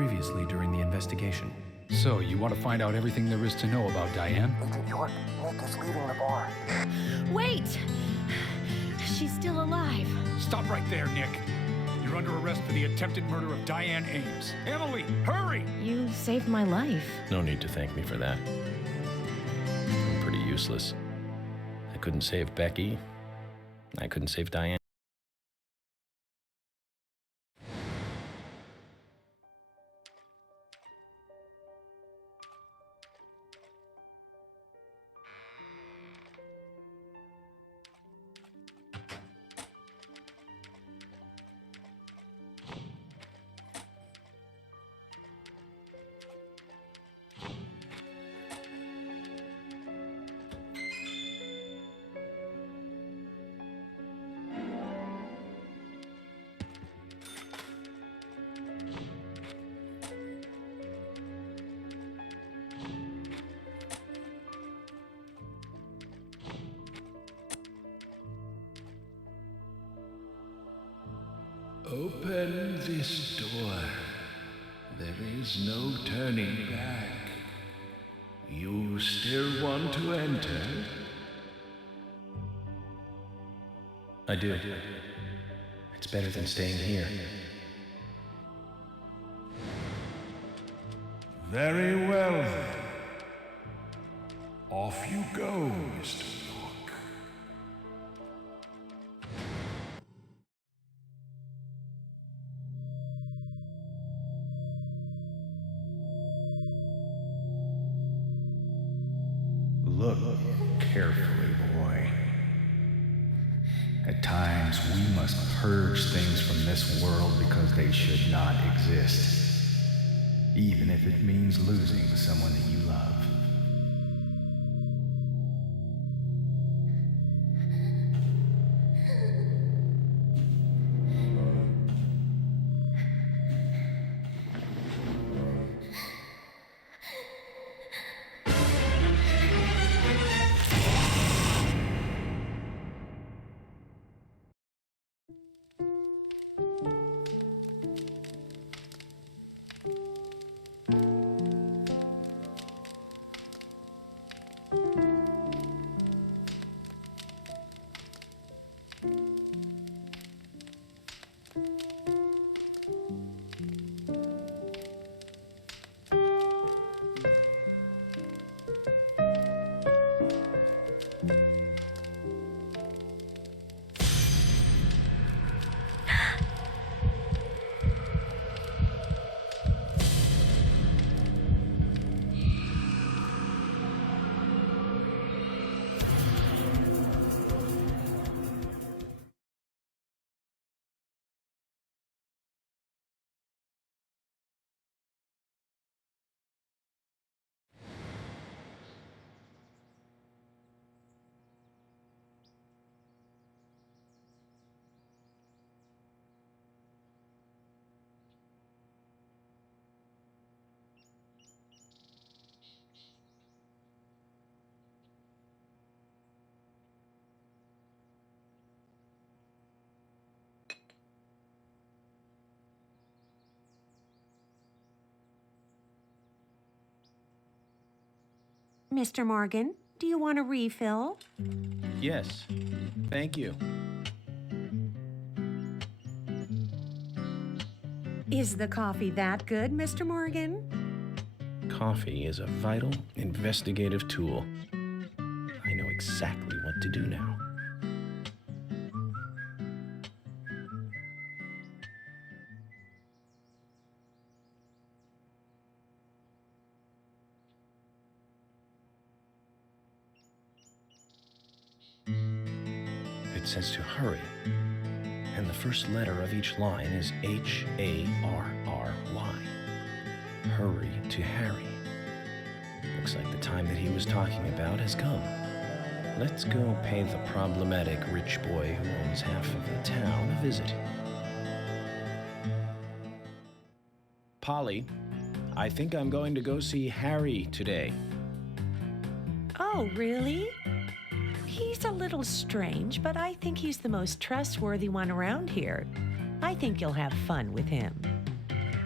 previously during the investigation. So, you want to find out everything there is to know about Diane? Agent York, Nick is leaving the bar. Wait! She's still alive. Stop right there, Nick. You're under arrest for the attempted murder of Diane Ames. Emily, hurry! You saved my life. No need to thank me for that. I'm pretty useless. I couldn't save Becky. I couldn't save Diane. Open this door. There is no turning back. You still want to enter? I do. It's better than staying here. Very well then. Off you go, Mr. York. Look carefully, boy. At times, we must purge things from this world because they should not exist, even if it means losing someone that you love. Mr. Morgan, do you want a refill? Yes. Thank you. Is the coffee that good, Mr. Morgan? Coffee is a vital investigative tool. I know exactly what to do now. It says to hurry, and the first letter of each line is H-A-R-R-Y. Hurry to Harry. Looks like the time that he was talking about has come. Let's go pay the problematic rich boy who owns half of the town a visit. Polly, I think I'm going to go see Harry today. Oh, really? He's a little strange, but I think he's the most trustworthy one around here. I think you'll have fun with him.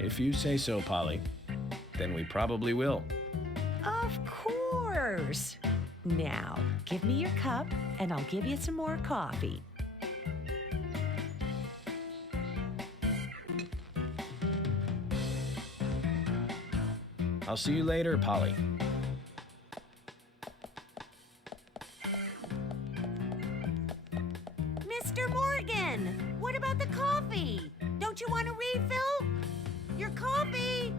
If you say so, Polly, then we probably will. Of course. Now, give me your cup, and I'll give you some more coffee. I'll see you later, Polly. Mr. Morgan, what about the coffee? Don't you want a refill? Your coffee!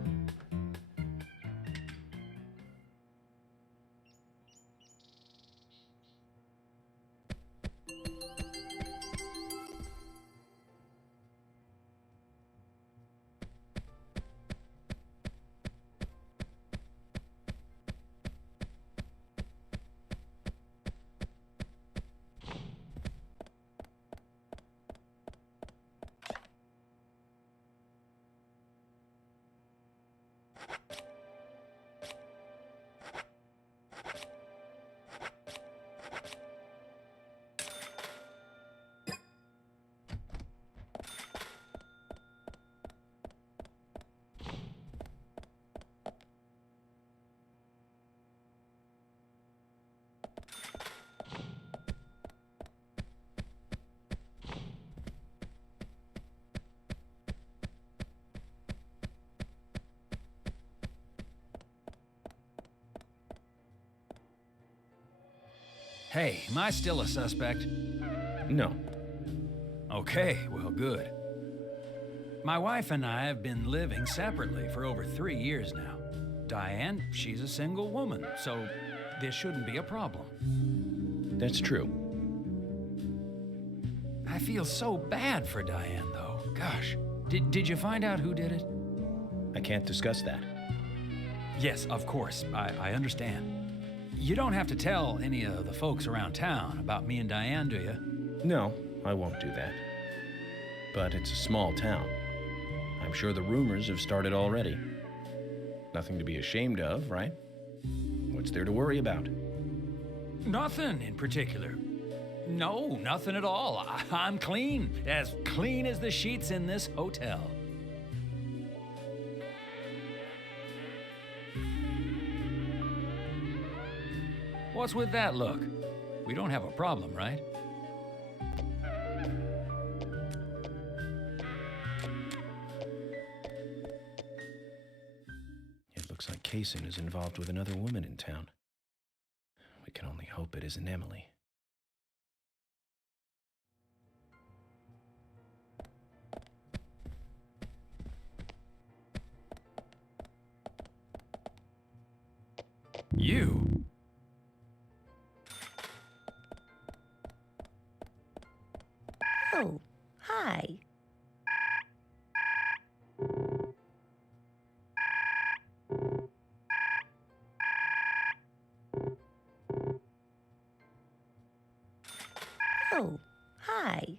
Hey, am I still a suspect? No. Okay, well, good. My wife and I have been living separately for over 3 years now. Diane, she's a single woman, so this shouldn't be a problem. That's true. I feel so bad for Diane, though. Gosh. Did you find out who did it? I can't discuss that. Yes, of course. I understand. You don't have to tell any of the folks around town about me and Diane, do you? No, I won't do that. But it's a small town. I'm sure the rumors have started already. Nothing to be ashamed of, right? What's there to worry about? Nothing in particular. No, nothing at all. I'm clean as the sheets in this hotel. What's with that look? We don't have a problem, right? It looks like Kaysen is involved with another woman in town. We can only hope it isn't Emily. You? Oh, hi. Oh, hi.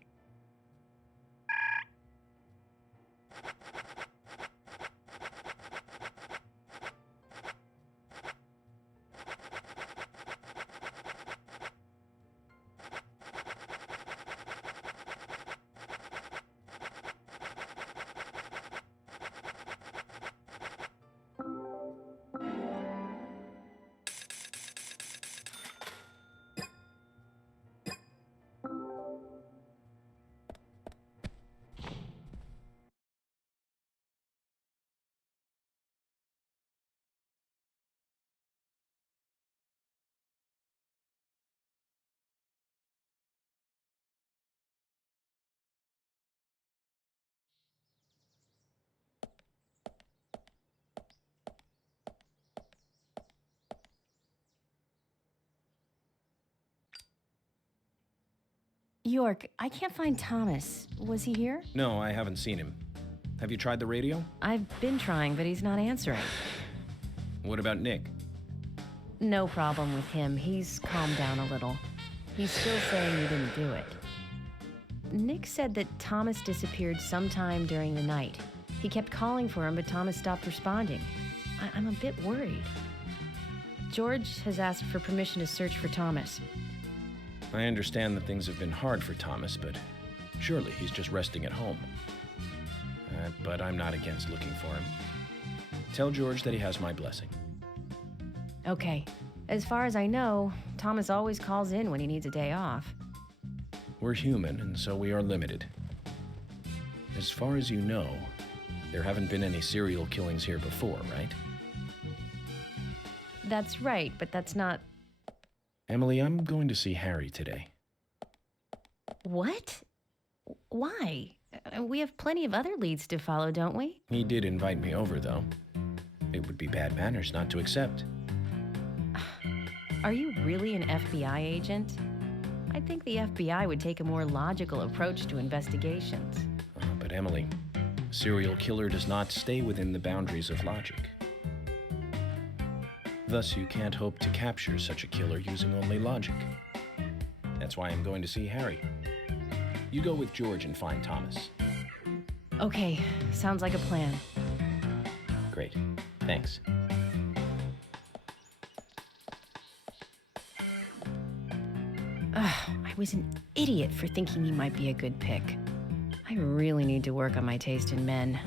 York, I can't find Thomas. Was he here? No, I haven't seen him. Have you tried the radio? I've been trying, but he's not answering. What about Nick? No problem with him. He's calmed down a little. He's still saying he didn't do it. Nick said that Thomas disappeared sometime during the night. He kept calling for him, but Thomas stopped responding. I'm a bit worried. George has asked for permission to search for Thomas. I understand that things have been hard for Thomas, but surely he's just resting at home. but I'm not against looking for him. Tell George that he has my blessing. Okay. As far as I know, Thomas always calls in when he needs a day off. We're human, and so we are limited. As far as you know, there haven't been any serial killings here before, right? That's right, but that's not... Emily, I'm going to see Harry today. What? Why? We have plenty of other leads to follow, don't we? He did invite me over, though. It would be bad manners not to accept. Are you really an FBI agent? I think the FBI would take a more logical approach to investigations. But Emily, a serial killer does not stay within the boundaries of logic. Thus, you can't hope to capture such a killer using only logic. That's why I'm going to see Harry. You go with George and find Thomas. Okay, sounds like a plan. Great. Thanks. I was an idiot for thinking he might be a good pick. I really need to work on my taste in men.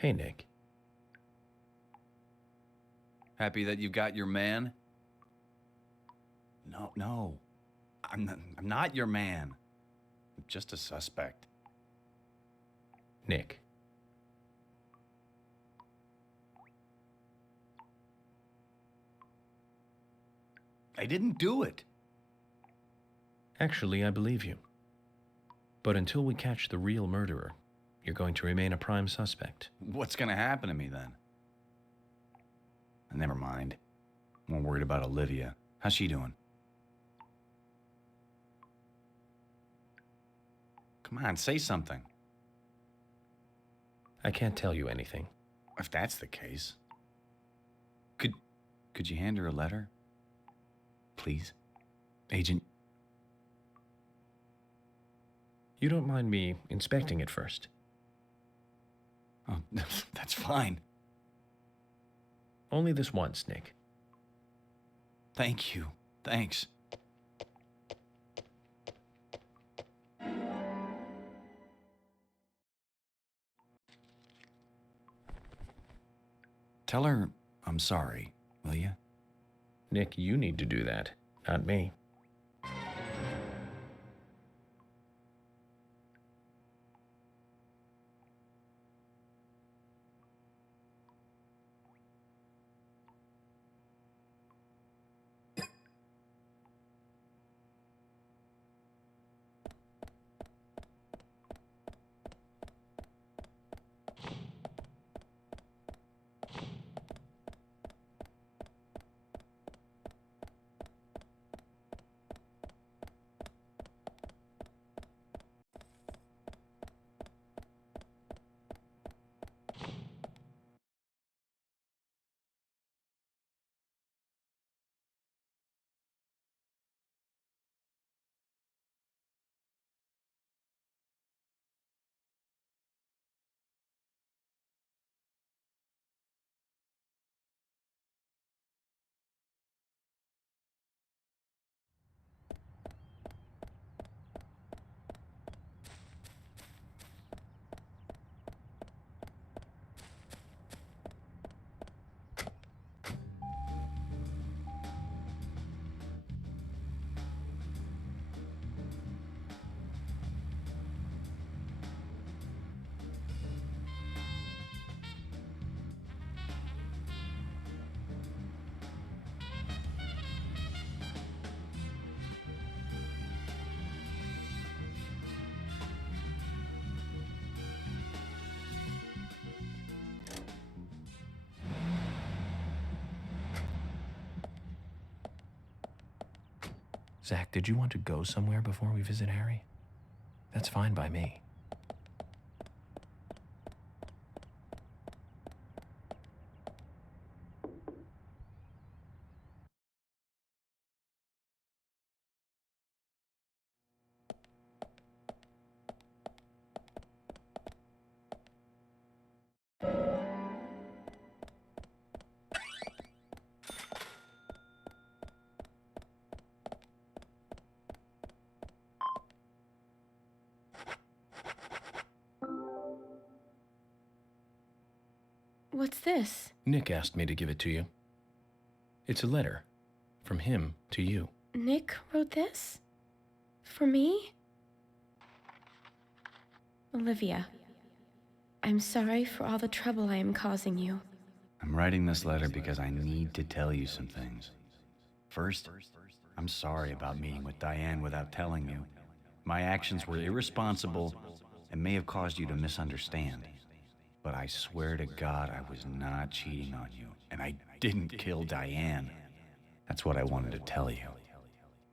Hey, Nick. Happy that you got your man? No. I'm not your man. I'm just a suspect. Nick. I didn't do it. Actually, I believe you. But until we catch the real murderer, you're going to remain a prime suspect. What's gonna happen to me then? Never mind. I'm more worried about Olivia. How's she doing? Come on, say something. I can't tell you anything. If that's the case. Could you hand her a letter? Please? Agent. You don't mind me inspecting it first? Oh, that's fine. Only this once, Nick. Thank you. Thanks. Tell her I'm sorry, will you? Nick, you need to do that, not me. Zach, did you want to go somewhere before we visit Harry? That's fine by me. What's this? Nick asked me to give it to you. It's a letter from him to you. Nick wrote this? For me? Olivia, I'm sorry for all the trouble I am causing you. I'm writing this letter because I need to tell you some things. First, I'm sorry about meeting with Diane without telling you. My actions were irresponsible and may have caused you to misunderstand. But I swear to God I was not cheating on you, and I didn't kill Diane. That's what I wanted to tell you.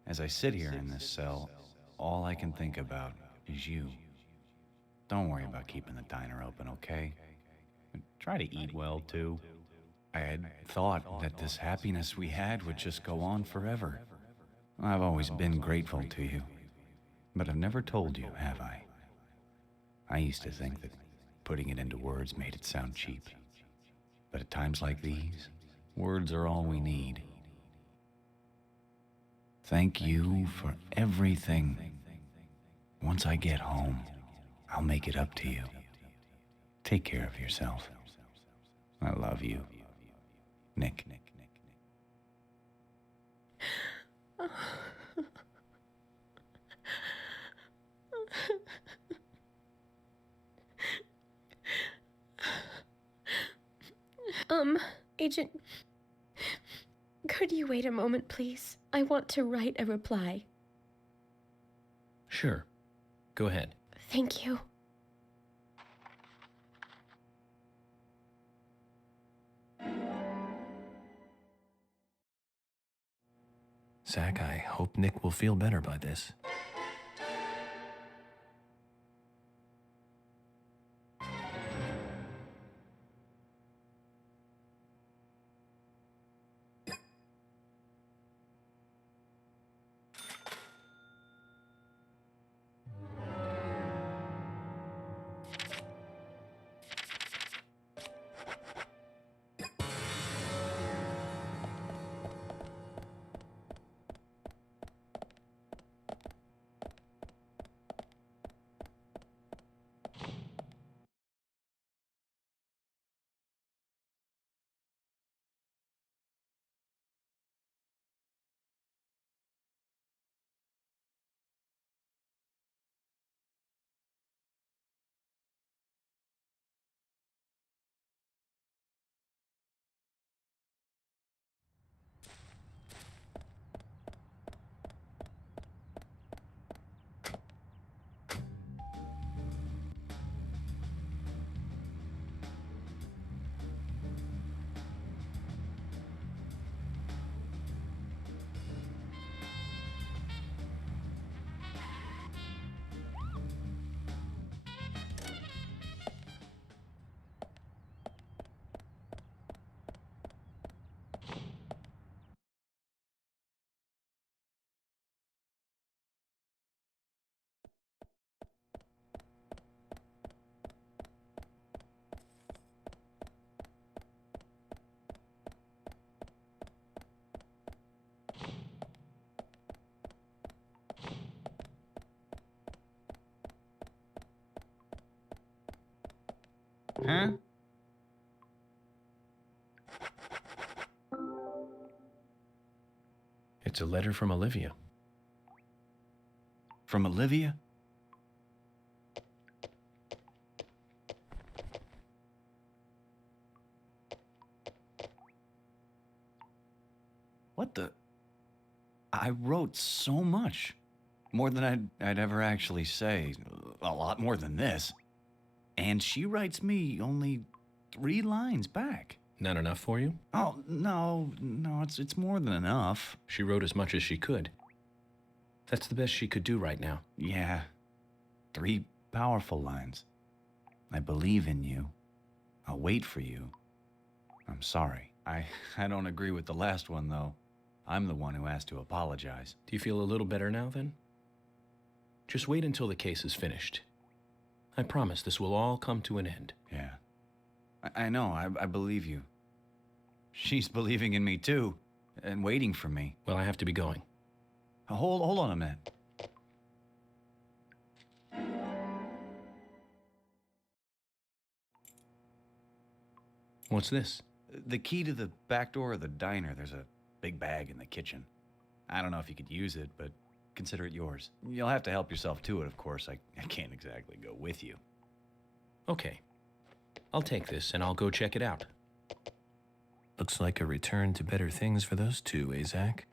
As I sit here in this cell, all I can think about is you. Don't worry about keeping the diner open, okay? And try to eat well, too. I had thought that this happiness we had would just go on forever. I've always been grateful to you, but I've never told you, have I? I used to think that putting it into words made it sound cheap. But at times like these, words are all we need. Thank you for everything. Once I get home, I'll make it up to you. Take care of yourself. I love you. Nick. Agent, could you wait a moment, please? I want to write a reply. Sure. Go ahead. Thank you. Zach, I hope Nick will feel better by this. It's a letter from Olivia. From Olivia? What the? I wrote so much. More than I'd ever actually say. A lot more than this. And she writes me only 3 lines back. Not enough for you? Oh, no, it's more than enough. She wrote as much as she could. That's the best she could do right now. Yeah. 3 powerful lines. I believe in you. I'll wait for you. I'm sorry. I don't agree with the last one, though. I'm the one who has to apologize. Do you feel a little better now, then? Just wait until the case is finished. I promise this will all come to an end. Yeah. I know, I believe you. She's believing in me, too, and waiting for me. Well, I have to be going. Hold on a minute. What's this? The key to the back door of the diner. There's a big bag in the kitchen. I don't know if you could use it, but consider it yours. You'll have to help yourself to it, of course. I can't exactly go with you. Okay. I'll take this and I'll go check it out. Looks like a return to better things for those two, eh, Zach?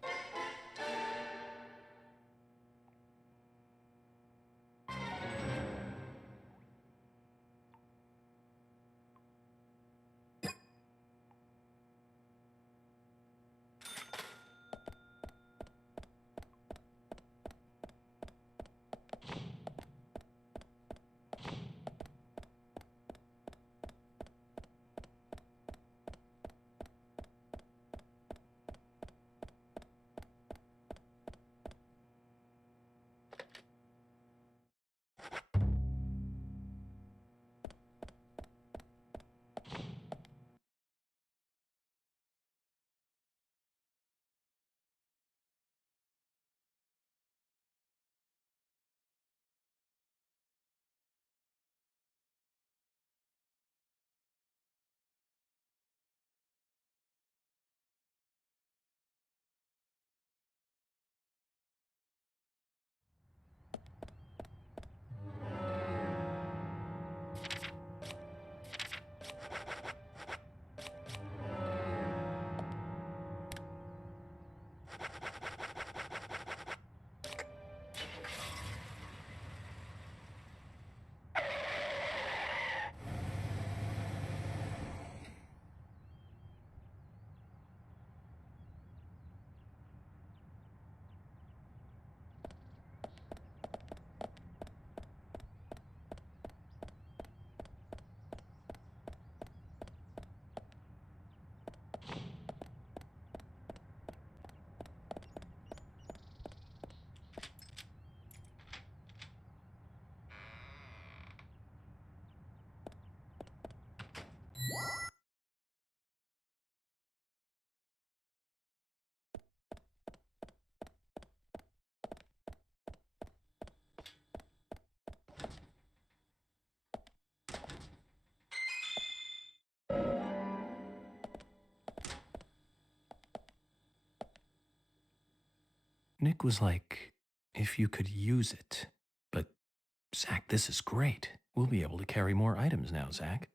Nick was like, if you could use it. But, Zach, this is great. We'll be able to carry more items now, Zach.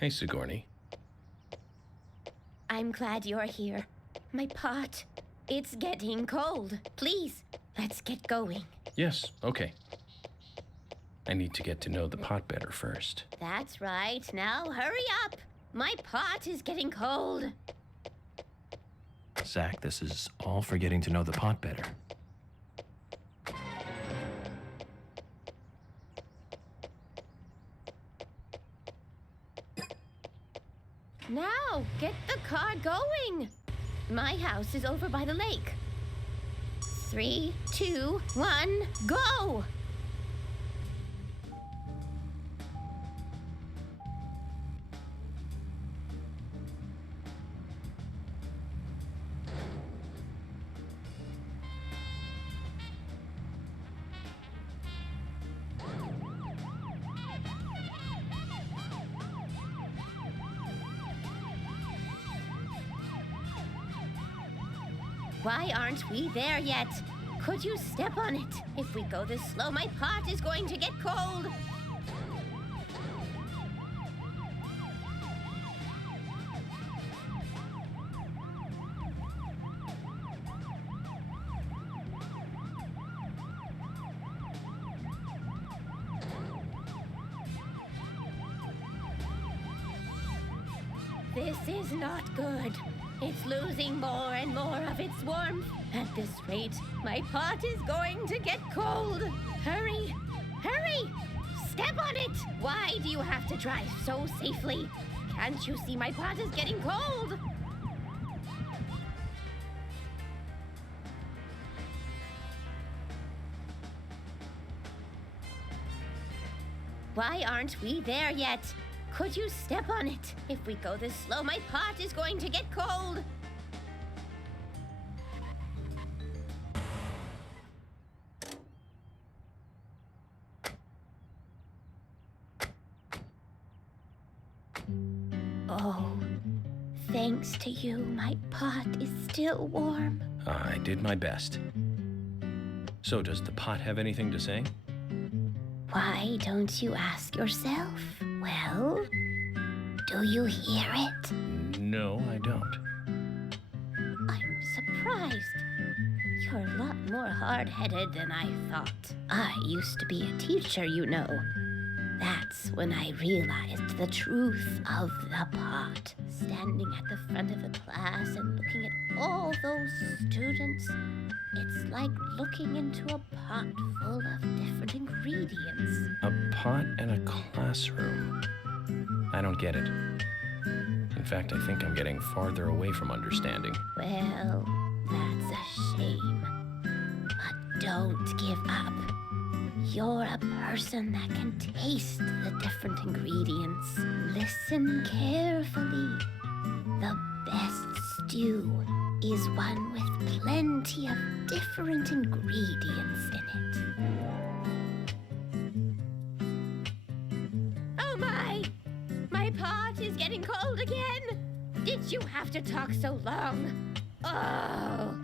Hey, Sigourney. I'm glad you're here. My pot, it's getting cold. Please, let's get going. Yes, okay. I need to get to know the pot better first. That's right. Now hurry up. My pot is getting cold. Zach, this is all for getting to know the pot better. Now, get the car going. My house is over by the lake. 3, 2, 1, go! Why aren't we there yet? Could you step on it? If we go this slow, my pot is going to get cold. This is not good. It's losing more and more of its warmth. At this rate, my pot is going to get cold. Hurry! Hurry! Step on it! Why do you have to drive so safely? Can't you see my pot is getting cold? Why aren't we there yet? Could you step on it? If we go this slow, my pot is going to get cold. Oh, thanks to you, my pot is still warm. I did my best. So does the pot have anything to say? Why don't you ask yourself? Well, do you hear it? No, I don't. I'm surprised. You're a lot more hard-headed than I thought. I used to be a teacher, you know. That's when I realized the truth of the pot. Standing at the front of the class and looking at all those students, it's like looking into a pot full of different ingredients. A pot in a classroom. I don't get it. In fact, I think I'm getting farther away from understanding. Well, that's a shame. But don't give up. You're a person that can taste the different ingredients. Listen carefully. The best stew is one with plenty of different ingredients in it. Oh my! My pot is getting cold again! Did you have to talk so long? Oh!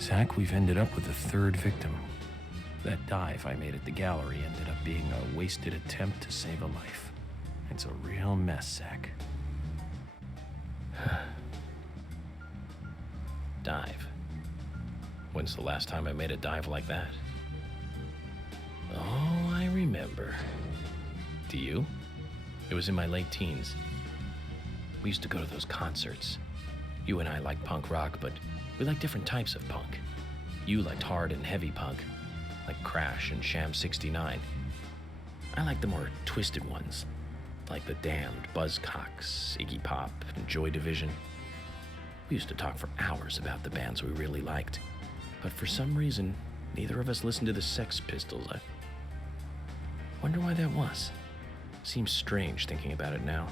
Zach, we've ended up with a third victim. That dive I made at the gallery ended up being a wasted attempt to save a life. It's a real mess, Zach. Dive. When's the last time I made a dive like that? Oh, I remember. Do you? It was in my late teens. We used to go to those concerts. You and I liked punk rock, but we liked different types of punk. You liked hard and heavy punk, like Crash and Sham 69. I liked the more twisted ones, like the Damned, Buzzcocks, Iggy Pop, and Joy Division. We used to talk for hours about the bands we really liked, but for some reason, neither of us listened to the Sex Pistols. I wonder why that was. Seems strange thinking about it now.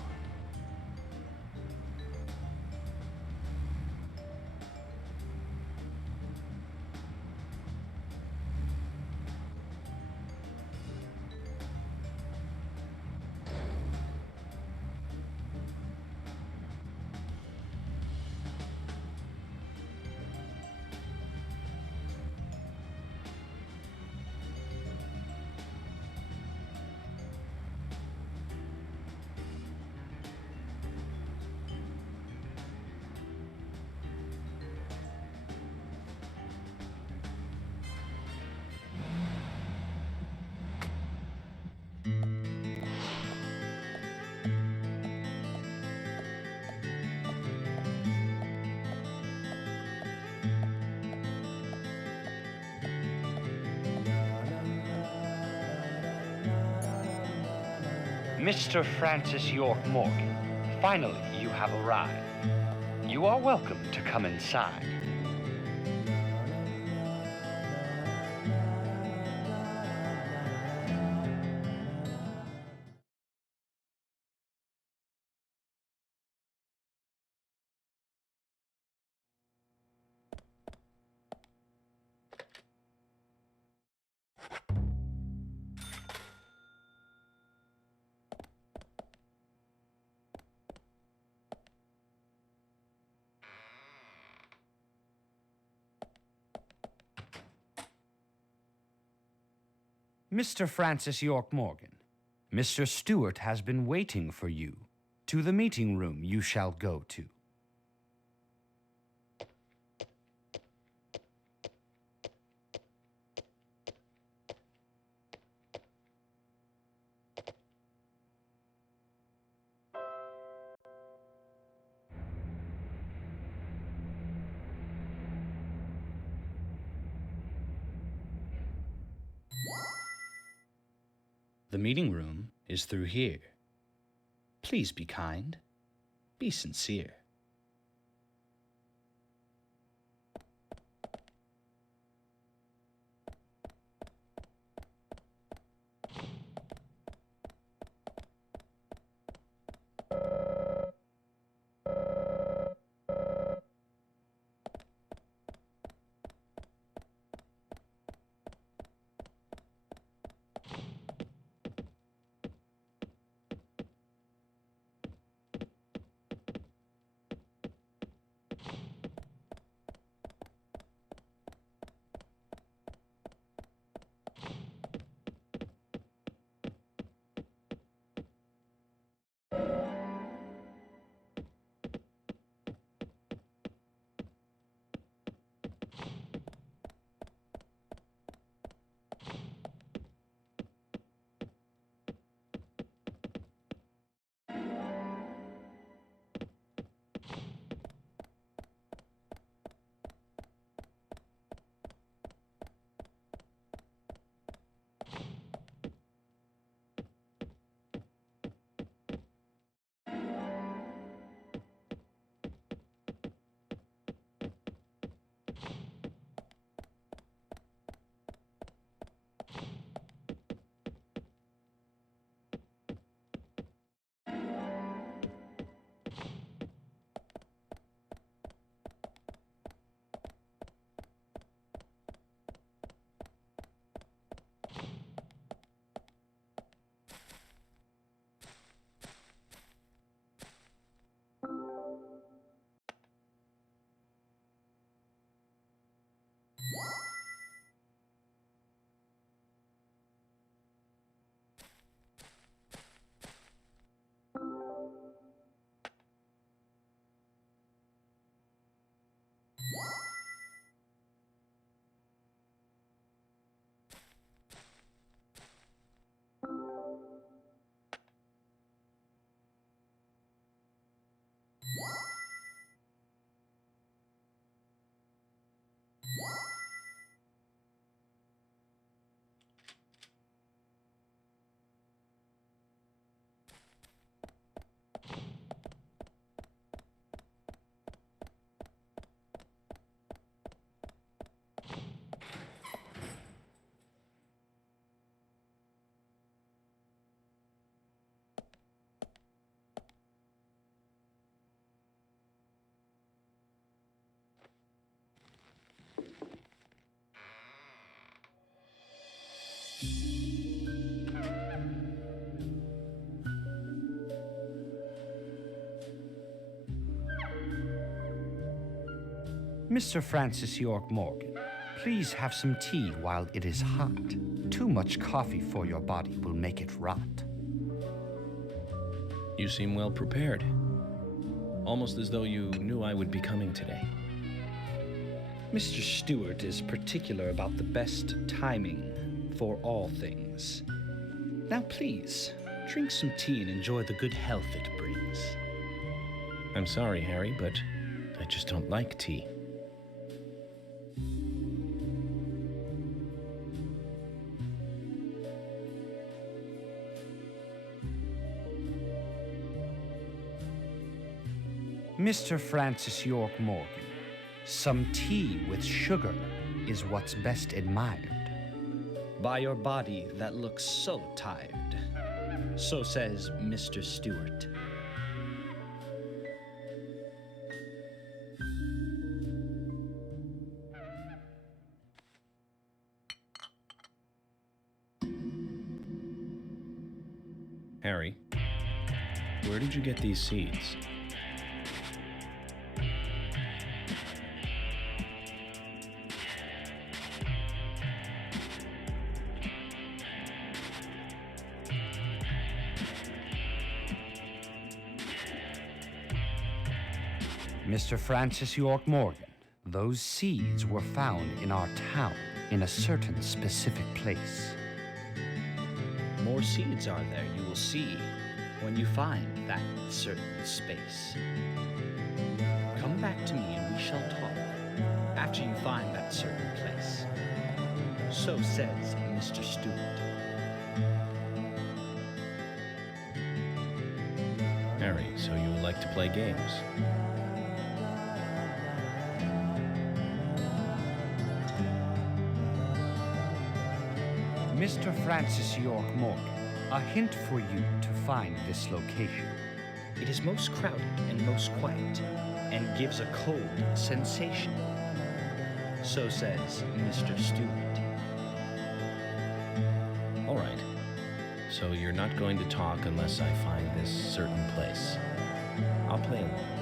Mr. Francis York Morgan, finally you have arrived. You are welcome to come inside. Mr. Francis York Morgan, Mr. Stewart has been waiting for you. To the meeting room you shall go to. The meeting room is through here. Please be kind. Be sincere. Mr. Francis York Morgan, please have some tea while it is hot. Too much coffee for your body will make it rot. You seem well prepared. Almost as though you knew I would be coming today. Mr. Stewart is particular about the best timing for all things. Now please, drink some tea and enjoy the good health it brings. I'm sorry, Harry, but I just don't like tea. Mr. Francis York Morgan, some tea with sugar is what's best admired by your body that looks so tired. So says Mr. Stewart. Harry, where did you get these seeds? Mr. Francis York Morgan, those seeds were found in our town in a certain specific place. More seeds are there, you will see, when you find that certain space. Come back to me and we shall talk after you find that certain place. So says Mr. Stewart. Harry, so you like to play games? Mr. Francis York Morgan, a hint for you to find this location. It is most crowded and most quiet, and gives a cold sensation. So says Mr. Stewart. All right. So you're not going to talk unless I find this certain place. I'll play along.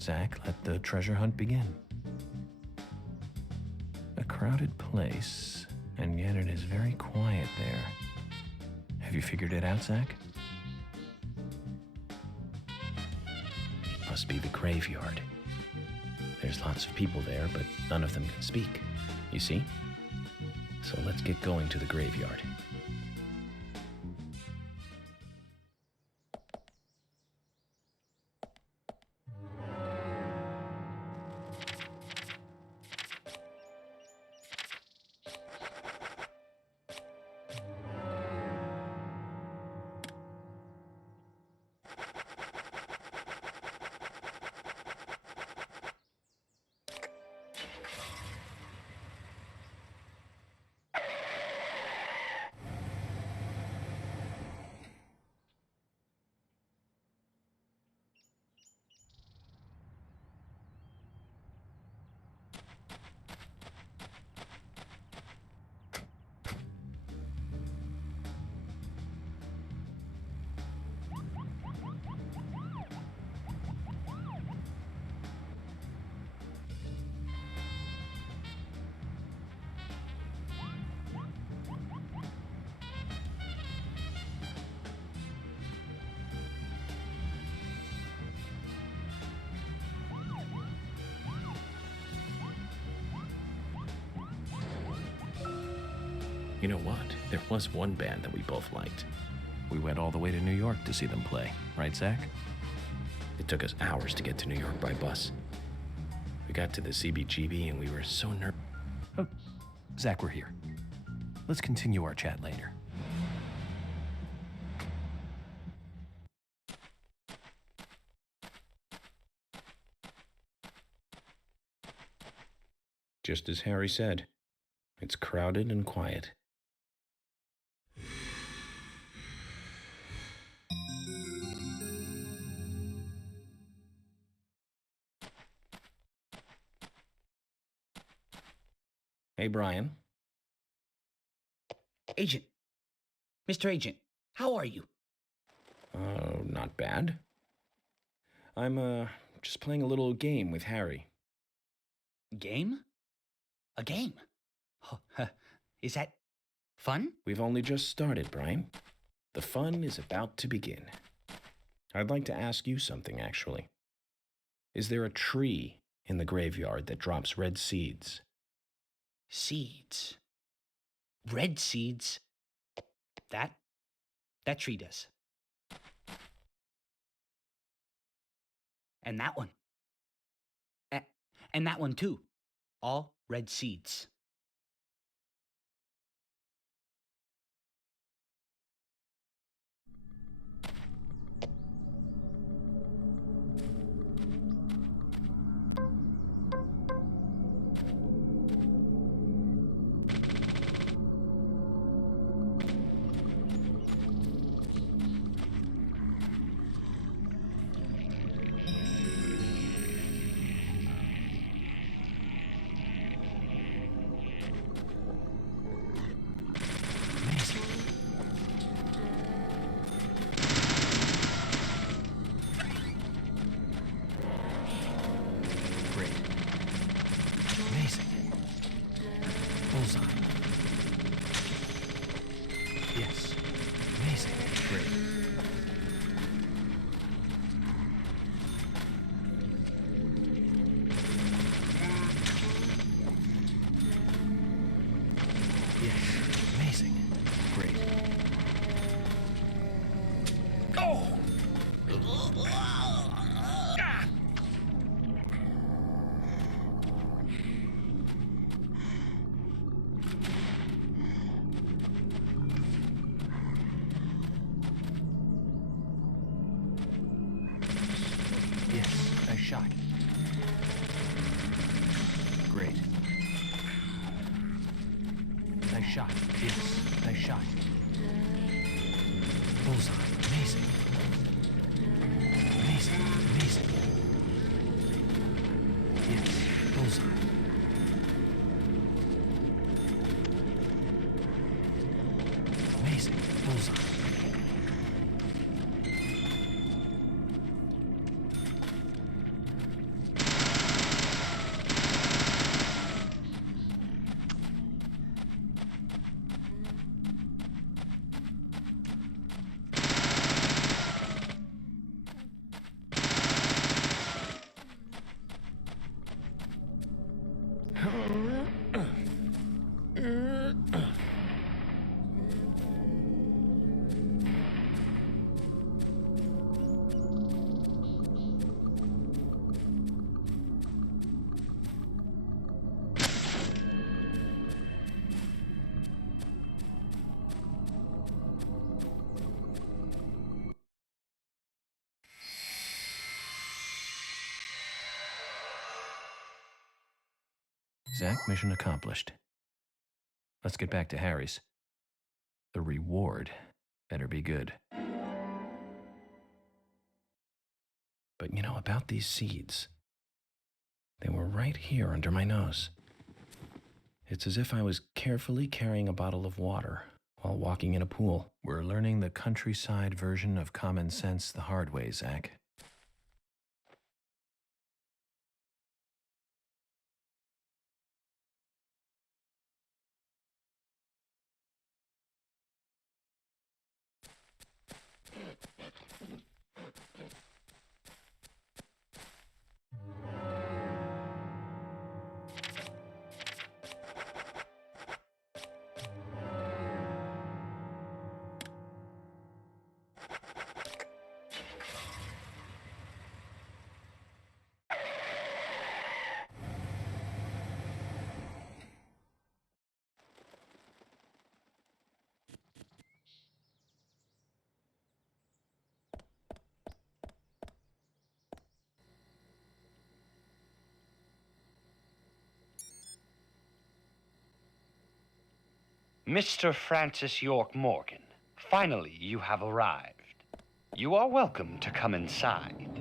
Zach, let the treasure hunt begin. A crowded place, and yet it is very quiet there. Have you figured it out, Zach? Must be the graveyard. There's lots of people there, but none of them can speak. You see? So let's get going to the graveyard. You know what? There was one band that we both liked. We went all the way to New York to see them play, right, Zach? It took us hours to get to New York by bus. We got to the CBGB and we were so nervous. Oh, Zach, we're here. Let's continue our chat later. Just as Harry said, it's crowded and quiet. Hey, Brian. Agent. Mr. Agent, how are you? Not bad. I'm, just playing a little game with Harry. Game? A game? Is that fun? We've only just started, Brian. The fun is about to begin. I'd like to ask you something, actually. Is there a tree in the graveyard that drops red seeds? Seeds. Red seeds? That tree does. And that one. And that one too. All red seeds. Bullseye. Yes. Amazing. Great. Yes. Amazing. Great. Oh! Yes, nice shot. Great. Nice shot. Yes, nice shot. Bullseye. Amazing. Amazing. Amazing. Yes, bullseye. Amazing. Bullseye. Zach, mission accomplished. Let's get back to Harry's. The reward better be good. But you know about these seeds? They were right here under my nose. It's as if I was carefully carrying a bottle of water while walking in a pool. We're learning the countryside version of common sense the hard way, Zach. Mr. Francis York Morgan, finally you have arrived. You are welcome to come inside.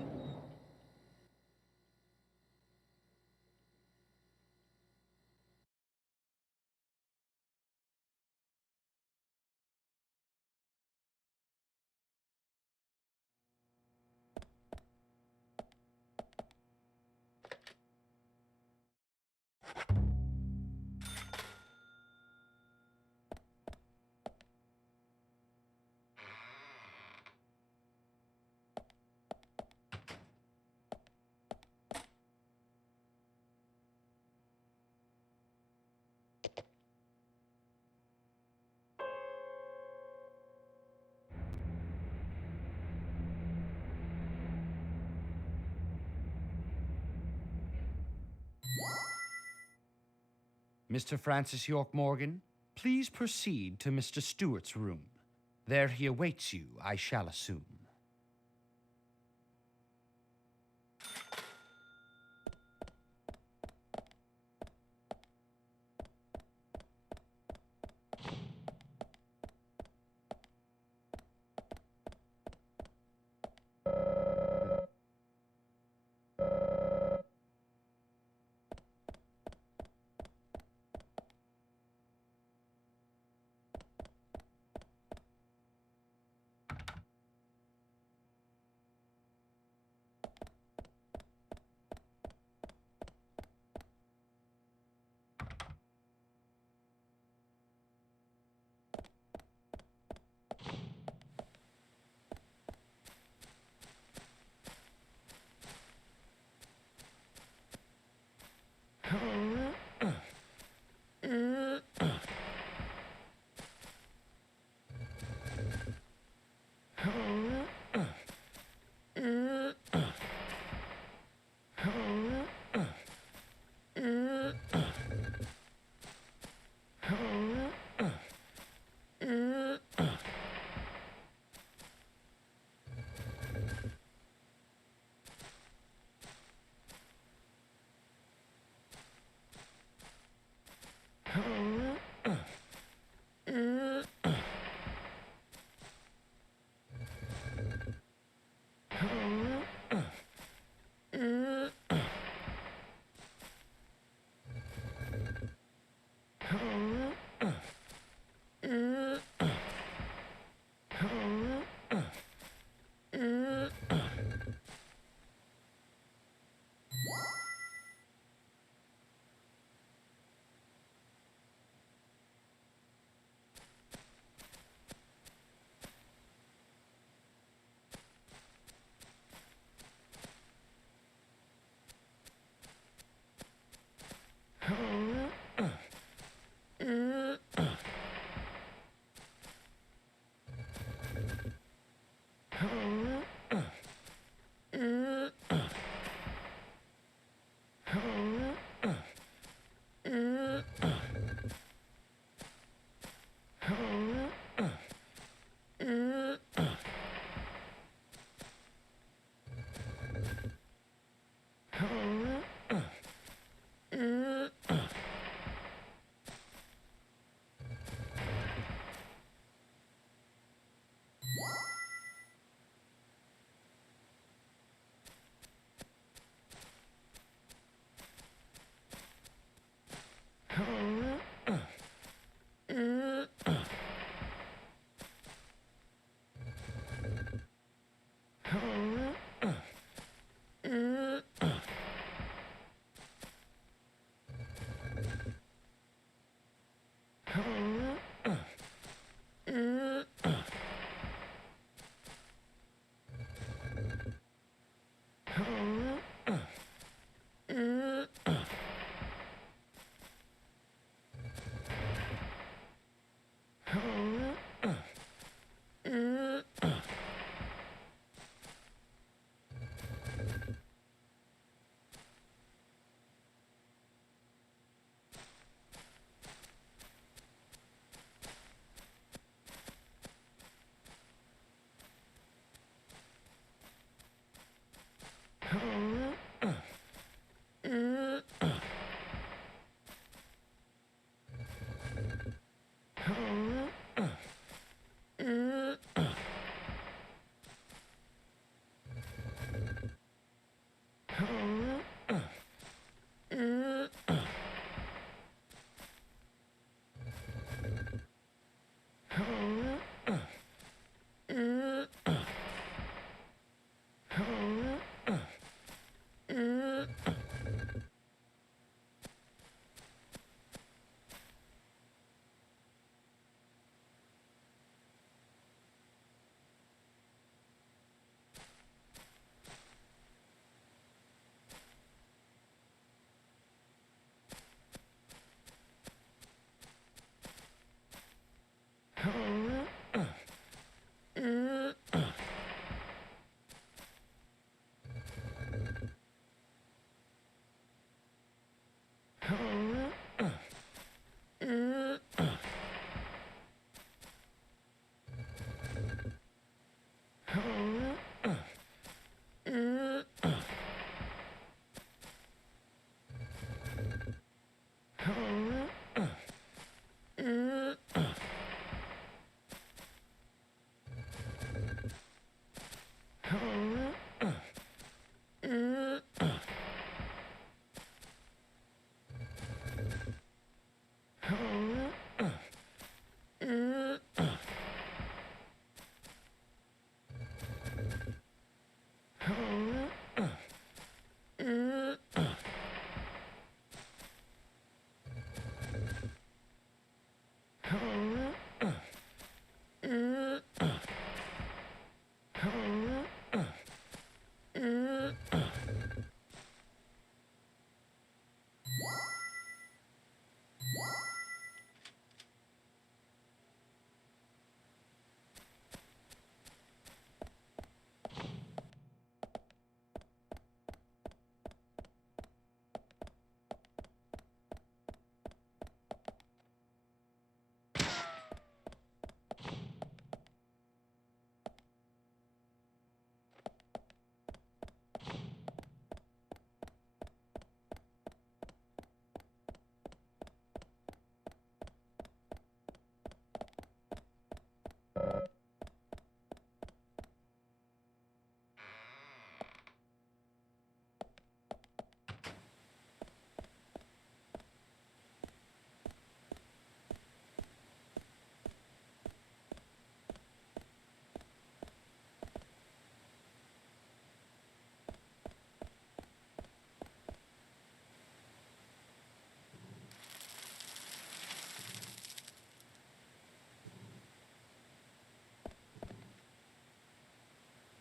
Mr. Francis York Morgan, please proceed to Mr. Stewart's room. There he awaits you, I shall assume.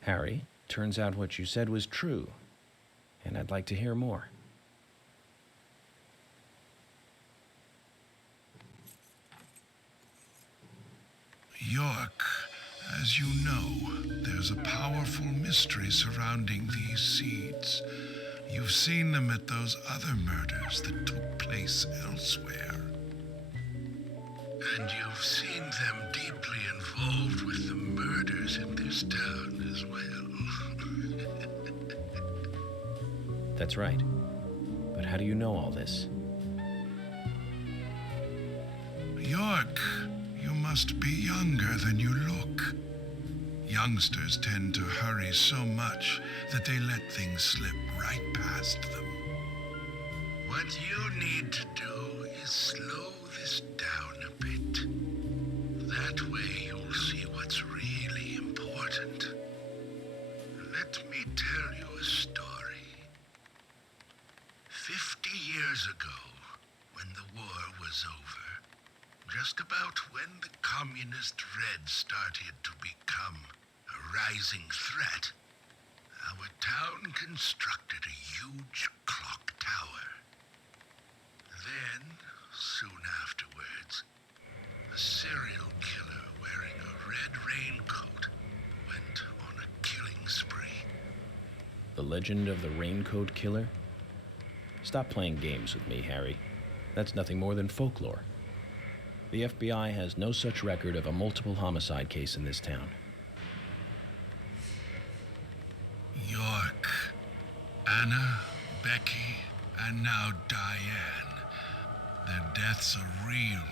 Harry, turns out what you said was true, and I'd like to hear more. York, as you know, there's a powerful mystery surrounding these seeds. You've seen them at those other murders that took place elsewhere. And you've seen them deeply involved with the murders in this town as well. That's right. But how do you know all this? York, you must be younger than you look. Youngsters tend to hurry so much that they let things slip right past them. What you need to do is slow this down a bit. That way you'll see what's really important. Let me tell you a story. 50 years ago, when the war was over, just about when the communist Red started to become a rising threat, our town constructed a huge clock tower. Then, soon afterwards, a serial killer wearing a red raincoat went on a killing spree. The legend of the Raincoat Killer? Stop playing games with me, Harry. That's nothing more than folklore. The FBI has no such record of a multiple homicide case in this town. York, Anna, Becky, and now Diane. Their deaths are real,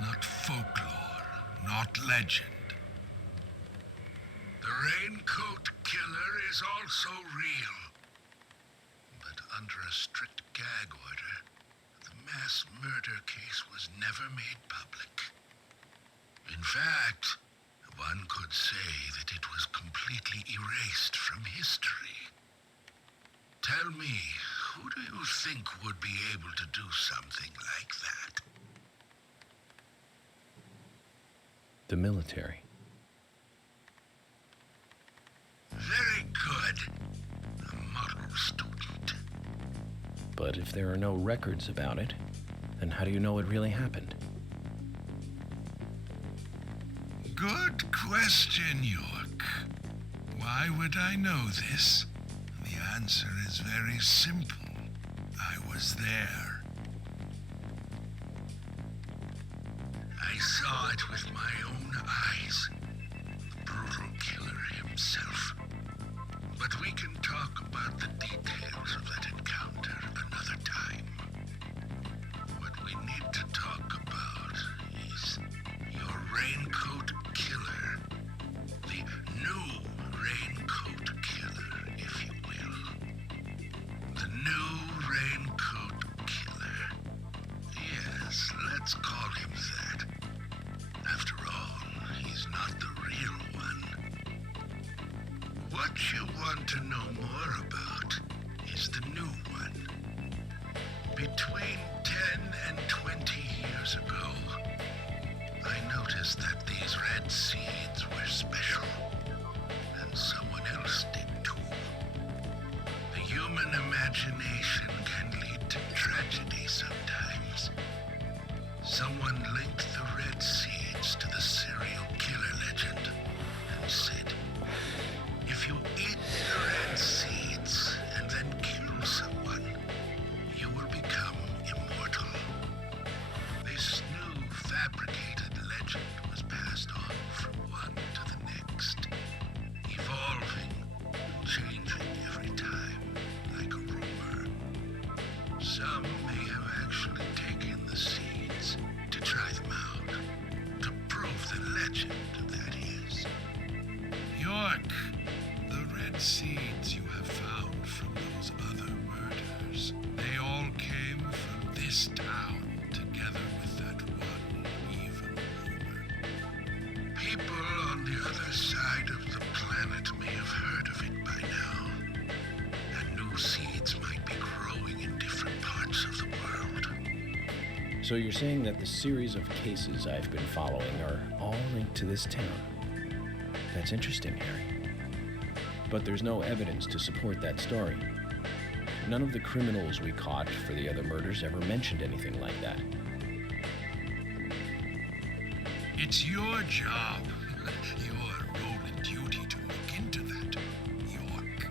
not folklore, not legend. The Raincoat Killer is also real. But under a strict gag order, the mass murder case was never made public. In fact, one could say that it was completely erased from history. Tell me, who do you think would be able to do something like that? The military. Very good. A model student. But if there are no records about it, then how do you know it really happened? Good question, York. Why would I know this? The answer is very simple. I was there. I saw it with my own eyes. The brutal killer himself. But we can talk about the details of that encounter another time. What we need to talk about is your Raincoat Killer. The new Raincoat Killer, if you will. The new Raincoat Killer. Yes, let's call him that. After all, he's not the real one. What you want to know more about is the new one. Between 10 and 20 years ago, I noticed that these red seeds were special. And someone else did too. The human imagination can lead to tragedy sometimes. Someone linked the red seeds to the serial killer legend and said, if you eat the red seeds and then kill someone, you will become immortal. This new fabricated legend was passed on from one to the next, evolving and changing every time, like a rumor. Some may have actually taken the seeds to try them out, to prove the legend, that is. York, the red seeds you have found from those other murders, they all came from this town, together with that one evil rumor. People on the other side of the planet may have heard of it by now, and new seeds might be growing in different parts of the world. So you're saying that the series of cases I've been following are all linked to this town? That's interesting, Harry. But there's no evidence to support that story. None of the criminals we caught for the other murders ever mentioned anything like that. It's your job, your role and duty to look into that, York.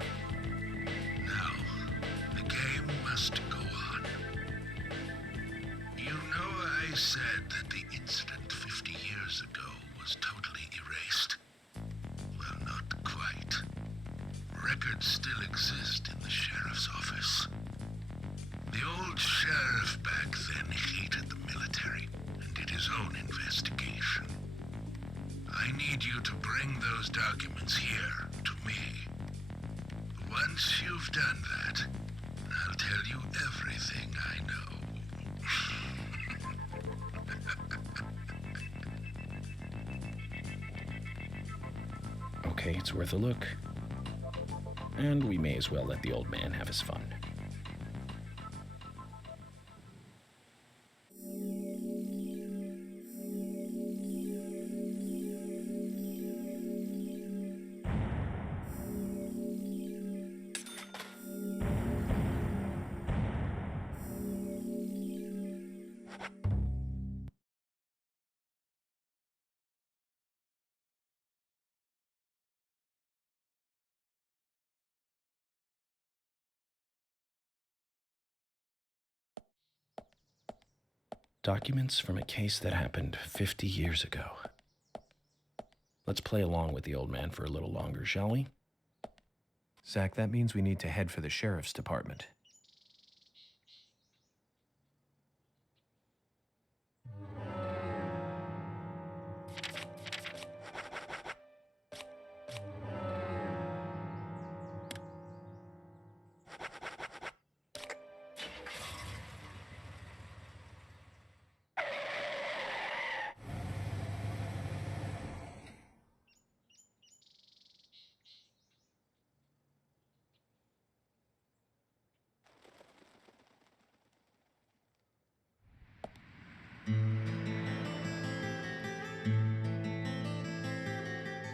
Now, the game must go on. You know I said that the incident 50 years ago was totally erased. Well, not quite. Records still exist in the sheriff's office. The old sheriff back then hated the military and did his own investigation. I need you to bring those documents here to me. Once you've done that, I'll tell you everything I know. Okay, it's worth a look. And we may as well let the old man have his fun. Documents from a case that happened 50 years ago. Let's play along with the old man for a little longer, shall we? Zach, that means we need to head for the sheriff's department.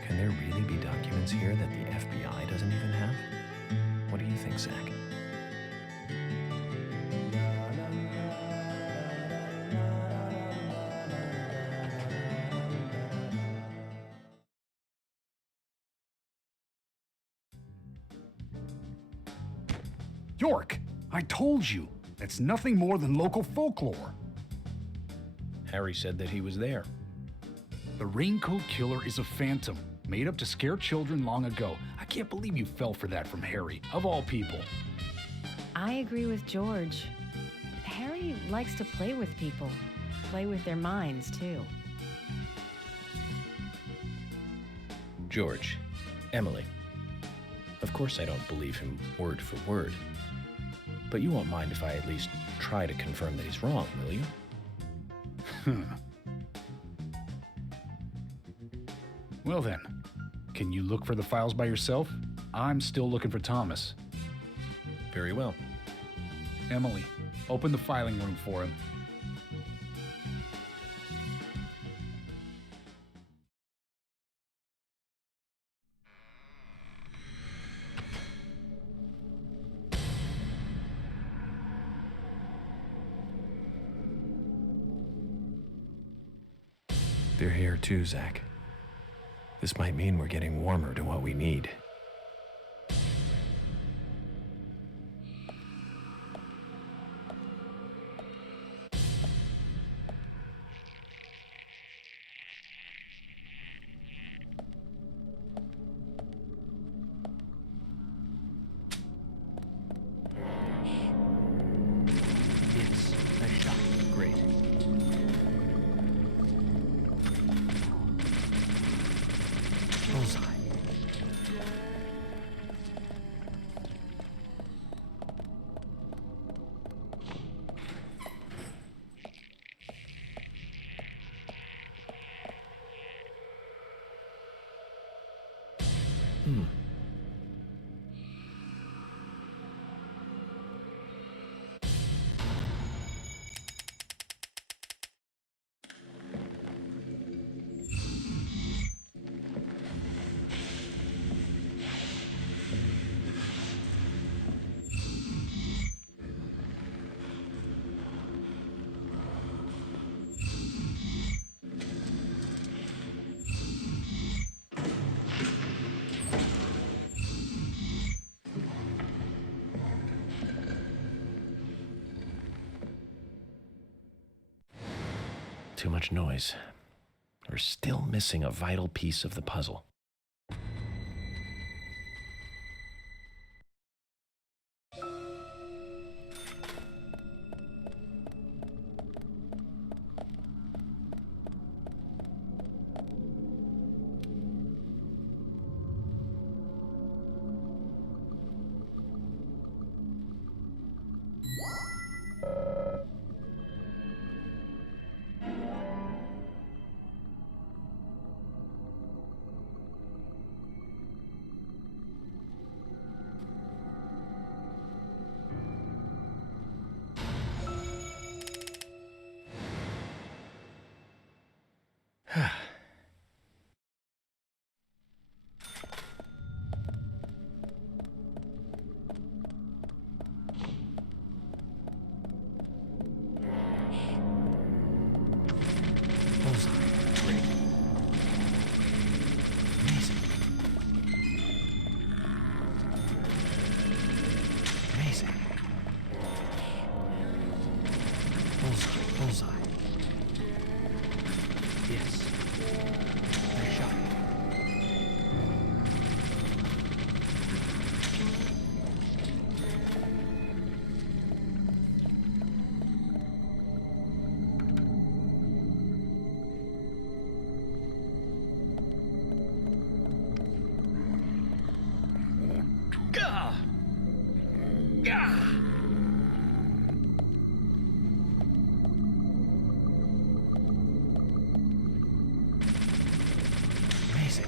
Can there really be documents here that the FBI doesn't even have? What do you think, Zach? York, I told you, that's nothing more than local folklore. Harry said that he was there. The Raincoat Killer is a phantom, made up to scare children long ago. I can't believe you fell for that from Harry, of all people. I agree with George. Harry likes to play with people, play with their minds, too. George, Emily. Of course I don't believe him word for word. But you won't mind if I at least try to confirm that he's wrong, will you? Well then, can you look for the files by yourself? I'm still looking for Thomas. Very well. Emily, open the filing room for him. They're here too, Zach. This might mean we're getting warmer to what we need. It's a shot. Great. Bullseye. Too much noise. We're still missing a vital piece of the puzzle. Bullseye. Yes. Nice shot. Gah! Gah! Amazing.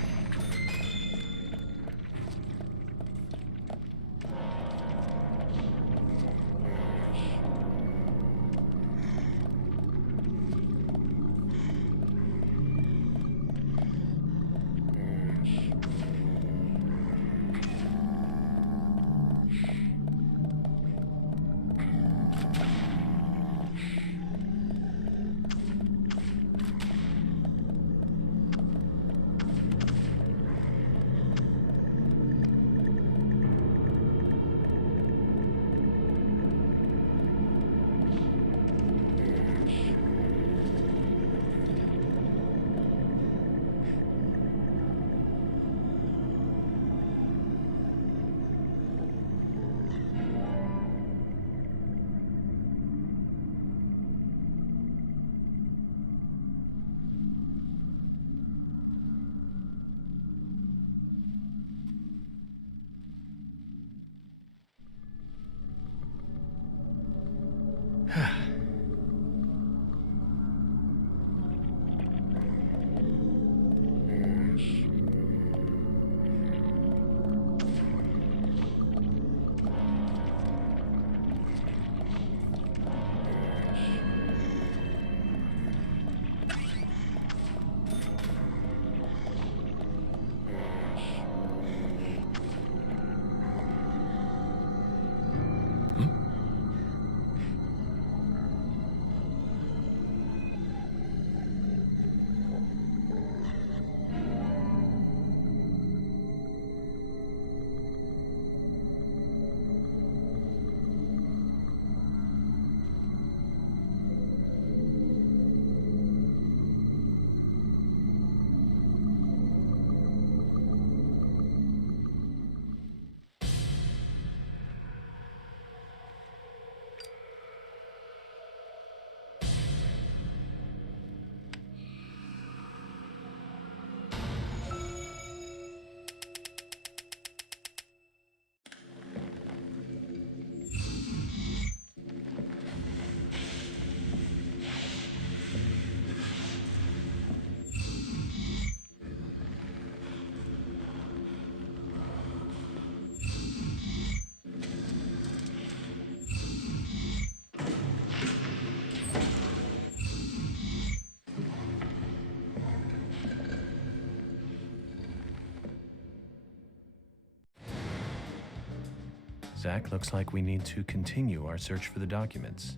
Zach, looks like we need to continue our search for the documents.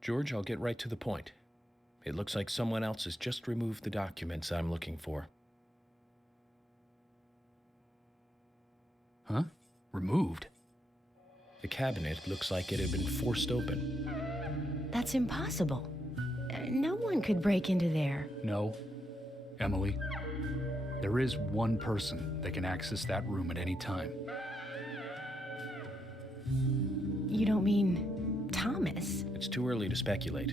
George, I'll get right to the point. It looks like someone else has just removed the documents I'm looking for. Huh? Removed? The cabinet looks like it had been forced open. That's impossible. No one could break into there. No. Emily, there is one person that can access that room at any time. You don't mean Thomas? It's too early to speculate.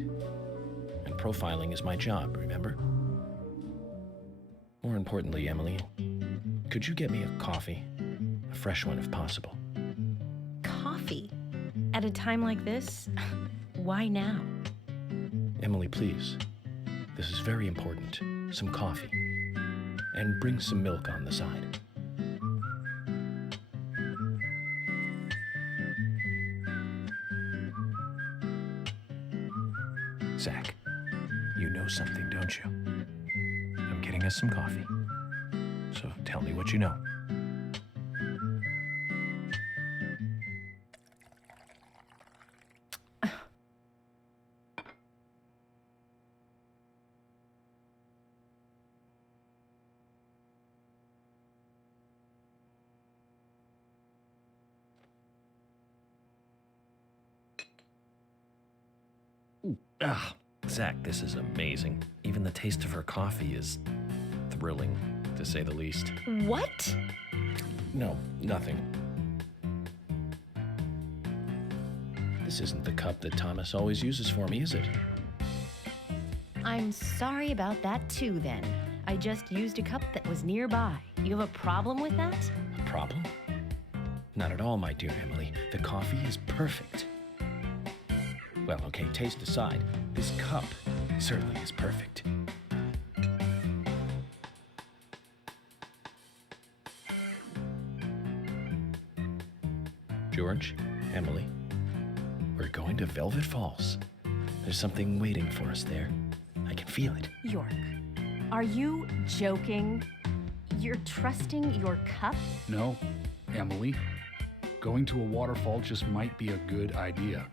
And profiling is my job, remember? More importantly, Emily, could you get me a coffee? A fresh one if possible. Coffee? At a time like this? Why now? Emily, please. This is very important. Some coffee. And bring some milk on the side. Zach, you know something, don't you? I'm getting us some coffee. So tell me what you know. Ah, Zach, this is amazing. Even the taste of her coffee is thrilling, to say the least. What? No, nothing. This isn't the cup that Thomas always uses for me, is it? I'm sorry about that too, then. I just used a cup that was nearby. You have a problem with that? A problem? Not at all, my dear Emily. The coffee is perfect. Well, okay, taste aside, this cup certainly is perfect. George, Emily, we're going to Velvet Falls. There's something waiting for us there. I can feel it. York, are you joking? You're trusting your cup? No, Emily. Going to a waterfall just might be a good idea.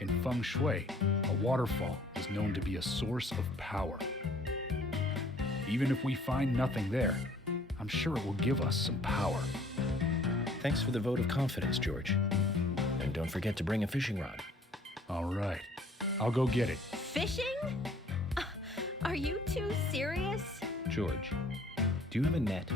In feng shui, a waterfall is known to be a source of power. Even if we find nothing there, I'm sure it will give us some power. Thanks for the vote of confidence, George. And don't forget to bring a fishing rod. All right, I'll go get it. Fishing? Are you two serious? George, do you have a net?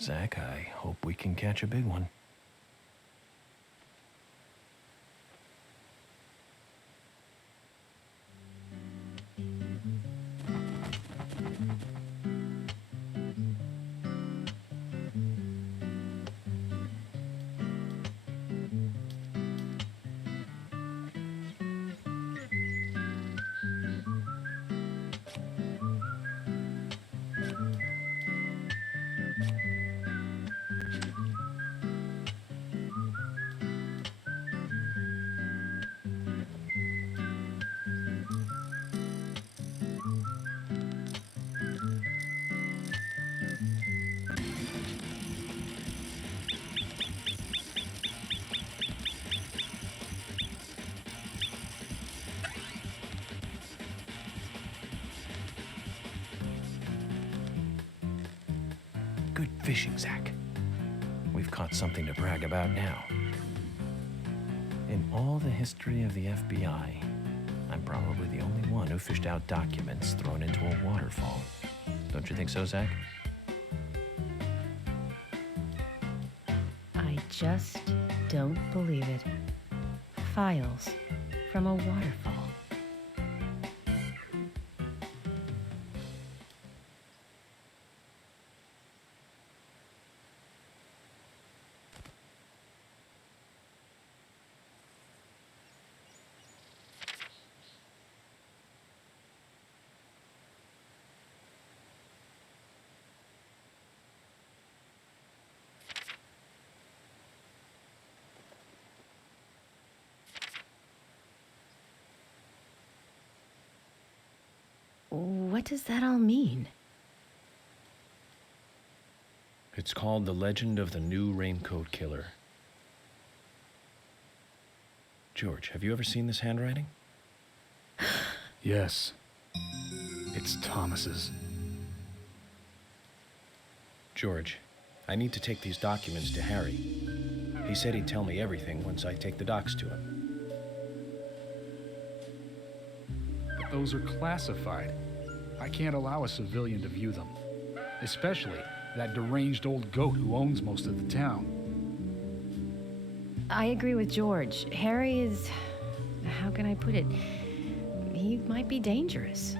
Zach, I hope we can catch a big one. Good fishing, Zach. We've caught something to brag about now. In all the history of the FBI, I'm probably the only one who fished out documents thrown into a waterfall. Don't you think so, Zach? I just don't believe it. Files from a waterfall. What does that all mean? It's called The Legend of the New Raincoat Killer. George, have you ever seen this handwriting? Yes. It's Thomas's. George, I need to take these documents to Harry. He said he'd tell me everything once I take the docs to him. But those are classified. I can't allow a civilian to view them. Especially that deranged old goat who owns most of the town. I agree with George. Harry is... how can I put it? He might be dangerous.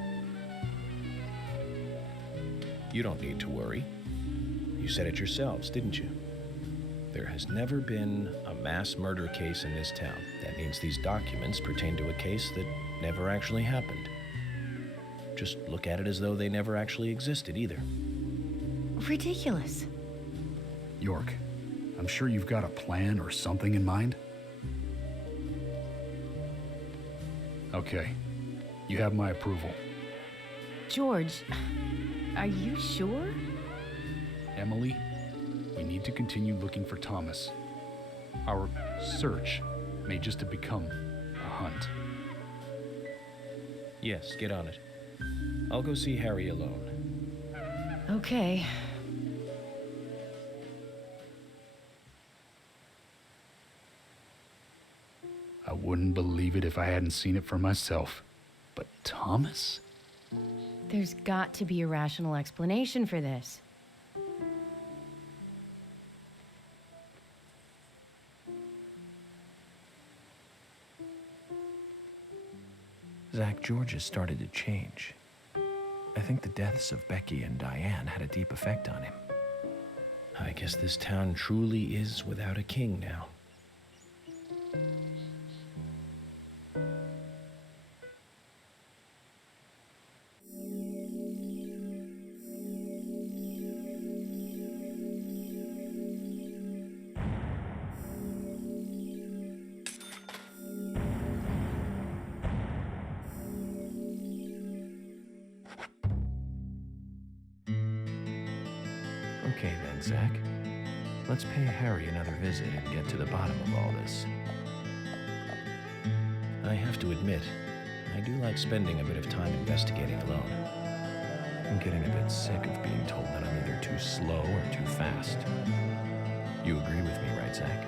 You don't need to worry. You said it yourselves, didn't you? There has never been a mass murder case in this town. That means these documents pertain to a case that never actually happened. Just look at it as though they never actually existed either. Ridiculous. York, I'm sure you've got a plan or something in mind. Okay, you have my approval. George, are you sure? Emily, we need to continue looking for Thomas. Our search may just have become a hunt. Yes, get on it. I'll go see Harry alone. Okay. I wouldn't believe it if I hadn't seen it for myself. But Thomas? There's got to be a rational explanation for this. Zach, George has started to change. I think the deaths of Becky and Diane had a deep effect on him. I guess this town truly is without a king now. Okay then, Zach. Let's pay Harry another visit and get to the bottom of all this. I have to admit, I do like spending a bit of time investigating alone. I'm getting a bit sick of being told that I'm either too slow or too fast. You agree with me, right, Zach?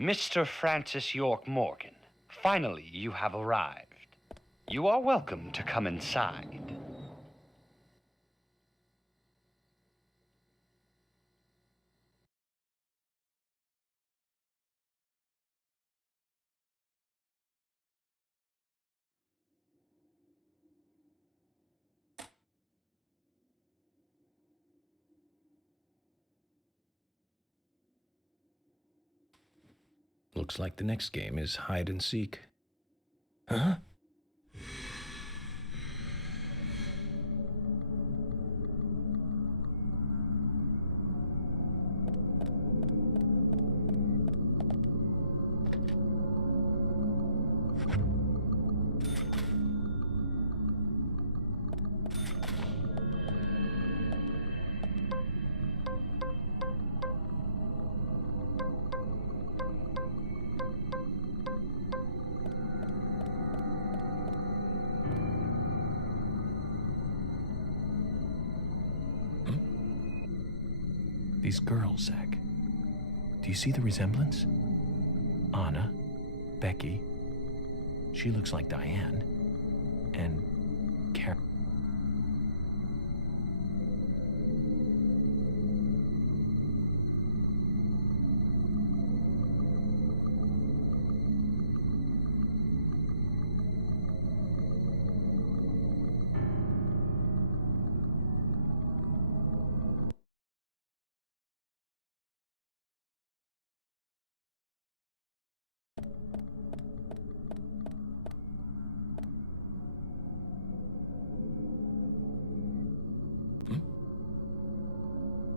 Mr. Francis York Morgan, finally you have arrived. You are welcome to come inside. Looks like the next game is hide and seek. Huh? These girls, Zach. Do you see the resemblance? Anna, Becky. She looks like Diane. And Carol.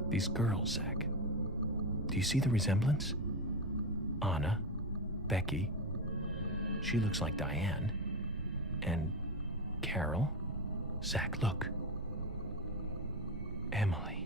These girls, Zach. Do you see the resemblance? Anna, Becky. She looks like Diane. And Carol. Zach, look. Emily.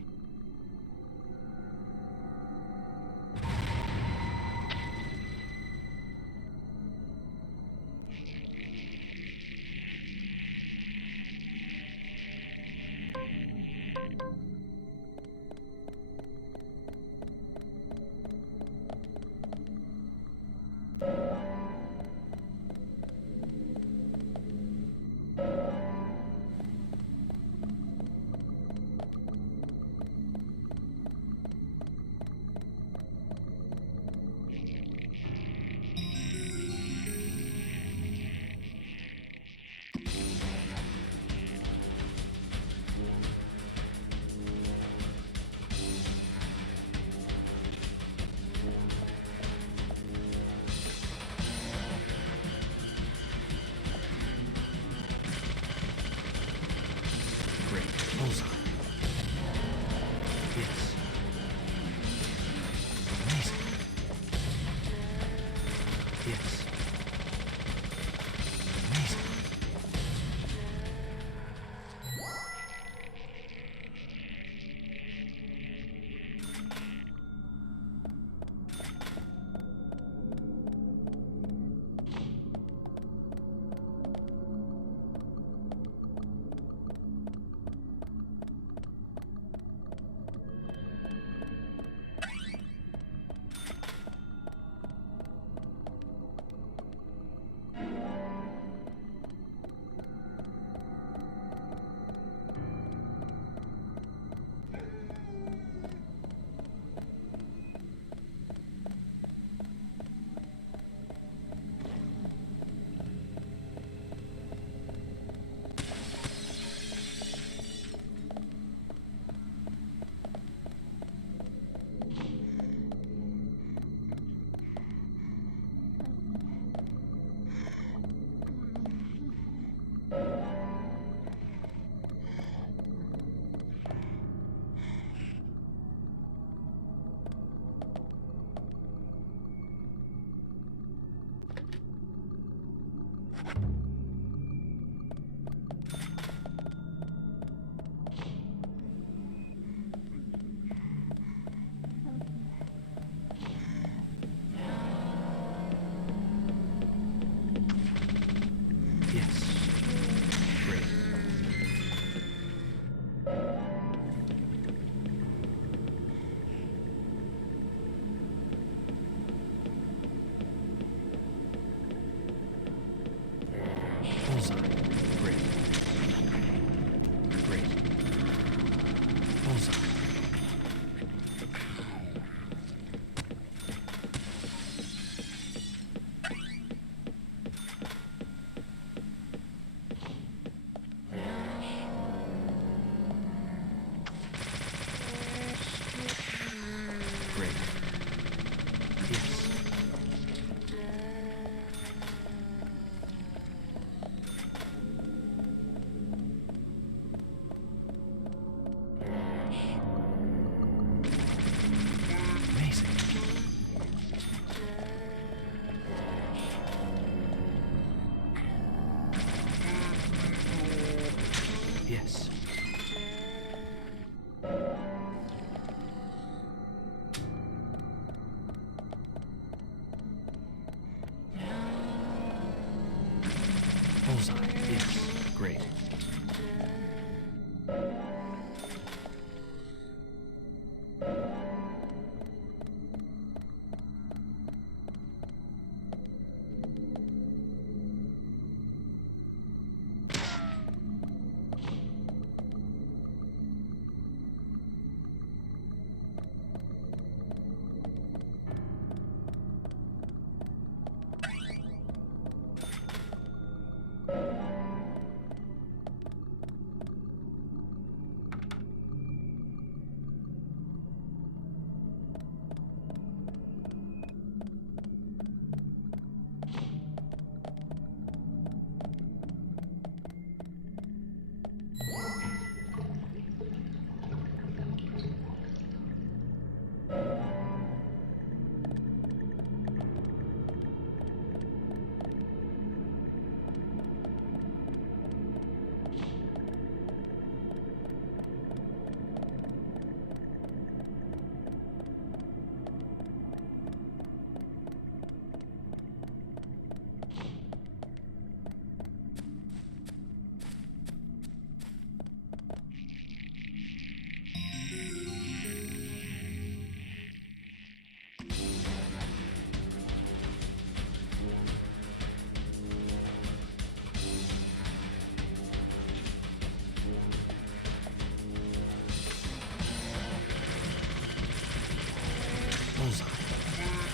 Bullseye.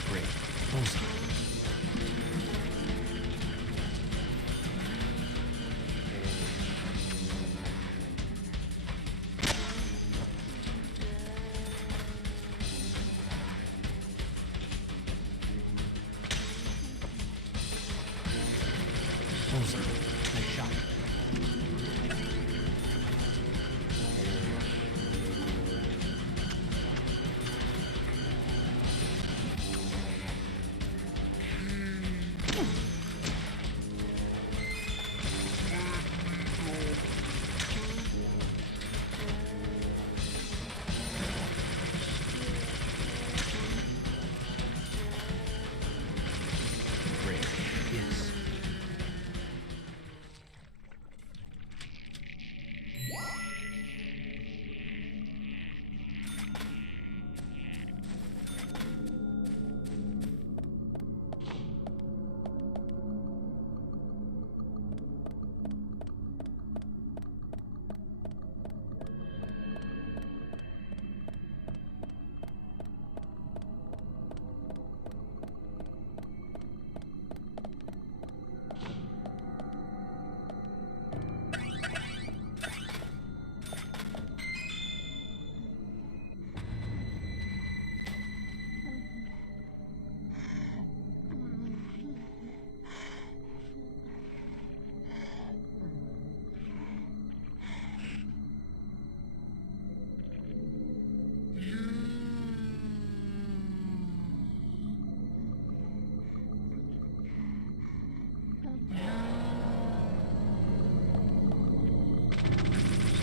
Great. Bullseye. Bullseye. Nice shot. Great. Yes.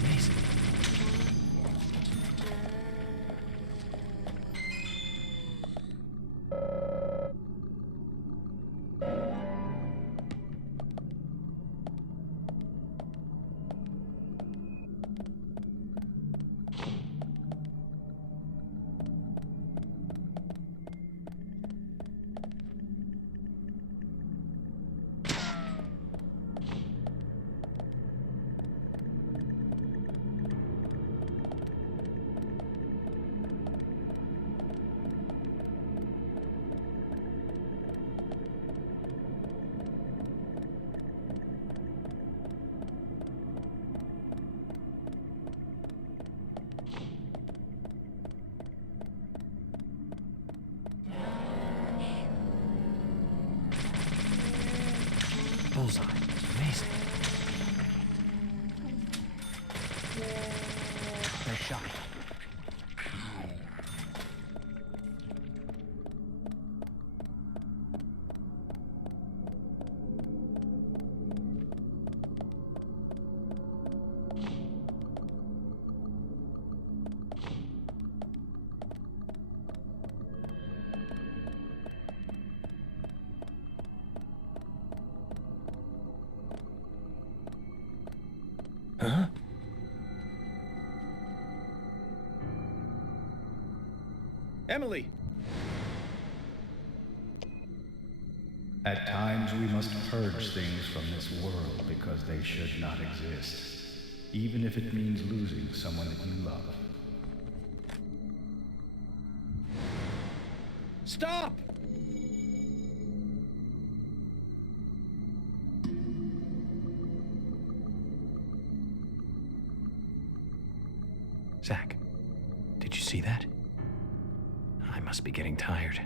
Amazing. Bullseye. Amazing. Nice shot. Huh? Emily! At times we must purge things from this world because they should not exist, even if it means losing someone that you love. Stop! Zach, did you see that? I must be getting tired.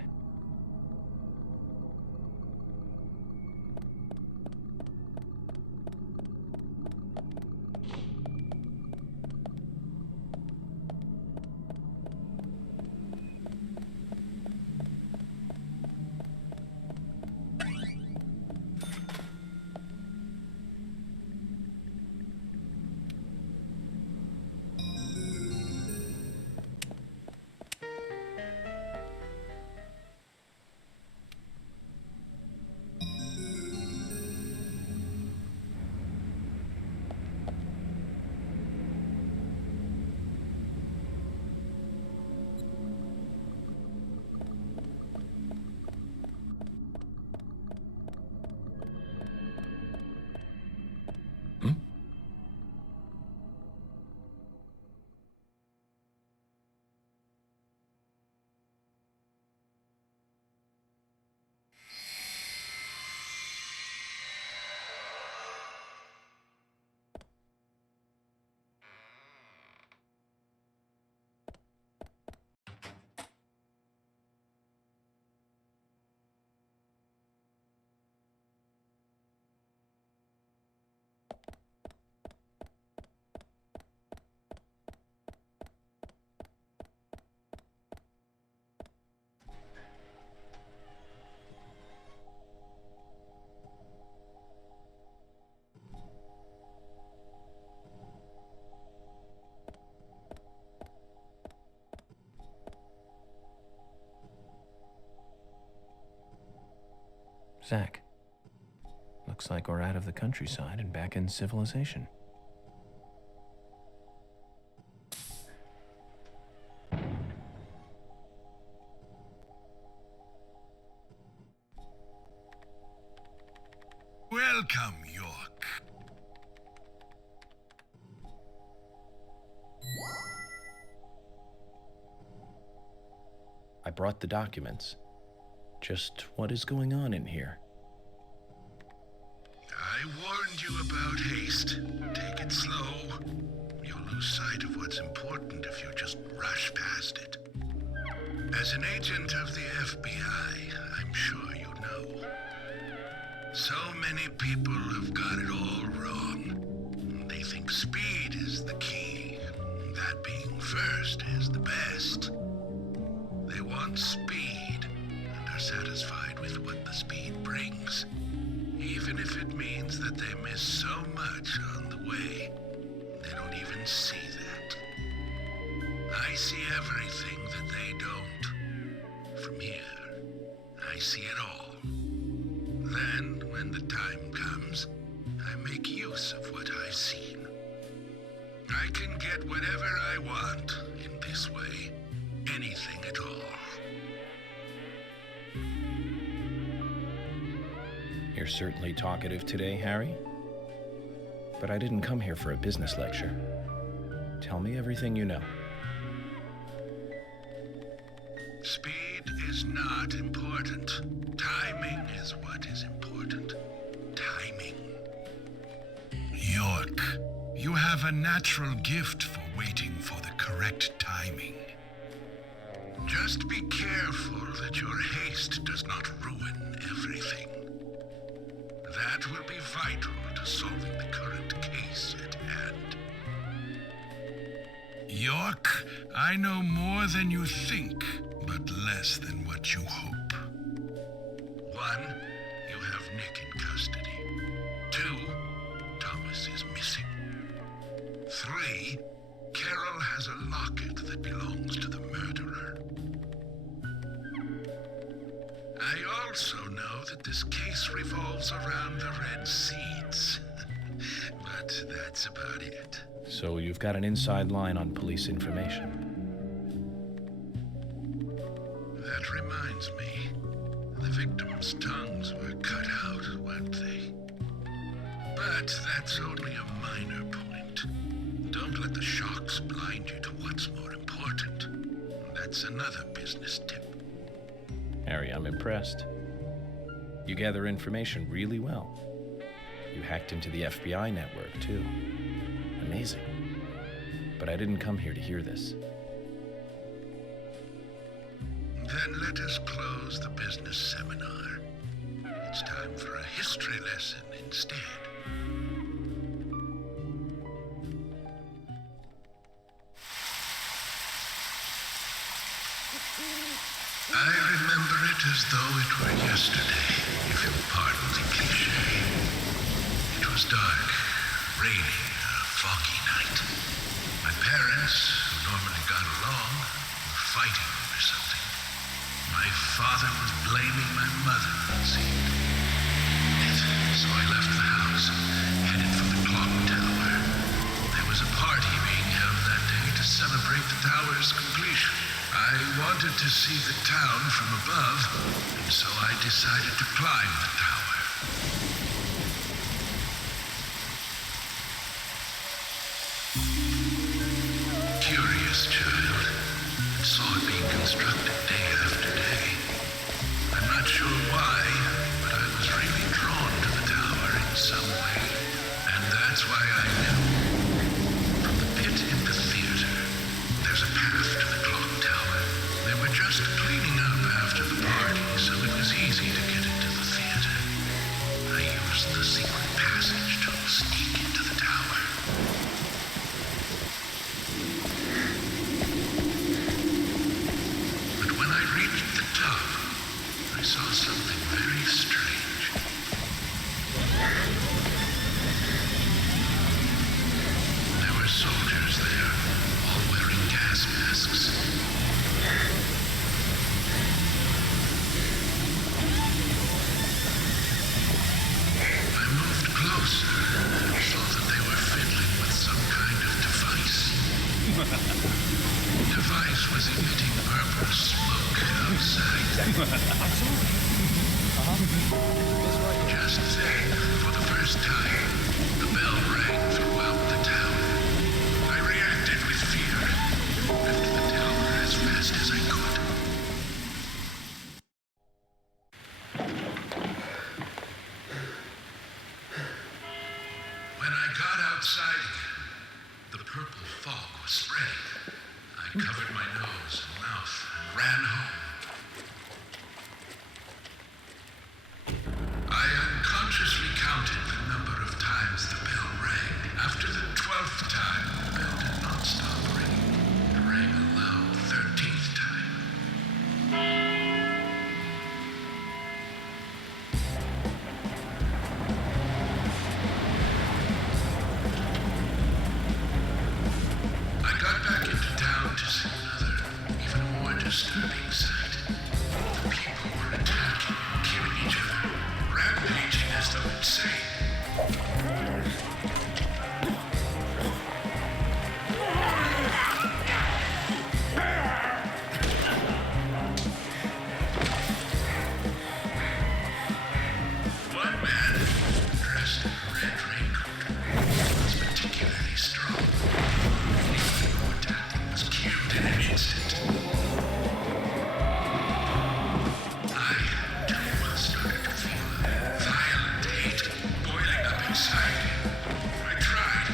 Zach, looks like we're out of the countryside and back in civilization. Welcome, York. I brought the documents. Just what is going on in here? I warned you about haste. Take it slow. You'll lose sight of what's important if you just rush past it. As an agent of the FBI, I'm sure you know. So many people have got it all wrong. They think speed is the key. That being first is the best. They want speed and are satisfied with what the speed brings. Even if it means that they miss so much on the way, they don't even see that. I see everything that they don't. From here, I see it all. Then, when the time comes, I make use of what I've seen. I can get whatever I want in this way. Anything at all. You're certainly talkative today, Harry. But I didn't come here for a business lecture. Tell me everything you know. Speed is not important. Timing is what is important. Timing. York, you have a natural gift for waiting for the correct timing. Just be careful that your haste does not ruin everything. That will be vital to solving the current case at hand. York, I know more than you think, but less than what you hope. 1, you have Nick in custody. 2, Thomas is missing. 3, Carol has a locket that belongs to the murderer. I also know that this case revolves around the red seeds. But that's about it. So you've got an inside line on police information. That reminds me. The victims' tongues were cut out, weren't they? But that's only a minor point. Don't let the shocks blind you to what's more important. That's another business tip. Harry, I'm impressed. You gather information really well. You hacked into the FBI network, too. Amazing. But I didn't come here to hear this. Then let us close the business seminar. It's time for a history lesson instead. I remember it as though it were yesterday, if you'll pardon the cliché. It was dark, raining, a foggy night. My parents, who normally got along, were fighting over something. My father was blaming my mother, it seemed. So I left the house, headed for the clock tower. There was a party being held that day to celebrate the tower's completion. I wanted to see the town from above, and so I decided to climb the tower. Curious child, and saw it being constructed day after day. I'm not sure why, but I was really drawn to the tower in some way, and that's why I knew. From the pit in the theater, there's a path to the clock tower. They were just cleaning up after the party, so it was easy to get into the theater. I used the secret passage to sneak into the tower. But when I reached the top, I saw something very strange. There were soldiers there, all wearing gas masks. Just then, for the first time, the bell rang throughout the town. I reacted with fear, left the tower as fast as I could. When I got outside again, the purple fog was spreading. I covered my nose and mouth and ran home. I unconsciously counted the number of times the bell rang. After the 12th time, the bell did not stop ringing. It rang a loud 13th time. I got back into town to see another, even more disturbing sight. The people were attacking, killing each other, rampaging as though insane. One man, dressed in a red raincoat, was particularly strong. Anyone who attacked him was killed in an instant. I, too, started to feel a violent hate boiling up inside me. I tried,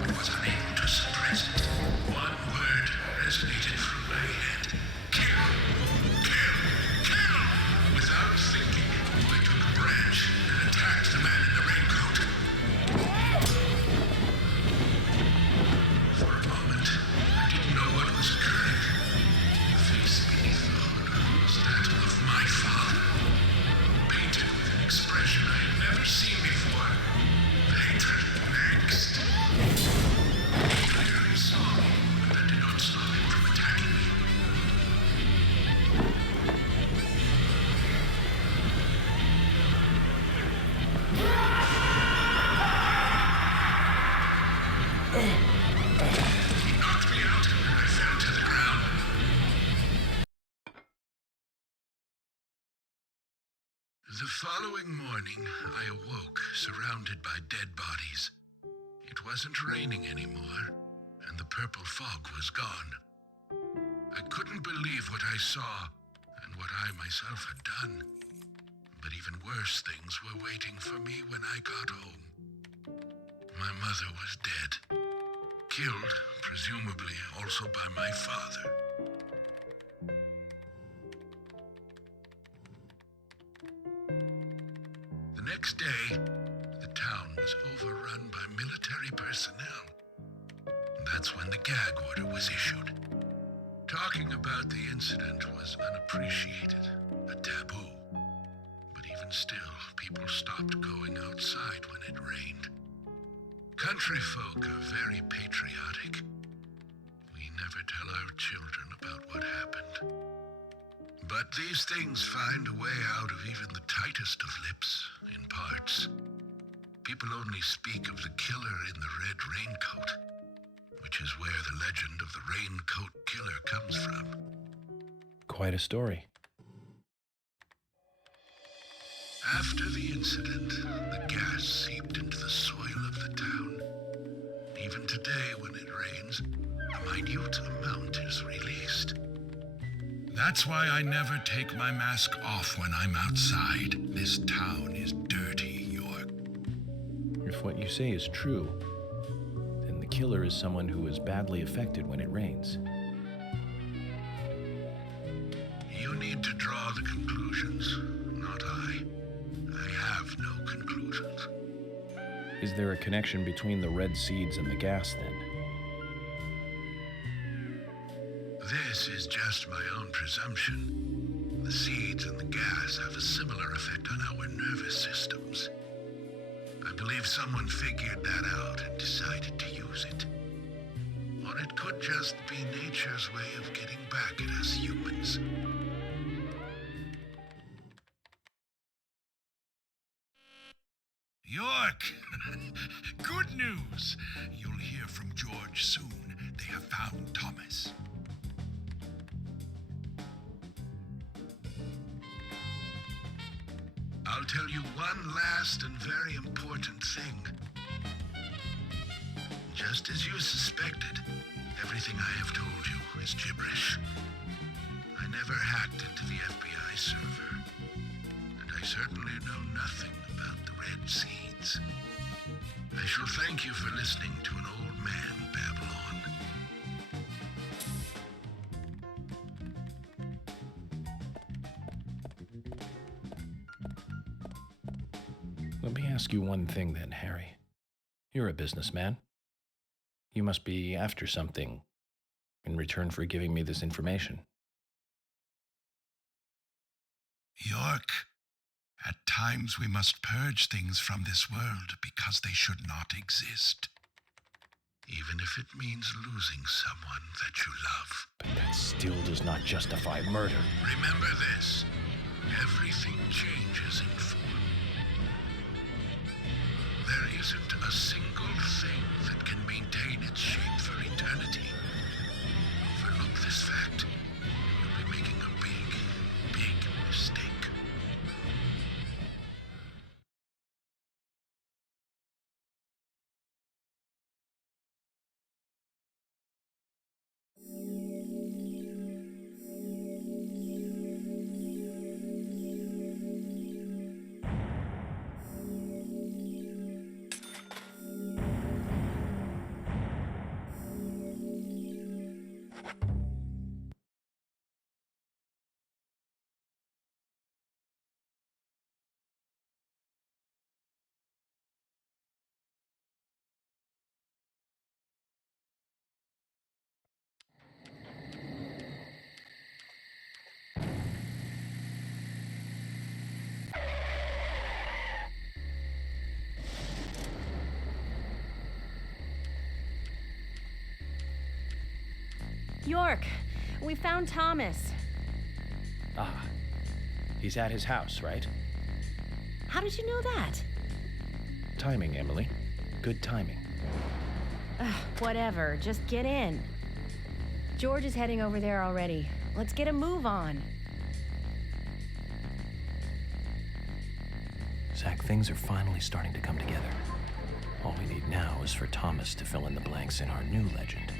but was unable to suppress it. One word resonated through my head. Kill! Kill! Kill! Without thinking, I took a branch and attacked the man in the raincoat. For a moment, I didn't know what was occurring. The face beneath the hood was that of my father, painted with an expression I had never seen before. The hatred next. He clearly saw me, but that did not stop him from attacking me. He knocked me out, and I fell to the ground. The following morning, I awoke surrounded by dead bodies. It wasn't raining anymore, and the purple fog was gone. I couldn't believe what I saw and what I myself had done. But even worse things were waiting for me when I got home. My mother was dead, killed, presumably also by my father. The next day, the town was overrun by military personnel. That's when the gag order was issued. Talking about the incident was unappreciated, a taboo. But even still, people stopped going outside when it rained. Country folk are very patriotic. We never tell our children about what happened. But these things find a way out of even the tightest of lips, in parts. People only speak of the killer in the red raincoat, which is where the legend of the raincoat killer comes from. Quite a story. After the incident, the gas seeped into the soil of the town. Even today, when it rains, a minute amount is released. That's why I never take my mask off when I'm outside. This town is dirty, York. If what you say is true, then the killer is someone who is badly affected when it rains. You need to draw the conclusions, not I. I have no conclusions. Is there a connection between the red seeds and the gas, then? This is just my own presumption. The seeds and the gas have a similar effect on our nervous systems. I believe someone figured that out and decided to use it. Or it could just be nature's way of getting back at us humans. York! Good news! You'll hear from George soon. They have found Thomas. I'll tell you one last and very important thing. Just as you suspected, everything I have told you is gibberish. I never hacked into the FBI server, and I certainly know nothing about the Red Seeds. I shall thank you for listening to an old man babble on. Let me ask you one thing then, Harry. You're a businessman. You must be after something in return for giving me this information. York, at times we must purge things from this world because they should not exist. Even if it means losing someone that you love. But that still does not justify murder. Remember this. Everything changes in form. There isn't a single thing that can maintain its shape for eternity. Overlook this fact, and you'll be making a big, big mistake. York, we found Thomas. Ah, he's at his house, right? How did you know that? Timing, Emily. Good timing. Whatever, just get in. George is heading over there already. Let's get a move on. Zach, things are finally starting to come together. All we need now is for Thomas to fill in the blanks in our new legend.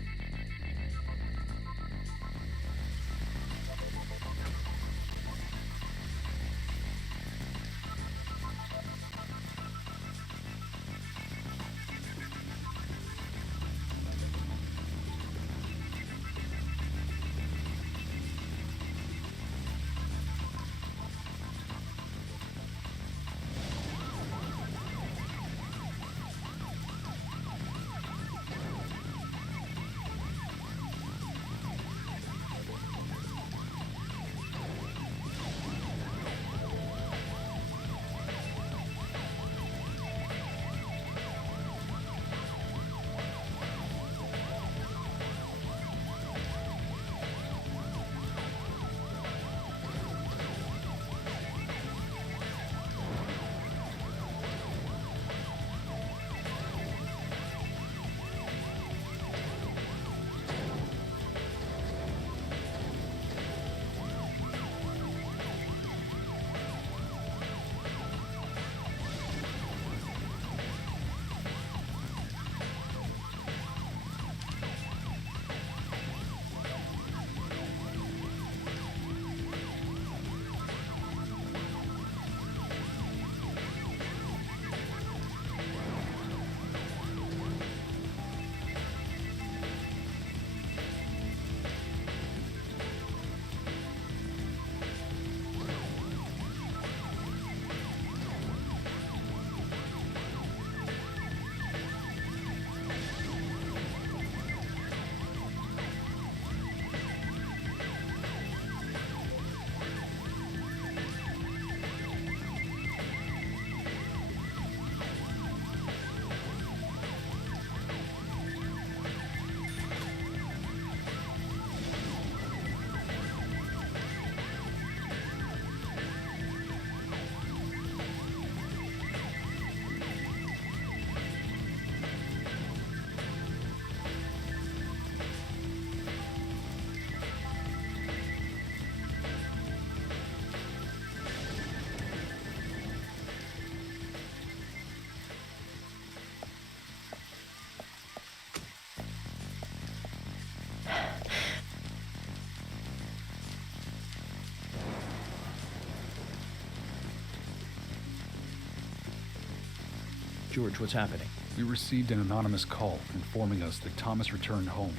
George, what's happening? We received an anonymous call informing us that Thomas returned home.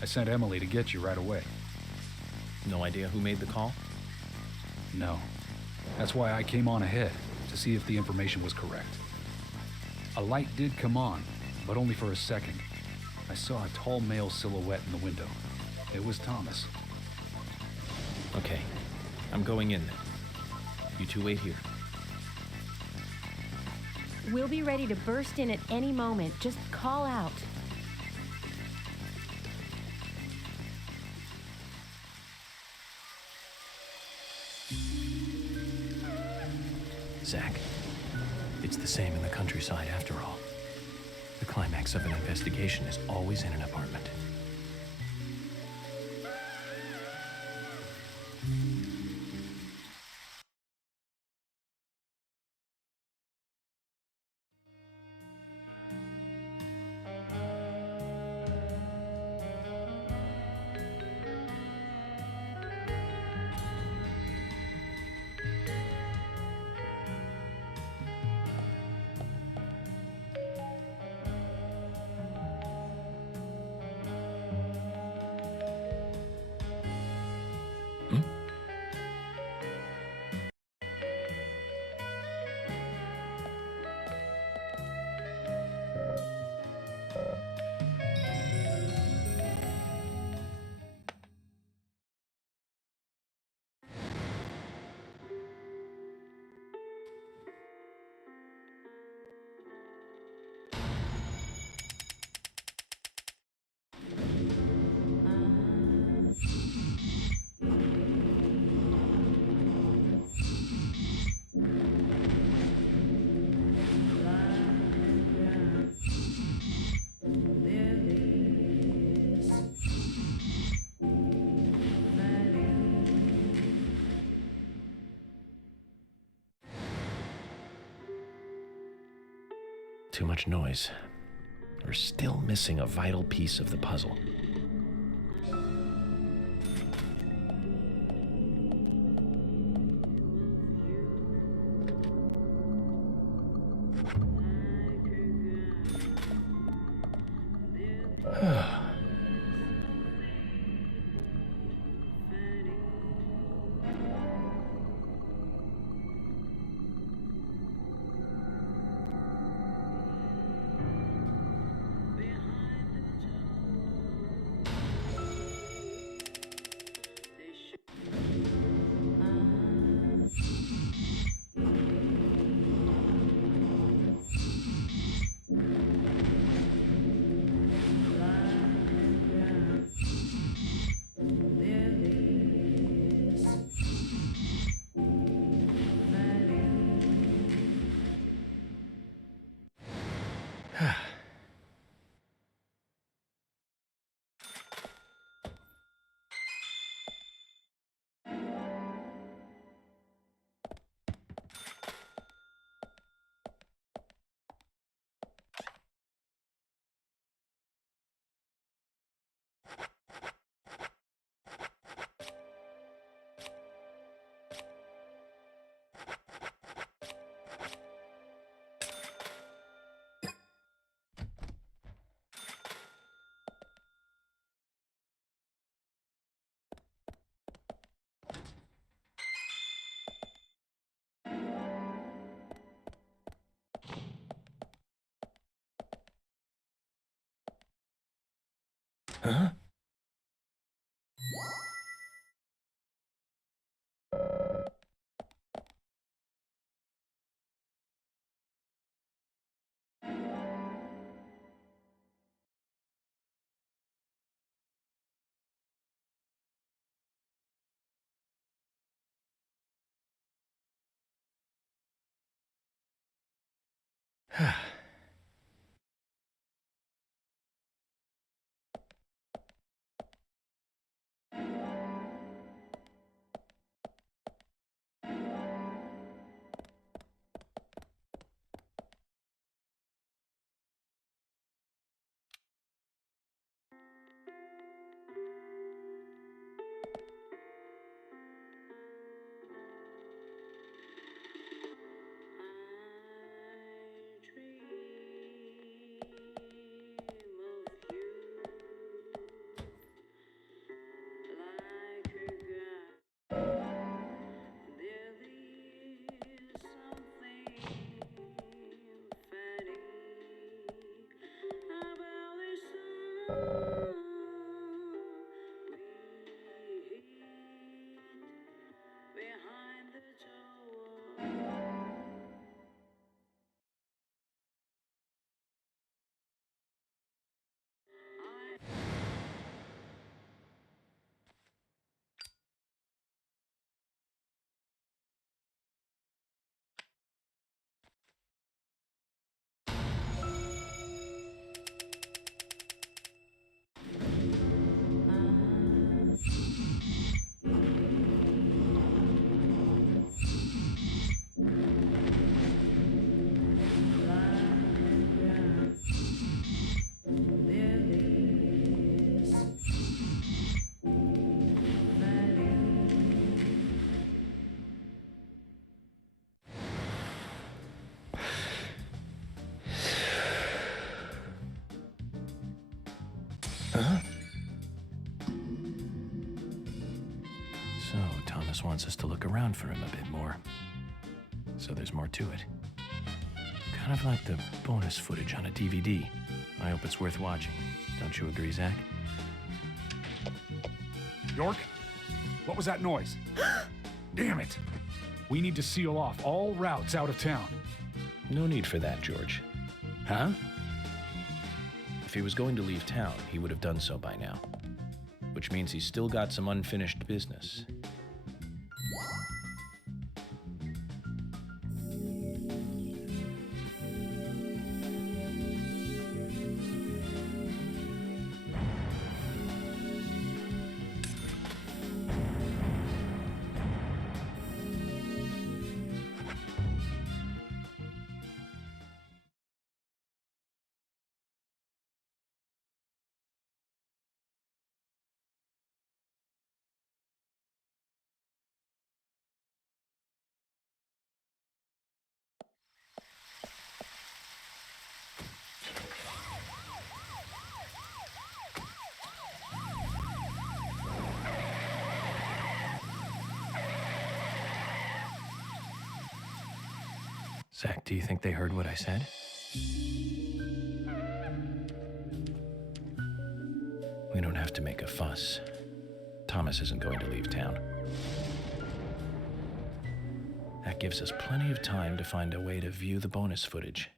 I sent Emily to get you right away. No idea who made the call? No. That's why I came on ahead, to see if the information was correct. A light did come on, but only for a second. I saw a tall male silhouette in the window. It was Thomas. Okay, I'm going in then. You two wait here. We'll be ready to burst in at any moment. Just call out. Zach, it's the same in the countryside after all. The climax of an investigation is always in an apartment. Too much noise. We're still missing a vital piece of the puzzle. Huh? Huh? So, Thomas wants us to look around for him a bit more. So there's more to it. Kind of like the bonus footage on a DVD. I hope it's worth watching. Don't you agree, Zach? York? What was that noise? Damn it! We need to seal off all routes out of town. No need for that, George. Huh? If he was going to leave town, he would have done so by now. Which means he's still got some unfinished business. Zach, do you think they heard what I said? We don't have to make a fuss. Thomas isn't going to leave town. That gives us plenty of time to find a way to view the bonus footage.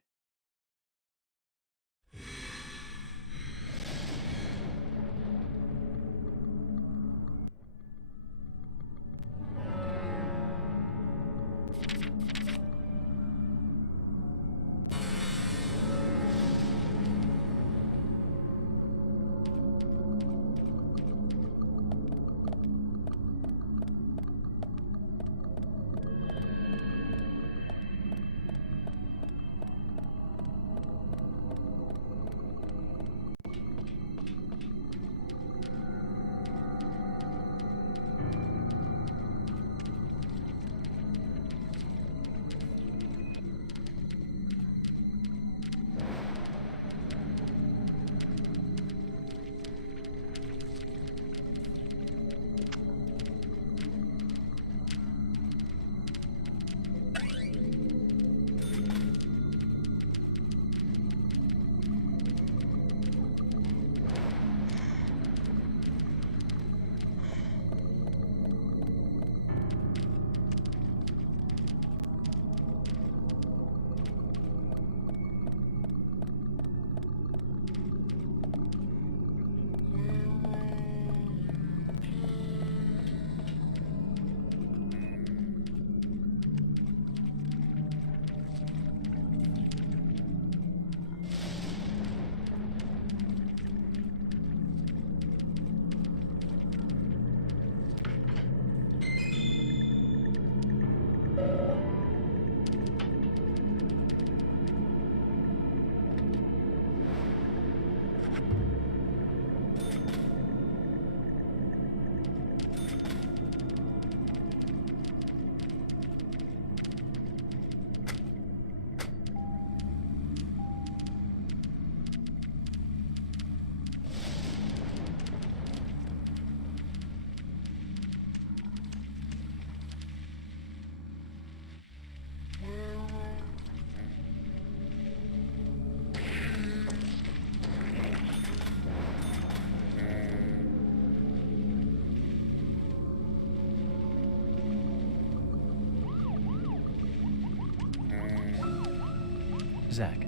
Zach,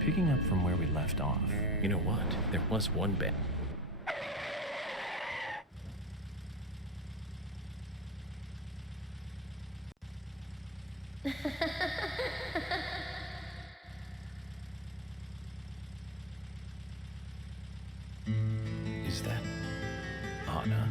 picking up from where we left off. You know what? There was one bit. Is that Anna?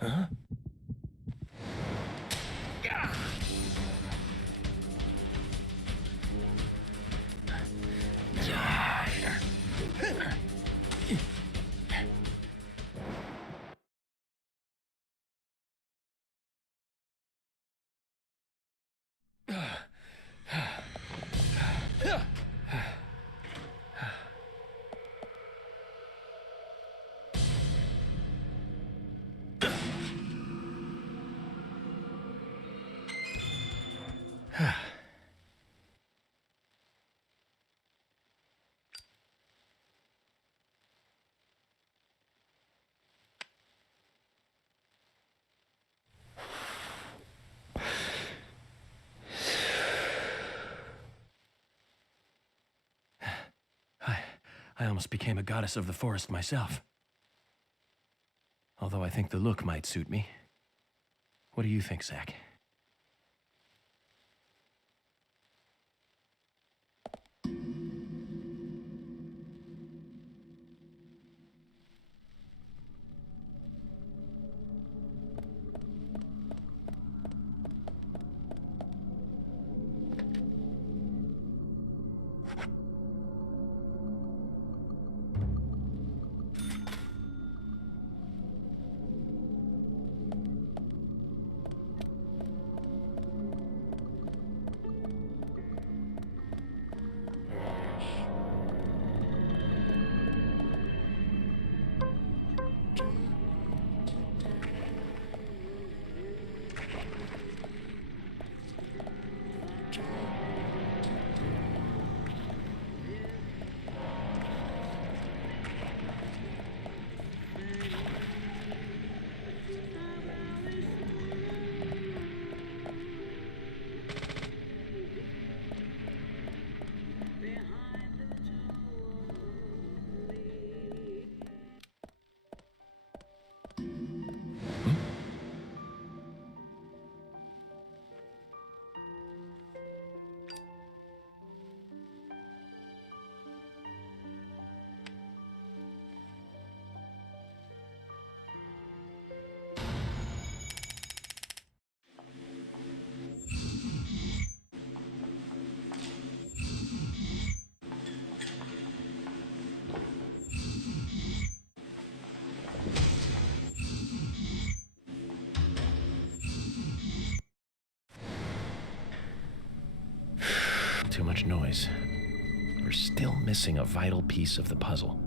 Huh? I almost became a goddess of the forest myself. Although I think the look might suit me. What do you think, Zach? Too much noise. We're still missing a vital piece of the puzzle.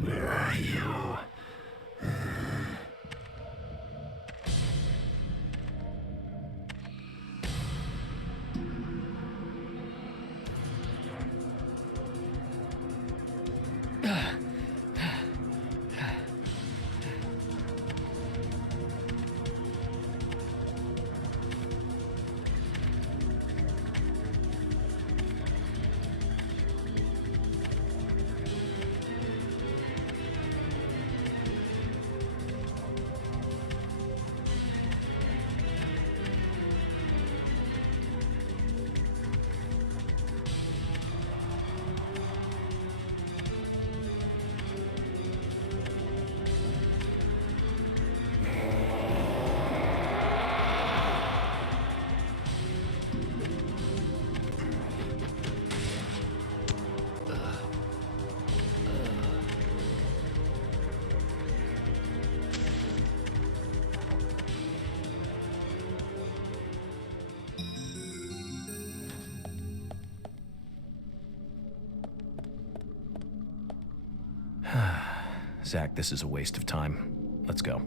Where are you? Zach, this is a waste of time. Let's go.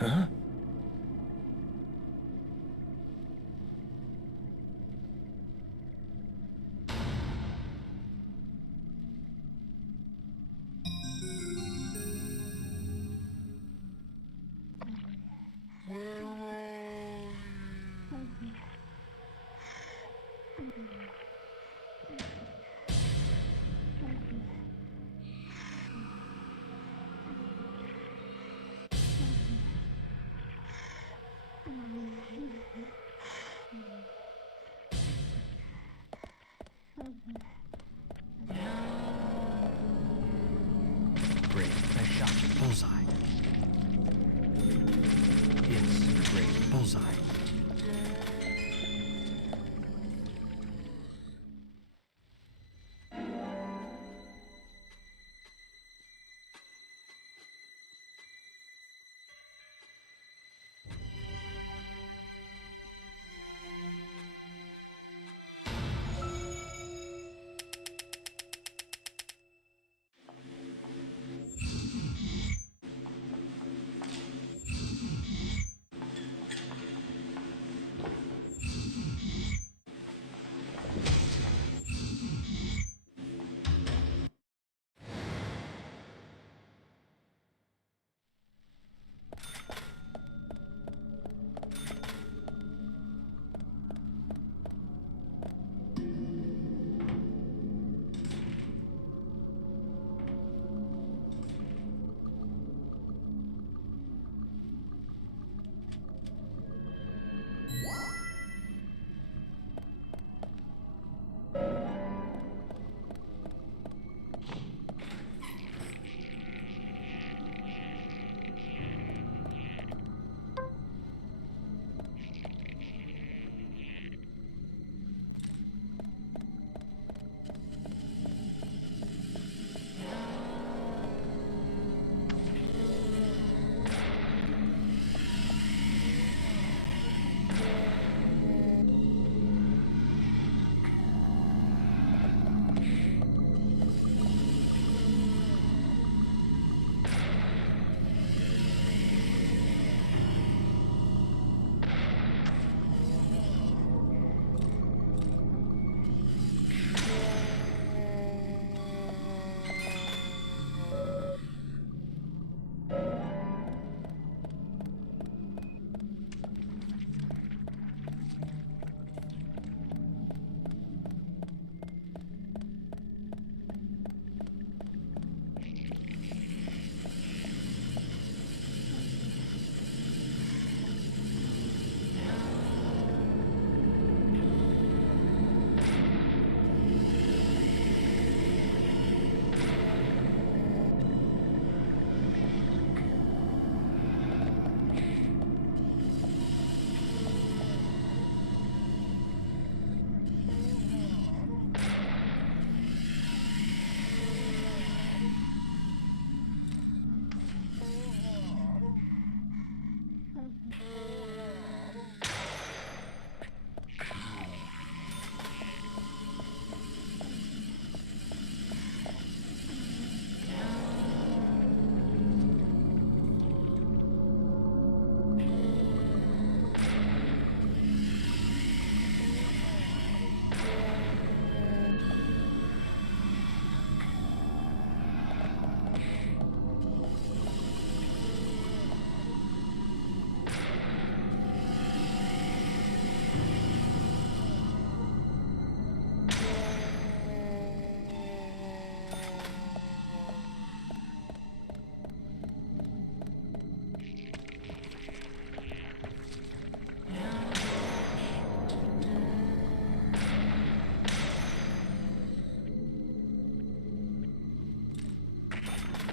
Huh? Great. Nice shot. Bullseye. Yes. Great. Bullseye.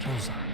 Bullseye.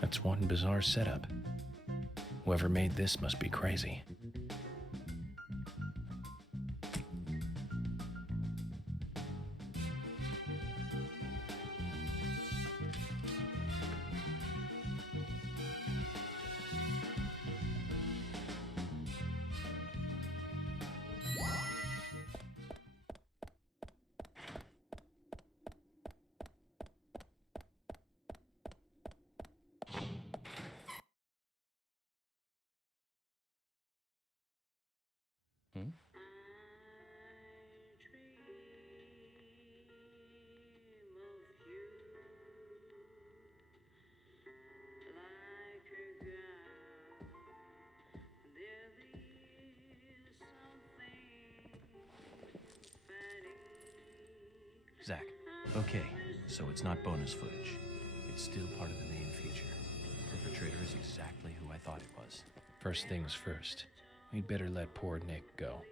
That's one bizarre setup. Whoever made this must be crazy. Hmm? Zach, okay, so it's not bonus footage. It's still part of the main feature. Perpetrator is exactly who I thought it was. First things first. We'd better let poor Nick go.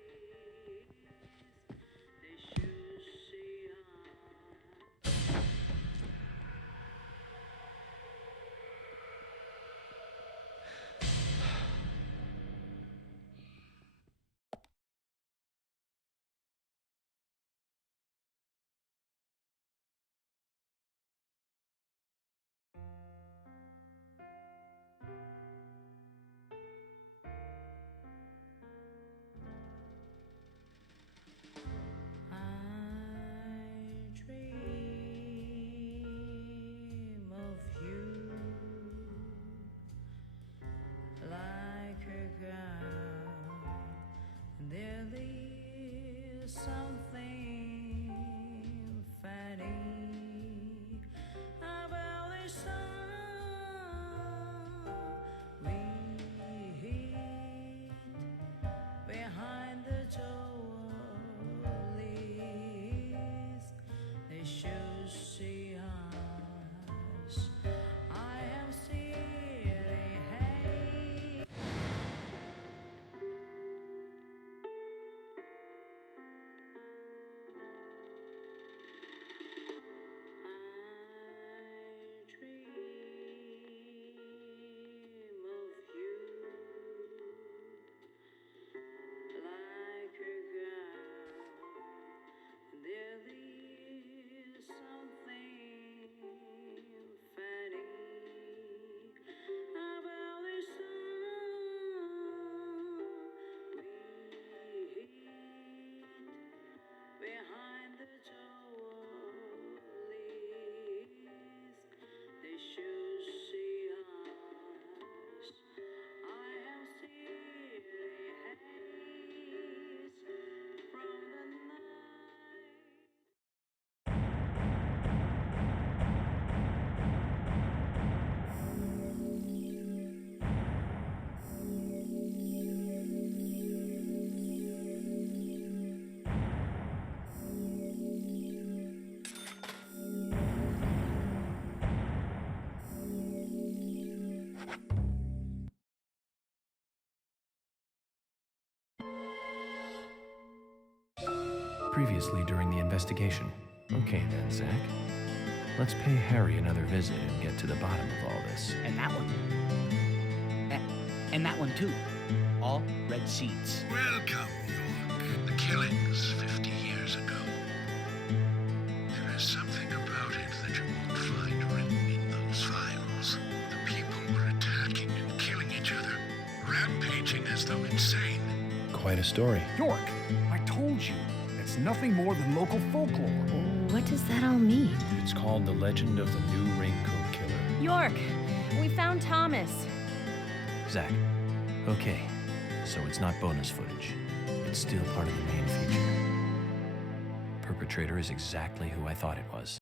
Previously during the investigation. Okay then, Zach. Let's pay Harry another visit and get to the bottom of all this. And that one. And that one too. All red seeds. Welcome, York. The killings 50 years ago. There is something about it that you won't find written in those files. The people were attacking and killing each other, rampaging as though insane. Quite a story. York, I told you. It's nothing more than local folklore. What does that all mean? It's called The Legend of the New Raincoat Killer. York, we found Thomas. Zach, okay, so it's not bonus footage. It's still part of the main feature. Perpetrator is exactly who I thought it was.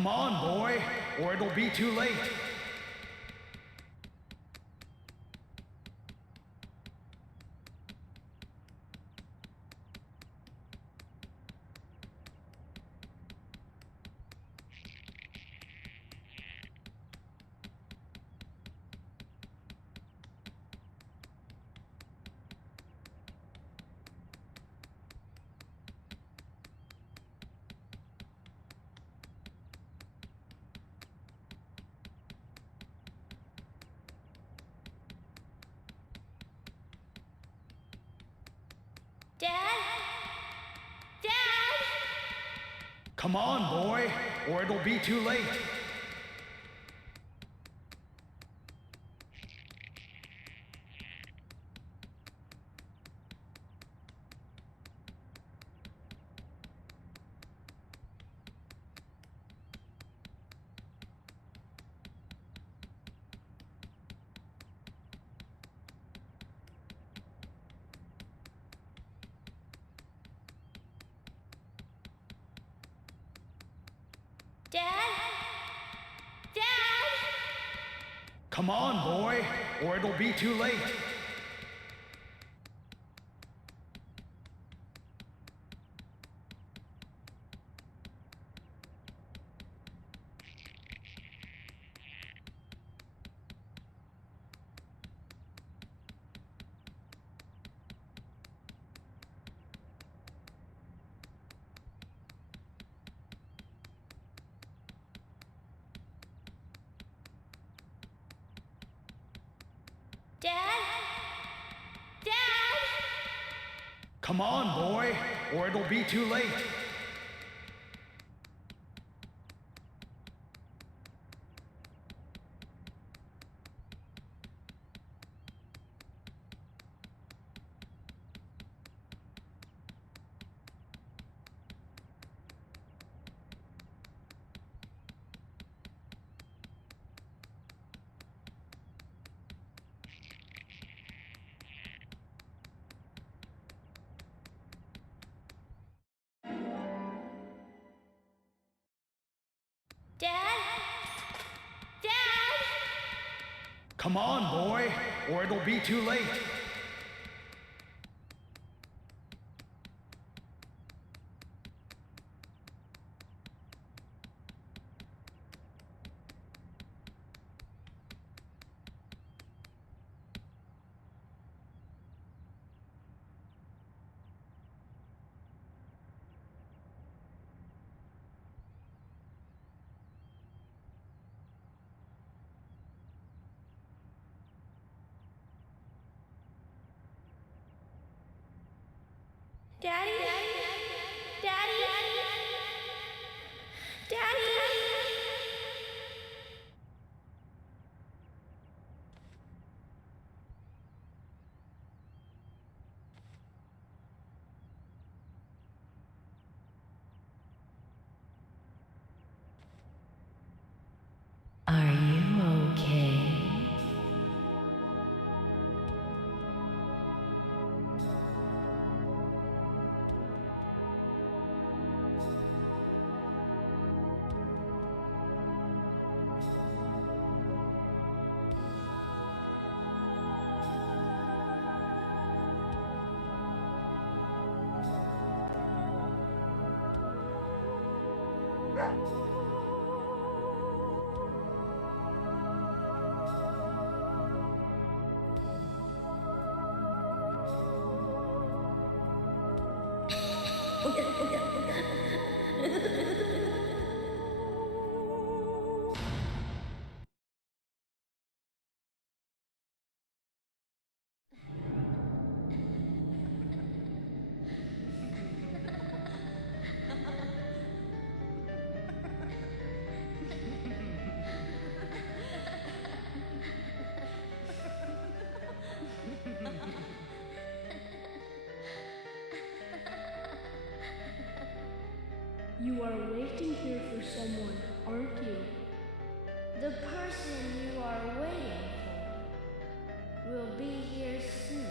Come on, boy, or it'll be too late. Dad? Dad? Come on, boy, or it'll be too late. Dad? Dad? Come on, boy, or it'll be too late. Dad? Dad? Come on, boy, or it'll be too late. Dad? Dad? Come on, boy, or it'll be too late. Daddy? Daddy? Daddy? Are you okay? You are waiting here for someone, aren't you? The person you are waiting for will be here soon.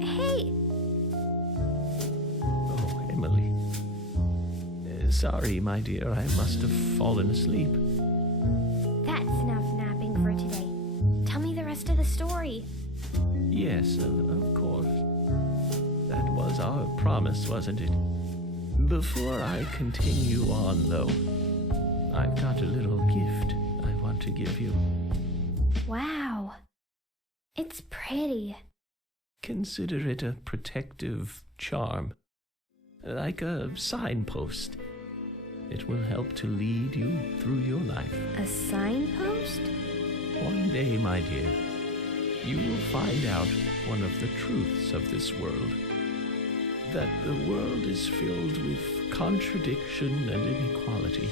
Hey! Oh, Emily. Sorry, my dear, I must have fallen asleep. That's enough napping for today. Tell me the rest of the story. Yes, of course. That was our promise, wasn't it? Before I continue on, though, I've got a little gift I want to give you. Wow. It's pretty. Consider it a protective charm, like a signpost. It will help to lead you through your life. A signpost? One day, my dear, you will find out one of the truths of this world. That the world is filled with contradiction and inequality.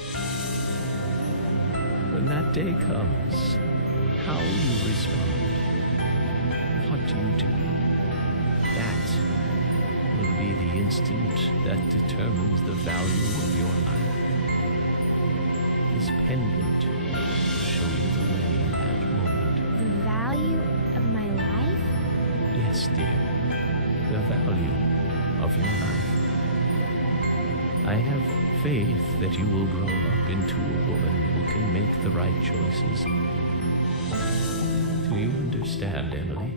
When that day comes, how you respond, what you do, that will be the instant that determines the value of your life. This pendant will show you the way in that moment. The value of my life? Yes, dear, the value of your life. I have faith that you will grow up into a woman who can make the right choices. Do you understand, Emily?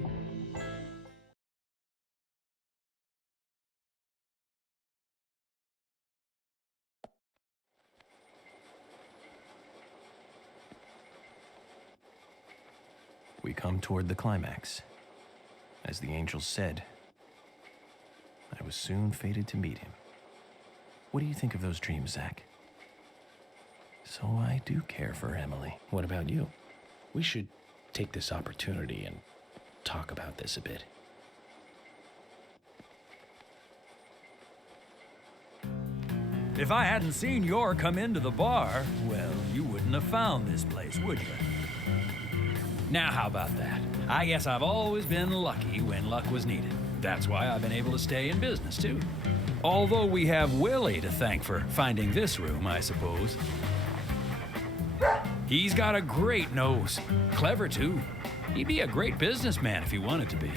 We come toward the climax. As the angels said, I was soon fated to meet him. What do you think of those dreams, Zach? So I do care for Emily. What about you? We should take this opportunity and talk about this a bit. If I hadn't seen Yor come into the bar, well, you wouldn't have found this place, would you? Now, how about that? I guess I've always been lucky when luck was needed. That's why I've been able to stay in business, too. Although we have Willie to thank for finding this room, I suppose. He's got a great nose. Clever, too. He'd be a great businessman if he wanted to be.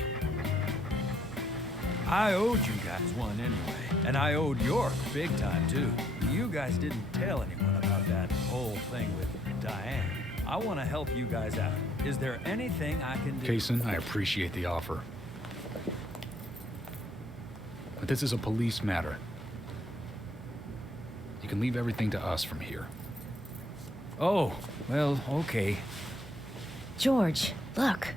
I owed you guys one anyway, and I owed York big time, too. You guys didn't tell anyone about that whole thing with Diane. I want to help you guys out. Is there anything I can do? Kaysen, I appreciate the offer. But this is a police matter. You can leave everything to us from here. Oh, well, okay. George, look.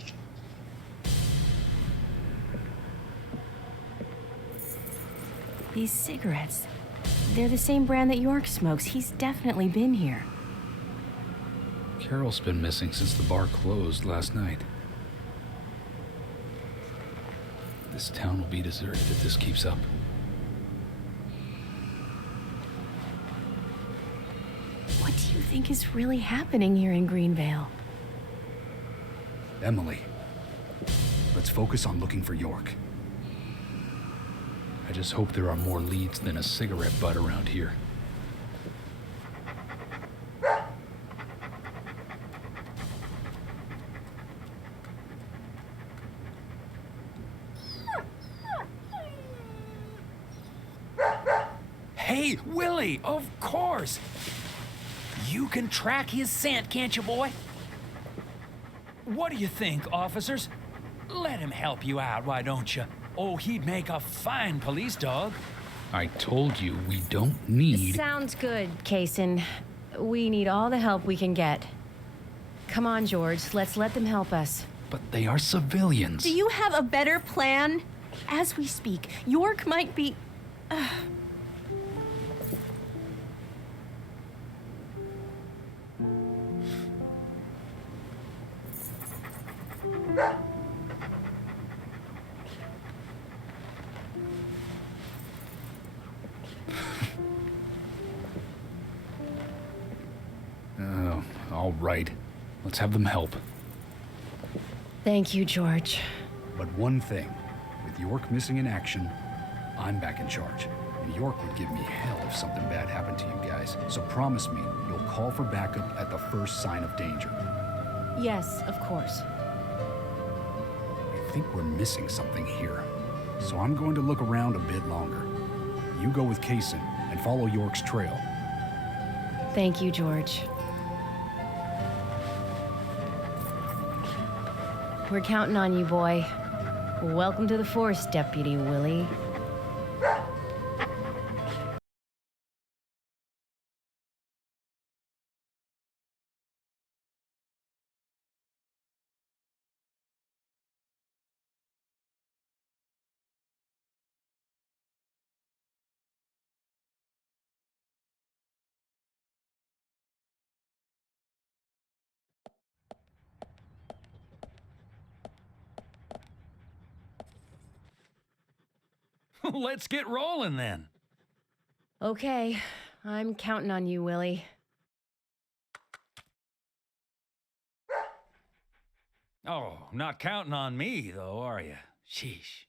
These cigarettes, they're the same brand that York smokes. He's definitely been here. Carol's been missing since the bar closed last night. This town will be deserted if this keeps up. What do you think is really happening here in Greenvale? Emily, let's focus on looking for York. I just hope there are more leads than a cigarette butt around here. Hey, Willie, of course. You can track his scent, can't you, boy? What do you think, officers? Let him help you out, why don't you? Oh, he'd make a fine police dog. I told you we don't need... Sounds good, Kaysen. We need all the help we can get. Come on, George. Let's let them help us. But they are civilians. Do you have a better plan? As we speak, York might be... All right. Let's have them help. Thank you, George. But one thing, with York missing in action, I'm back in charge. And York would give me hell if something bad happened to you guys. So promise me you'll call for backup at the first sign of danger. Yes, of course. I think we're missing something here. so I'm going to look around a bit longer. You go with Kaysen and follow York's trail. Thank you, George. We're counting on you, boy. Welcome to the force, Deputy Willie. Let's get rolling then. Okay, I'm counting on you, Willie. Oh, not counting on me, though, are you? Sheesh.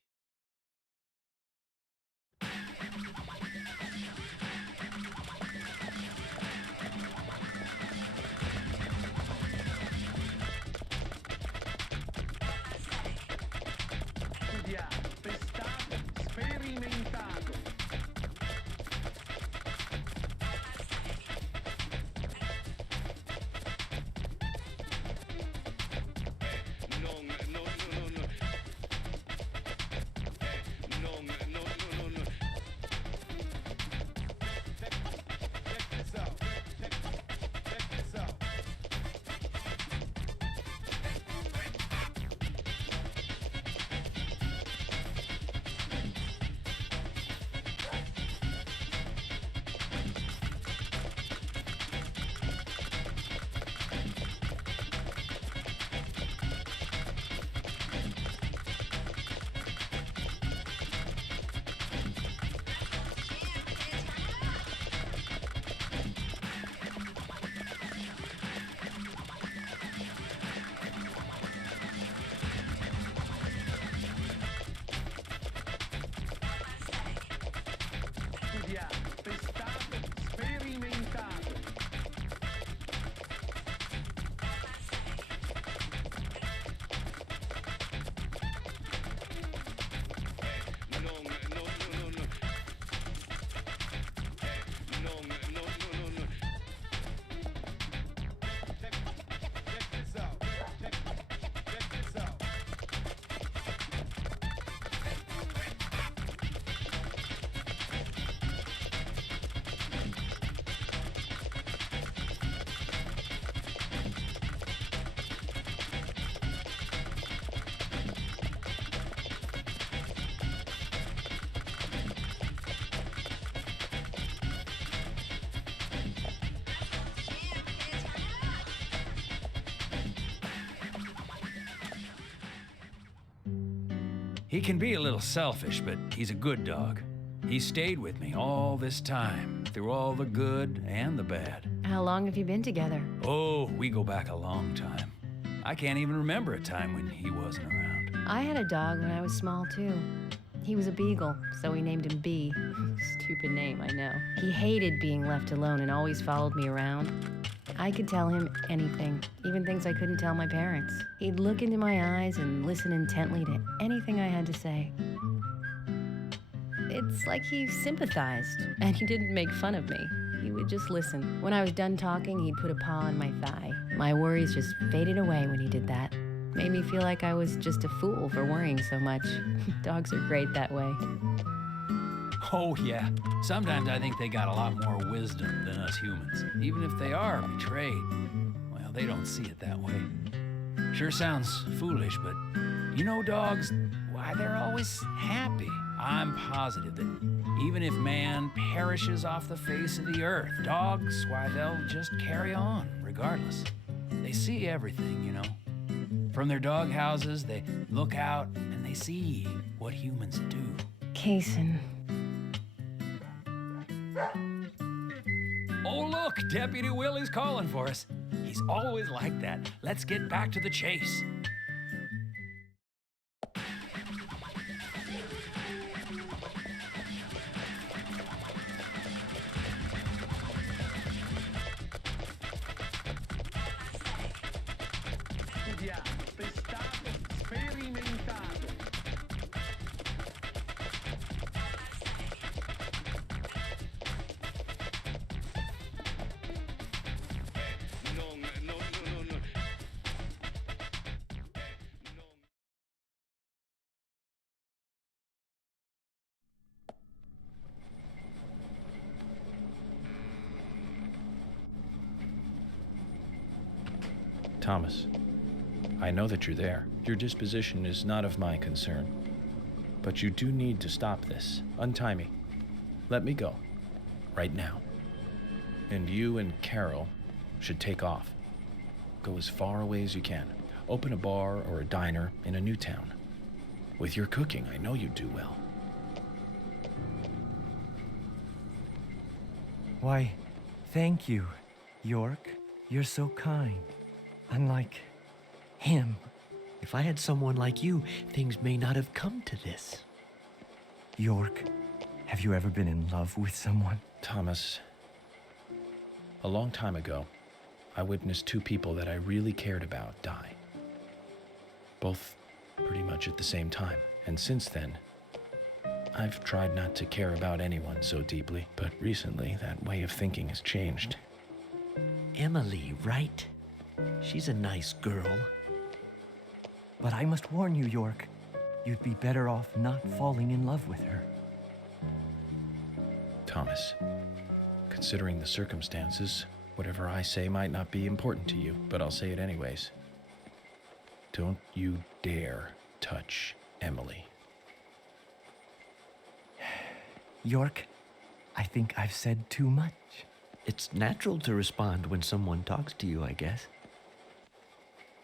He can be a little selfish, but he's a good dog. He stayed with me all this time, through all the good and the bad. How long have you been together? Oh, we go back a long time. I can't even remember a time when he wasn't around. I had a dog when I was small, too. He was a beagle, so we named him B. Stupid name, I know. He hated being left alone and always followed me around. I could tell him anything, even things I couldn't tell my parents. He'd look into my eyes and listen intently to anything I had to say. It's like he sympathized, and he didn't make fun of me. He would just listen. When I was done talking, he'd put a paw on my thigh. My worries just faded away when he did that. Made me feel like I was just a fool for worrying so much. Dogs are great that way. Oh, yeah. Sometimes I think they got a lot more wisdom than us humans. Even if they are betrayed, well, they don't see it that way. Sure sounds foolish, but you know dogs, why, they're always happy. I'm positive that even if man perishes off the face of the earth, dogs, why, they'll just carry on, regardless. They see everything, you know. From their dog houses, they look out and they see what humans do. Kaysen. Oh, look, Deputy Willie's calling for us. He's always like that. Let's get back to the chase. Thomas, I know that you're there. Your disposition is not of my concern. But you do need to stop this. Untie me. Let me go. Right now. And you and Carol should take off. Go as far away as you can. Open a bar or a diner in a new town. With your cooking, I know you do well. Why, thank you, York. You're so kind. Unlike him. If I had someone like you, things may not have come to this. York, have you ever been in love with someone? Thomas, a long time ago, I witnessed two people that I really cared about die. Both pretty much at the same time. And since then, I've tried not to care about anyone so deeply, but recently that way of thinking has changed. Emily, right? She's a nice girl. But I must warn you, York, you'd be better off not falling in love with her. Thomas, considering the circumstances, whatever I say might not be important to you, but I'll say it anyways. Don't you dare touch Emily. York, I think I've said too much. It's natural to respond when someone talks to you, I guess.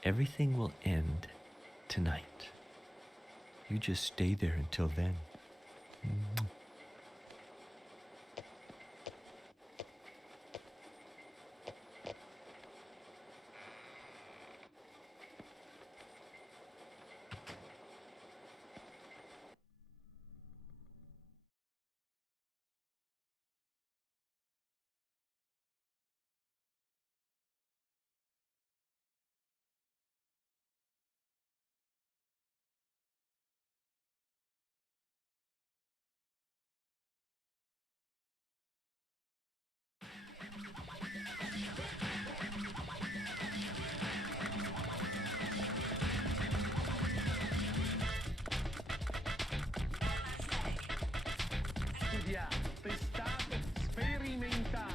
Everything will end tonight. You just stay there until then. Testato, sperimentato.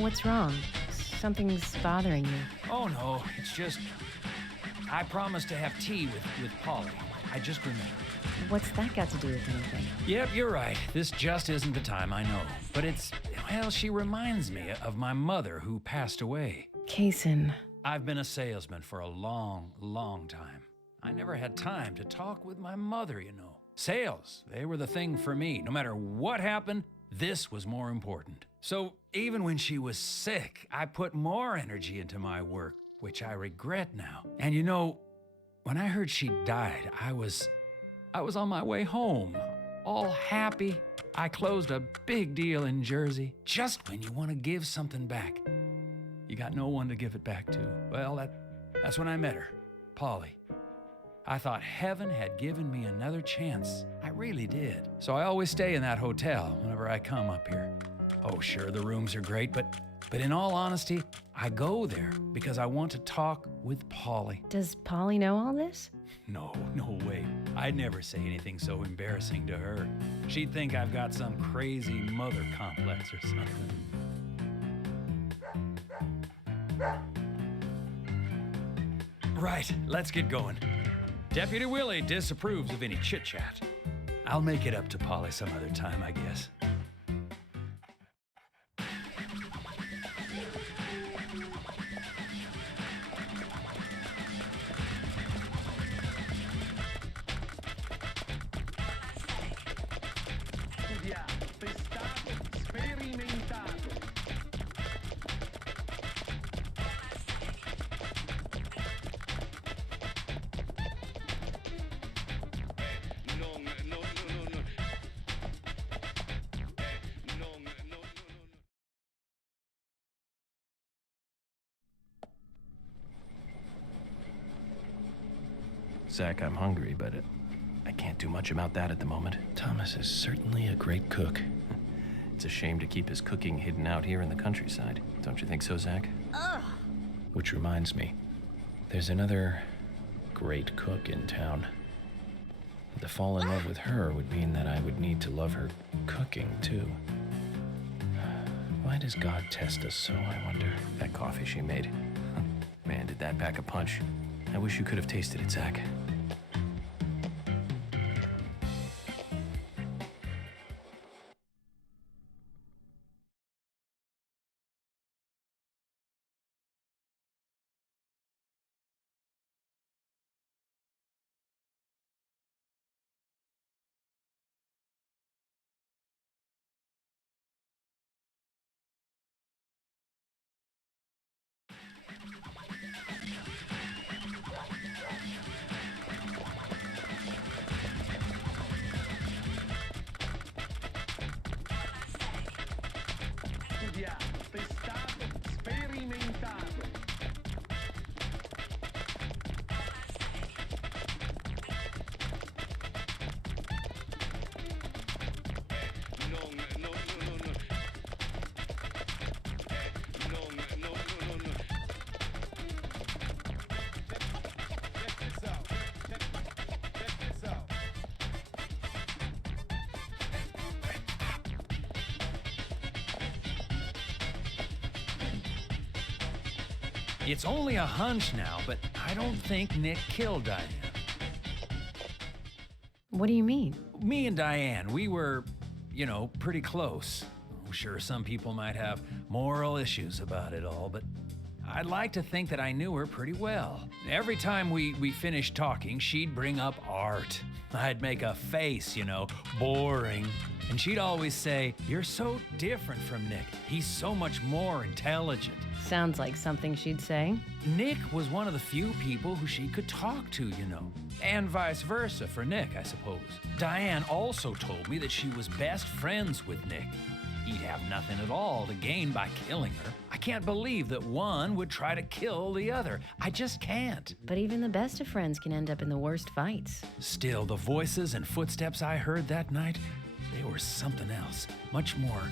What's wrong? Something's bothering you. Oh, no, it's just... I promised to have tea with Polly. I just remembered. What's that got to do with anything? Yep, you're right. This just isn't the time, I know. But it's... well, she reminds me of my mother who passed away. Kaysen. I've been a salesman for a long, long time. I never had time to talk with my mother, you know. Sales, they were the thing for me. No matter what happened, this was more important. So even when she was sick, I put more energy into my work, which I regret now. And you know, when I heard she died, I was on my way home, all happy. I closed a big deal in Jersey. Just when you want to give something back, you got no one to give it back to. Well, that's when I met her, Polly. I thought heaven had given me another chance. I really did. So I always stay in that hotel whenever I come up here. Oh, sure, the rooms are great, but in all honesty, I go there because I want to talk with Polly. Does Polly know all this? No way. I'd never say anything so embarrassing to her. She'd think I've got some crazy mother complex or something. Right, let's get going. Deputy Willie disapproves of any chit-chat. I'll make it up to Polly some other time, I guess. Zach, I'm hungry, but I can't do much about that at the moment. Thomas is certainly a great cook. It's a shame to keep his cooking hidden out here in the countryside. Don't you think so, Zach? Ugh. Which reminds me, there's another great cook in town. To fall in love with her would mean that I would need to love her cooking, too. Why does God test us so, I wonder? That coffee she made. Man, did that pack a punch. I wish you could have tasted it, Zach. It's only a hunch now, but I don't think Nick killed Diane. What do you mean? Me and Diane, we were, pretty close. I'm sure some people might have moral issues about it all, but I'd like to think that I knew her pretty well. Every time we finished talking, she'd bring up art. I'd make a face, boring. And she'd always say, "You're so different from Nick. He's so much more intelligent." Sounds like something she'd say. Nick was one of the few people who she could talk to, And vice versa for Nick, I suppose. Diane also told me that she was best friends with Nick. He'd have nothing at all to gain by killing her. I can't believe that one would try to kill the other. I just can't. But even the best of friends can end up in the worst fights. Still, the voices and footsteps I heard that night, they were something else. Much more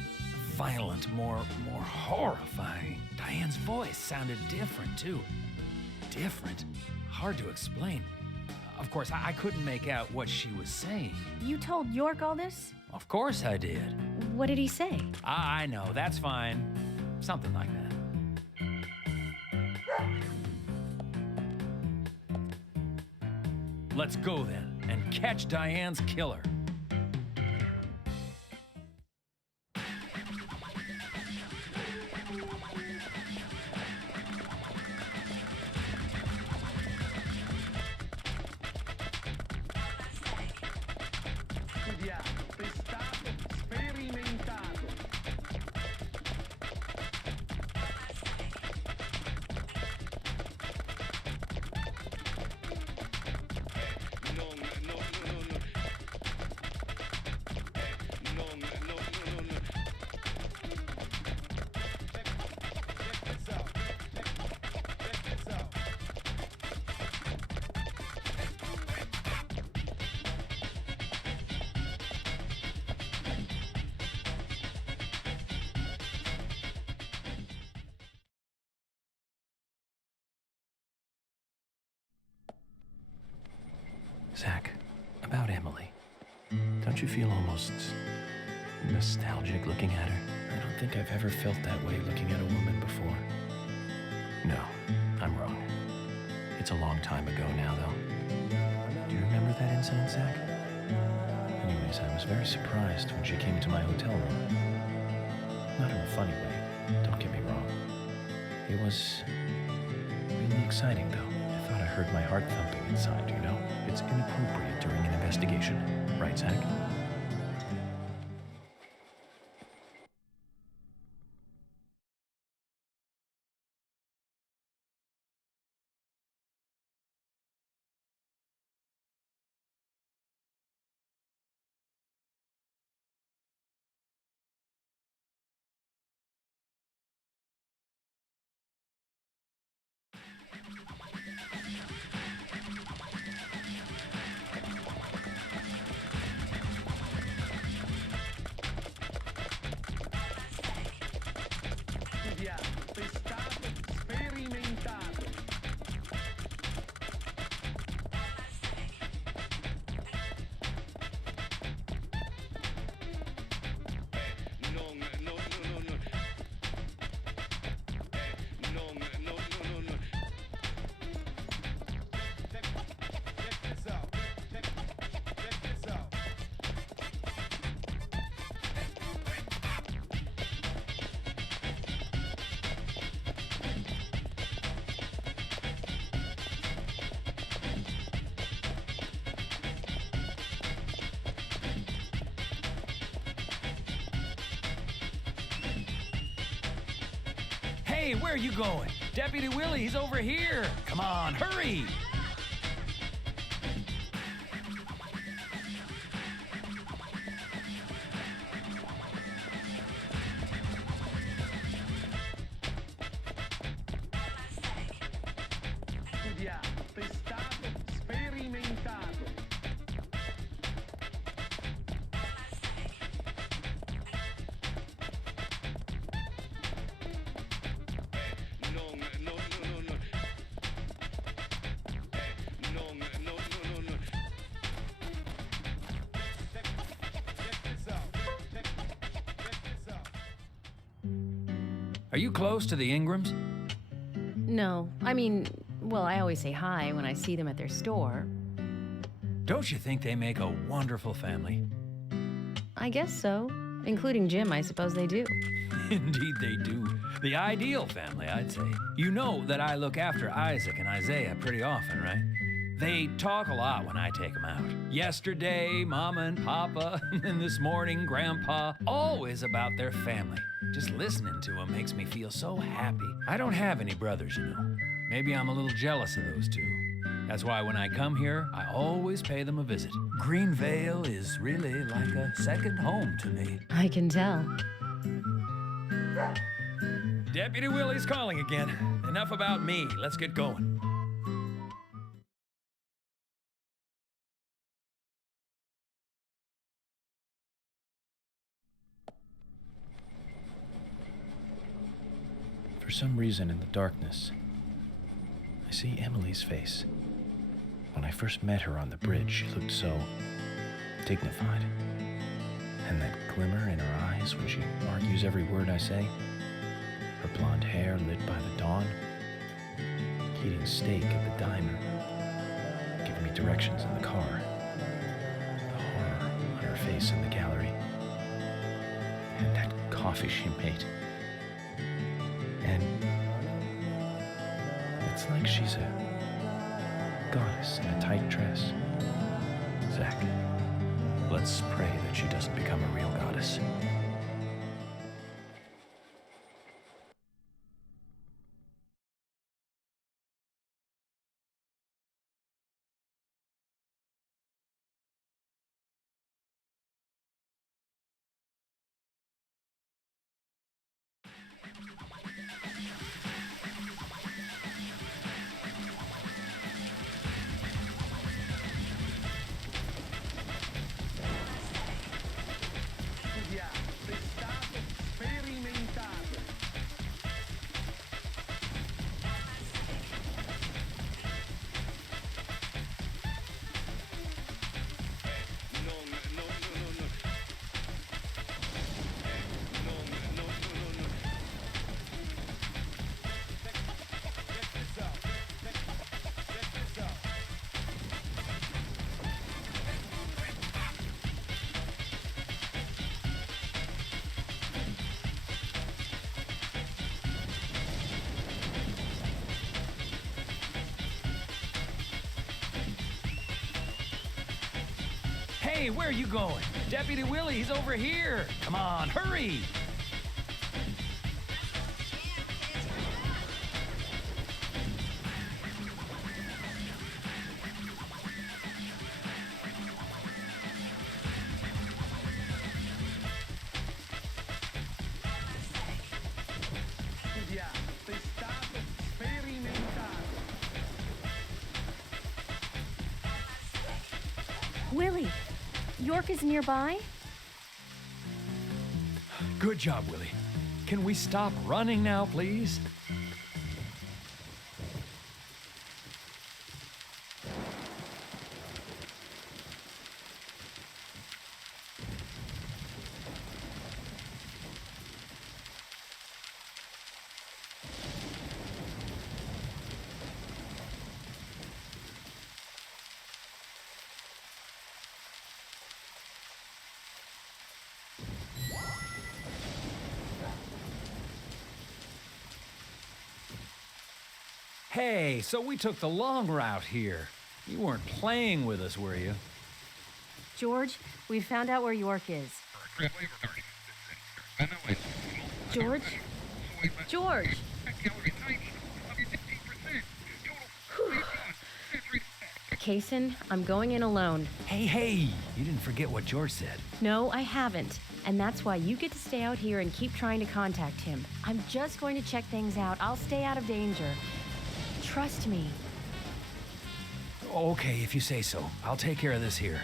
violent, more horrifying. Diane's voice sounded different, too. Different? Hard to explain. Of course, I couldn't make out what she was saying. You told York all this? Of course I did. What did he say? I know, that's fine. Something like that. Let's go then, and catch Diane's killer. Zach, about Emily. Don't you feel almost nostalgic looking at her? I don't think I've ever felt that way looking at a woman before. No, I'm wrong. It's a long time ago now, though. Do you remember that incident, Zach? Anyways, I was very surprised when she came to my hotel room. Not in a funny way, don't get me wrong. It was really exciting, though. I thought I heard my heart thumping inside, It's inappropriate during an investigation. Right, Zach? Hey, where are you going? Deputy Willie, he's over here. Come on, hurry! Are you close to the Ingrams? No, I mean, well, I always say hi when I see them at their store. Don't you think they make a wonderful family? I guess so. Including Jim, I suppose they do. Indeed they do. The ideal family, I'd say. You know that I look after Isaac and Isaiah pretty often, right? They talk a lot when I take them out. Yesterday, Mama and Papa, and this morning, Grandpa, always about their family. Just listening to them makes me feel so happy. I don't have any brothers, you know. Maybe I'm a little jealous of those two. That's why when I come here, I always pay them a visit. Greenvale is really like a second home to me. I can tell. Deputy Willie's calling again. Enough about me. Let's get going. For some reason in the darkness, I see Emily's face. When I first met her on the bridge, she looked so dignified. And that glimmer in her eyes when she argues every word I say. Her blonde hair lit by the dawn. Eating steak at the diner. Giving me directions in the car. The horror on her face in the gallery. And that coffee she made. And it's like she's a goddess in a tight dress. Zach, let's pray that she doesn't become a real goddess. Hey, where are you going? Deputy Willie, he's over here. Come on, hurry! Willie, York is nearby? Good job, Willie. Can we stop running now, please? Hey, so we took the long route here. You weren't playing with us, were you? George, we found out where York is. George? George! Kaysen, I'm going in alone. Hey, you didn't forget what George said. No, I haven't. And that's why you get to stay out here and keep trying to contact him. I'm just going to check things out. I'll stay out of danger. Trust me. Okay, if you say so. I'll take care of this here.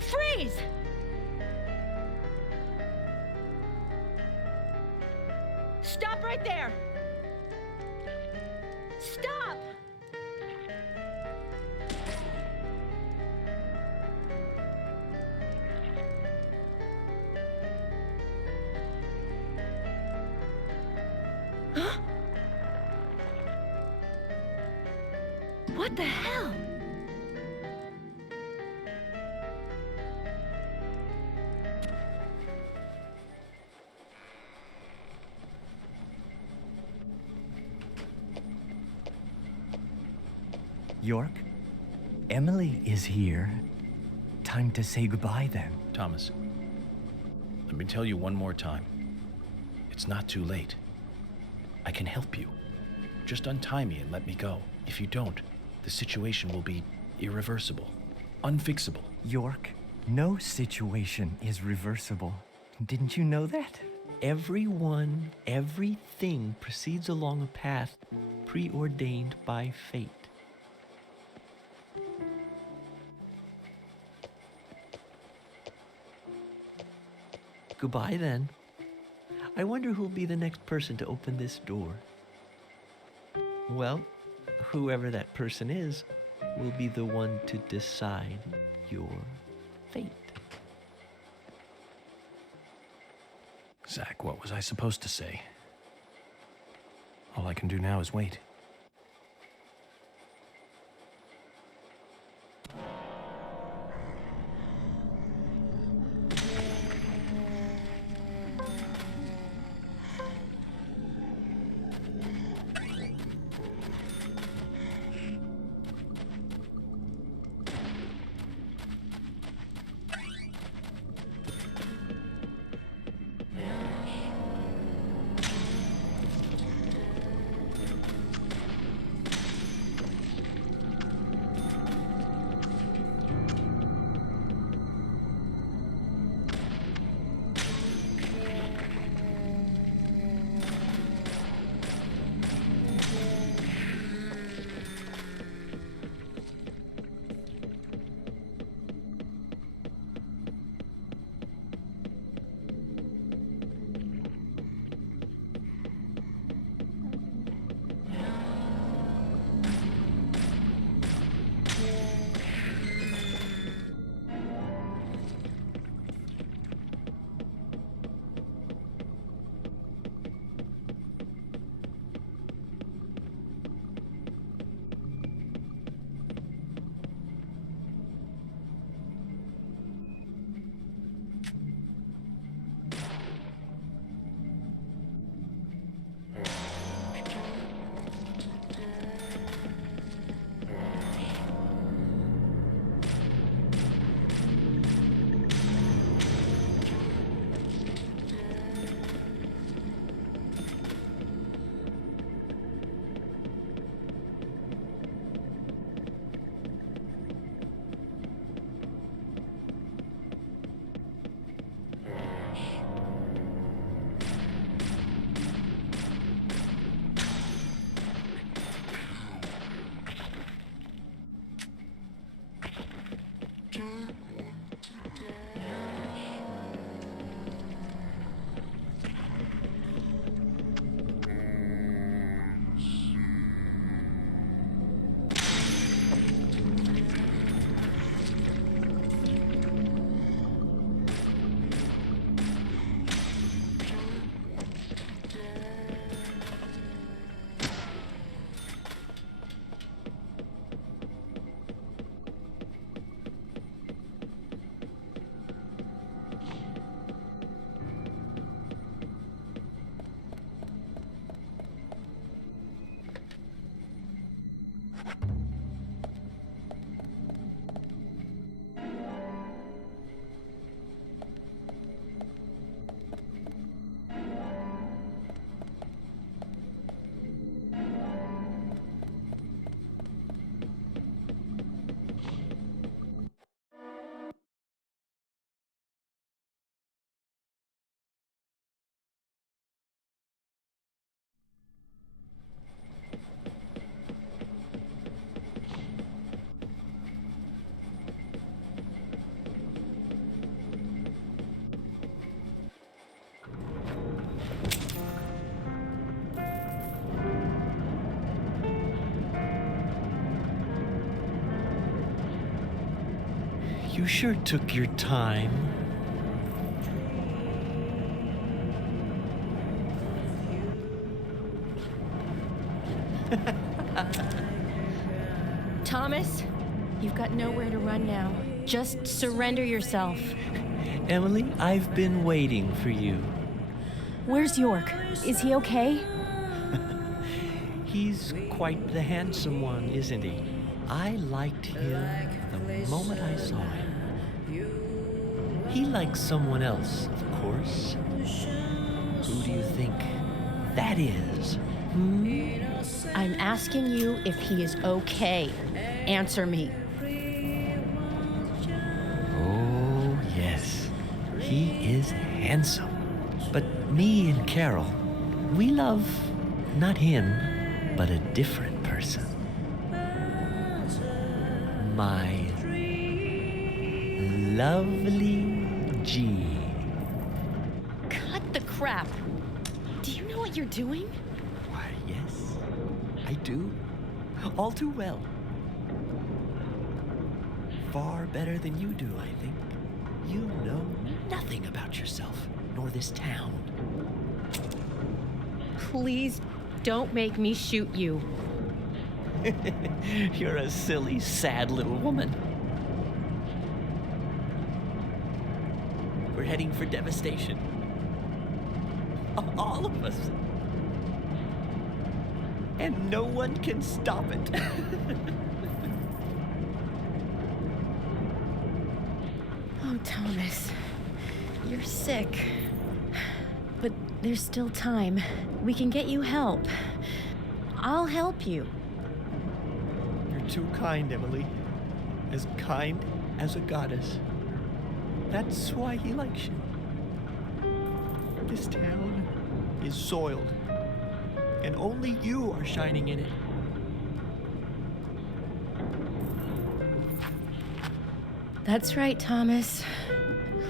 Freeze! Stop right there! Stop! Huh? What the hell? York, Emily is here. Time to say goodbye then. Thomas, let me tell you one more time. It's not too late. I can help you. Just untie me and let me go. If you don't, the situation will be irreversible, unfixable. York, no situation is reversible. Didn't you know that? Everyone, everything proceeds along a path preordained by fate. Goodbye then. I wonder who'll be the next person to open this door. Well, whoever that person is will be the one to decide your fate. Zach, what was I supposed to say? All I can do now is wait. You sure took your time. Thomas, you've got nowhere to run now. Just surrender yourself. Emily, I've been waiting for you. Where's York? Is he okay? He's quite the handsome one, isn't he? I liked him the moment I saw him. He likes someone else, of course. Who do you think that is? I'm asking you if he is okay. Answer me. Oh, yes. He is handsome. But me and Carol, we love not him, but a different person. My lovely G. Cut the crap. Do you know what you're doing? Why, yes, I do. All too well. Far better than you do, I think. You know nothing about yourself, nor this town. Please don't make me shoot you. You're a silly, sad little woman. We're heading for devastation. All of us. And no one can stop it. Oh, Thomas, you're sick. But there's still time. We can get you help. I'll help you. You're too kind, Emily. As kind as a goddess. That's why he likes you. This town is soiled, and only you are shining in it. That's right, Thomas.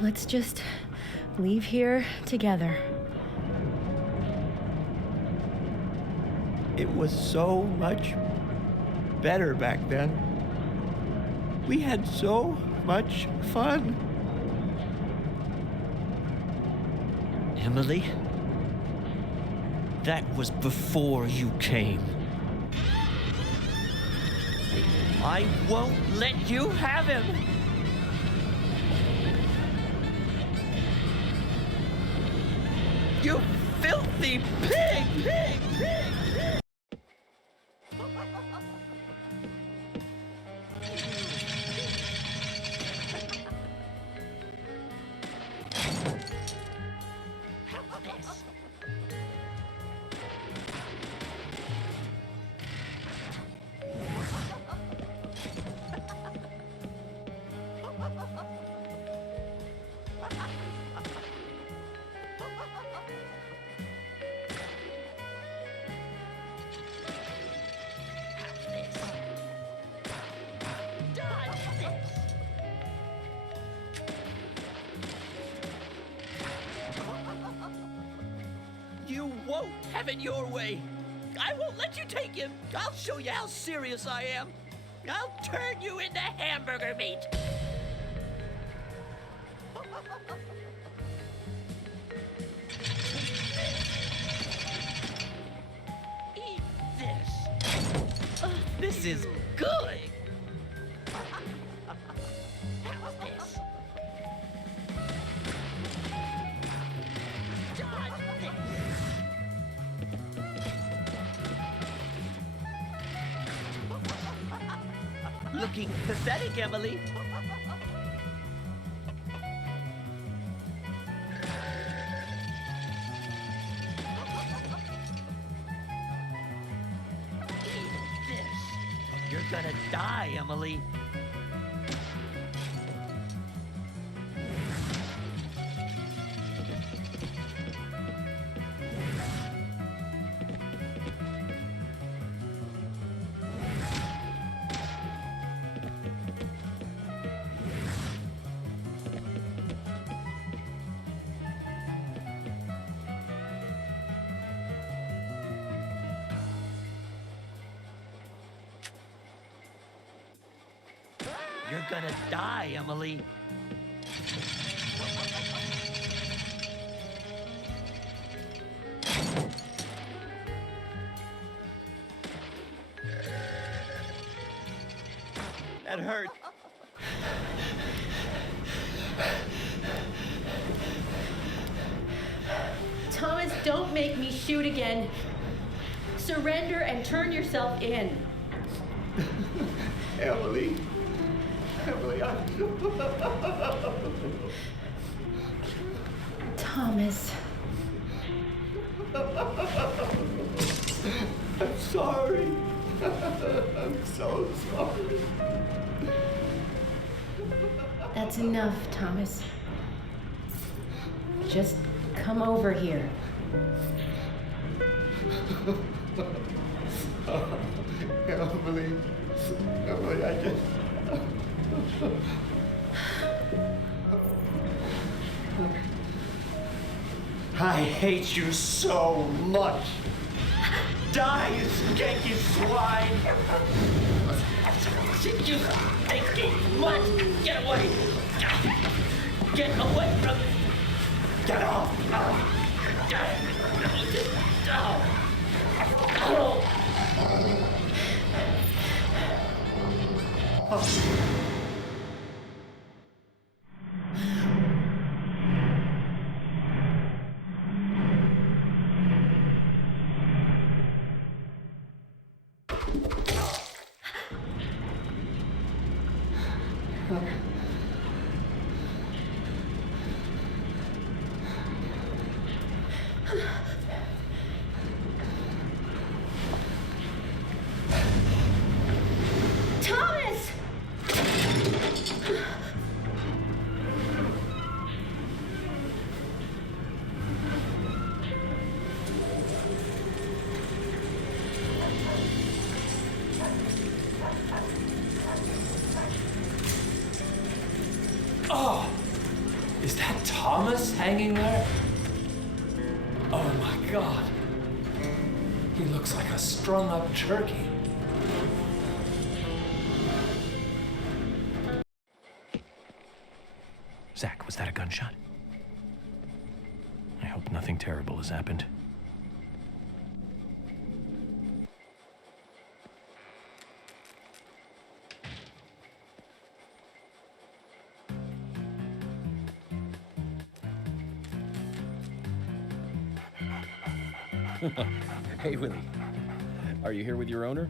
Let's just leave here together. It was so much better back then. We had so much fun. Emily, that was before you came. I won't let you have him. You filthy pig! You won't have it your way. I won't let you take him. I'll show you how serious I am. I'll turn you into hamburger meat. Eat this. This is good. How's this? Dodge this. Looking pathetic, Emily. Eat this. You're gonna die, Emily. You're gonna die, Emily. That hurt. Thomas, don't make me shoot again. Surrender and turn yourself in. Emily. Emily, Thomas. I'm sorry. I'm so sorry. That's enough, Thomas. Just come over here. Emily, Emily, I just... I hate you so much. Die, you skanky swine! You stinky mutt! Get away! Get away from me! Get off! Thomas! Oh, is that Thomas hanging there? Oh my God. He looks like a strung-up turkey. Zach, was that a gunshot? I hope nothing terrible has happened. Hey, Willie. Are you here with your owner?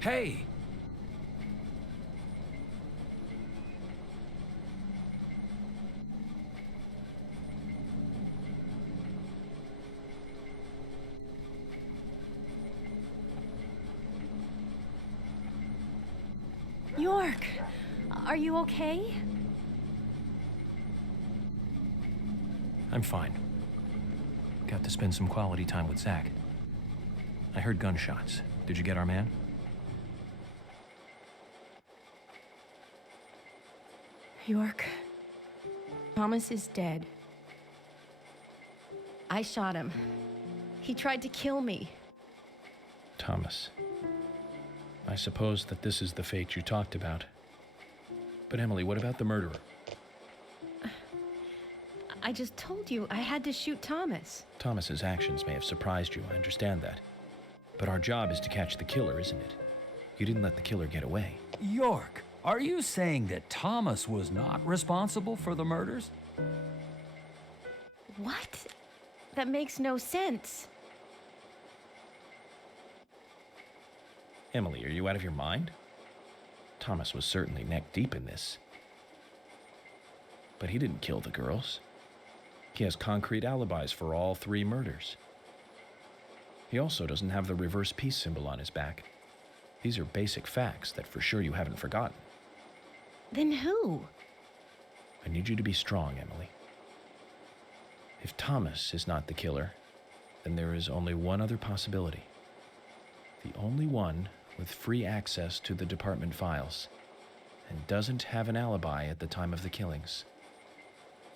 Hey! York, are you okay? I'm fine. Got to spend some quality time with Zach. I heard gunshots. Did you get our man? York, Thomas is dead. I shot him. He tried to kill me. Thomas. I suppose that this is the fate you talked about. But Emily, what about the murderer? I just told you I had to shoot Thomas. Thomas's actions may have surprised you, I understand that. But our job is to catch the killer, isn't it? You didn't let the killer get away. York, are you saying that Thomas was not responsible for the murders? What? That makes no sense. Emily, are you out of your mind? Thomas was certainly neck deep in this. But he didn't kill the girls. He has concrete alibis for all 3 murders. He also doesn't have the reverse peace symbol on his back. These are basic facts that for sure you haven't forgotten. Then who? I need you to be strong, Emily. If Thomas is not the killer, then there is only one other possibility. The only one with free access to the department files and doesn't have an alibi at the time of the killings.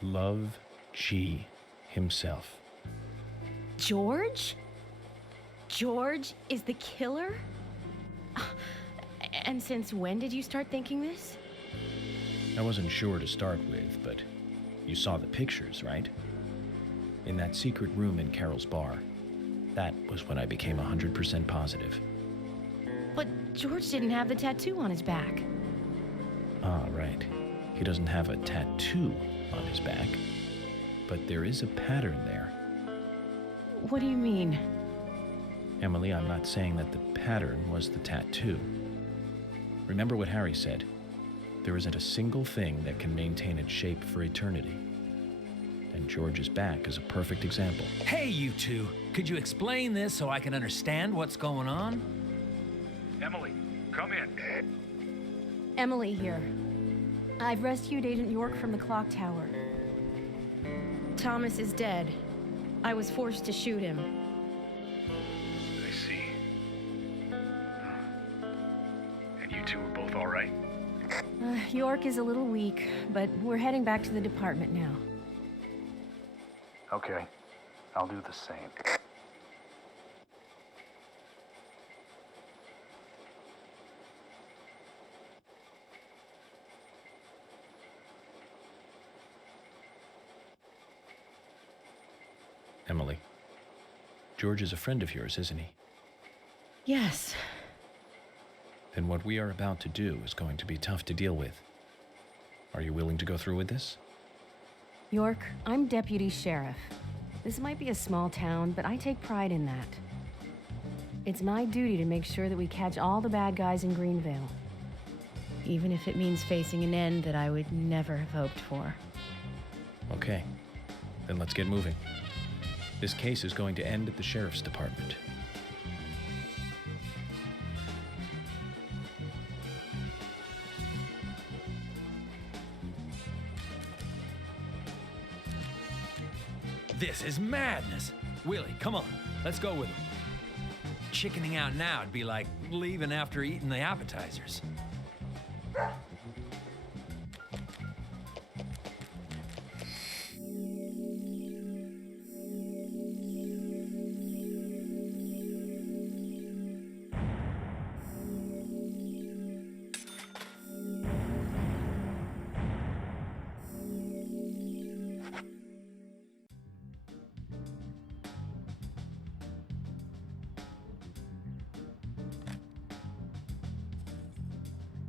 Love G himself. George? George is the killer? And since when did you start thinking this? I wasn't sure to start with, but you saw the pictures, right? In that secret room in Carol's bar. That was when I became 100% positive. But George didn't have the tattoo on his back. Ah, right. He doesn't have a tattoo on his back, but there is a pattern there. What do you mean? Emily, I'm not saying that the pattern was the tattoo. Remember what Harry said. There isn't a single thing that can maintain its shape for eternity. And George's back is a perfect example. Hey, you two! Could you explain this so I can understand what's going on? Emily, come in. Emily here. I've rescued Agent York from the clock tower. Thomas is dead. I was forced to shoot him. I see. And you two are both all right? York is a little weak, but we're heading back to the department now. Okay, I'll do the same. Emily, George is a friend of yours, isn't he? Yes. Then what we are about to do is going to be tough to deal with. Are you willing to go through with this? York, I'm deputy sheriff. This might be a small town, but I take pride in that. It's my duty to make sure that we catch all the bad guys in Greenvale. Even if it means facing an end that I would never have hoped for. Okay, then let's get moving. This case is going to end at the sheriff's department. This is madness. Willie, come on. Let's go with him. Chickening out now would be like leaving after eating the appetizers.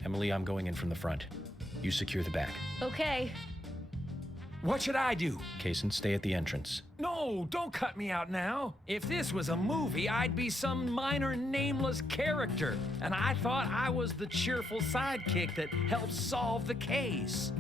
Emily, I'm going in from the front. You secure the back. Okay. What should I do? Kaysen, stay at the entrance. No, don't cut me out now. If this was a movie, I'd be some minor nameless character. And I thought I was the cheerful sidekick that helps solve the case.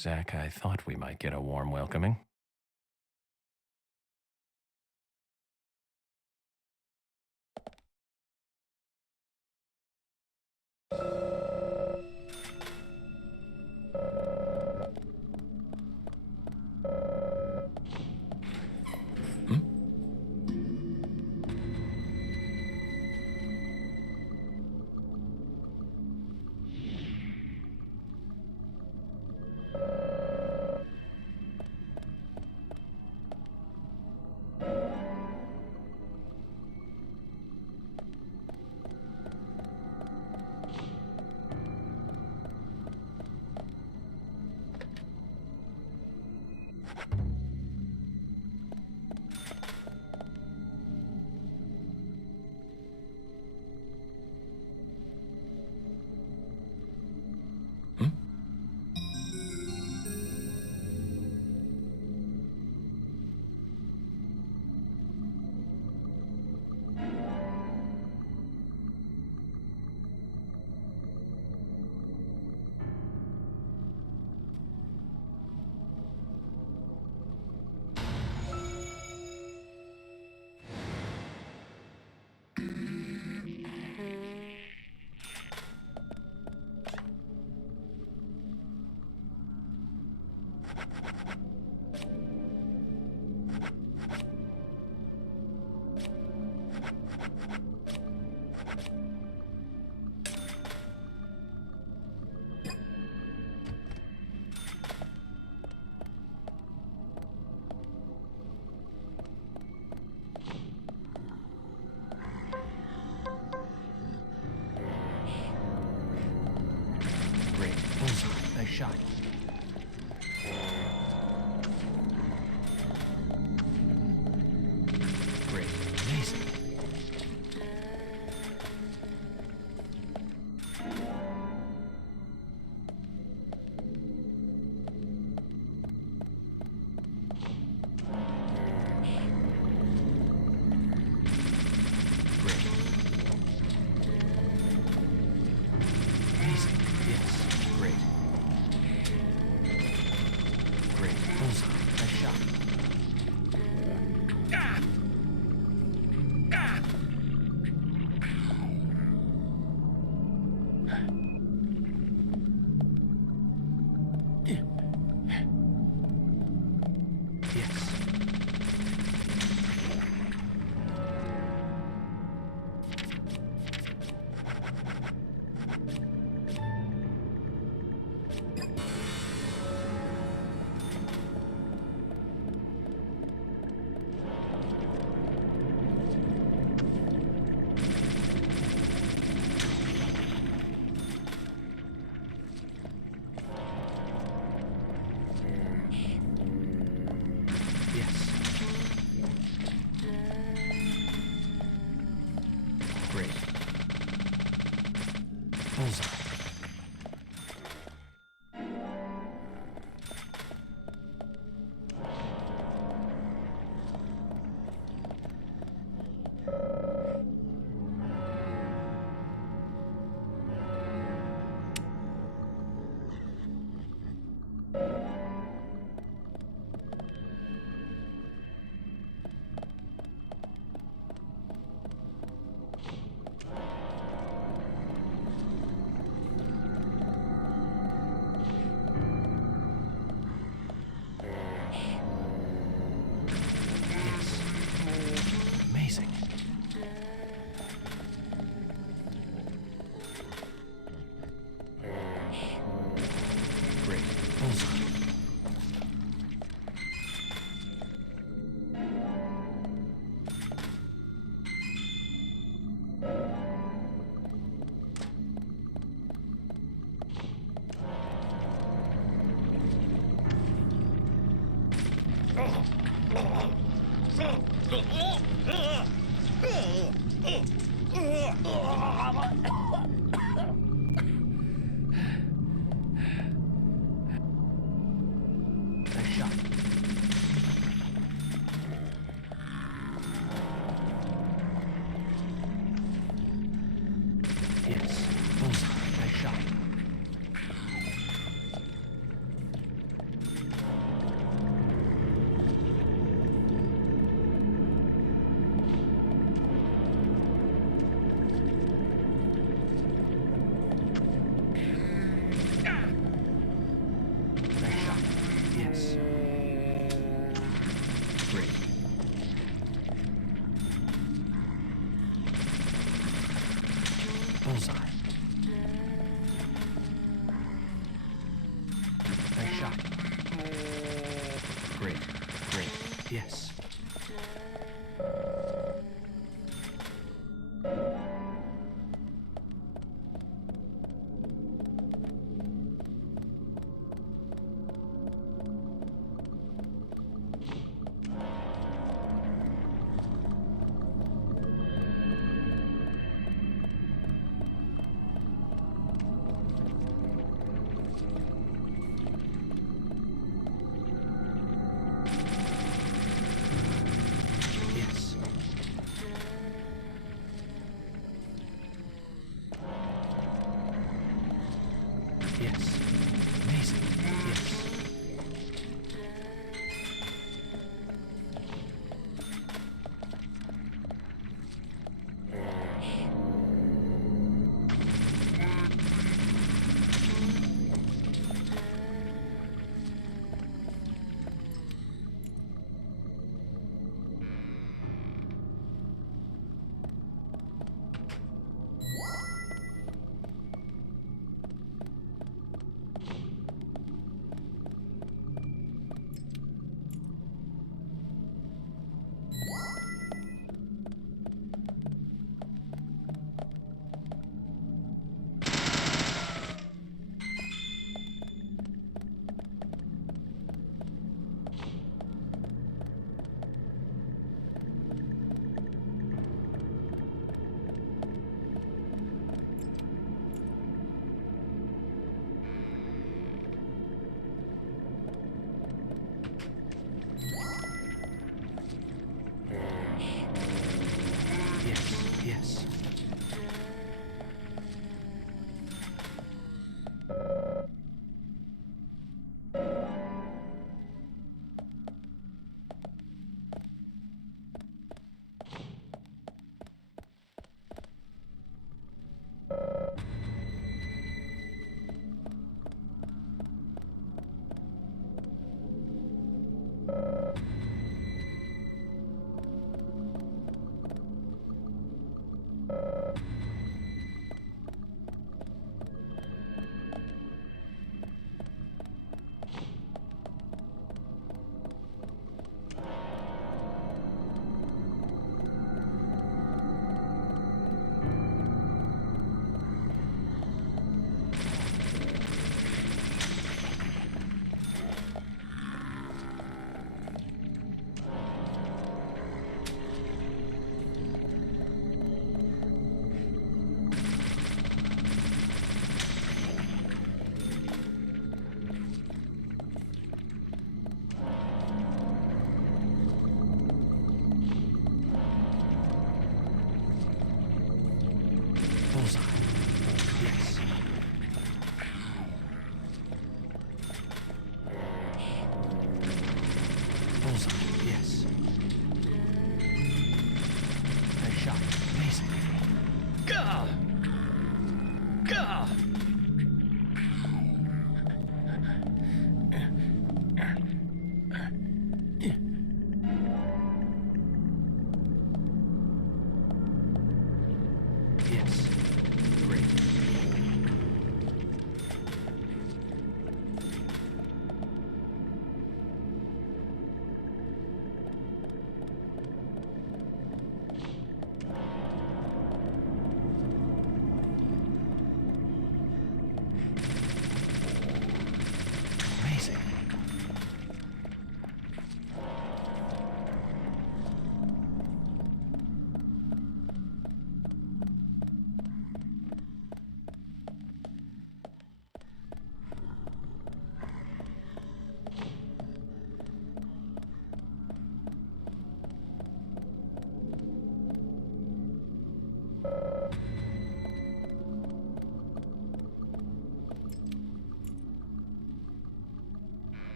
Zach, I thought we might get a warm welcoming. Nice shot. Great. Amazing. Yes. Yes. Yes. Amazing. Yes.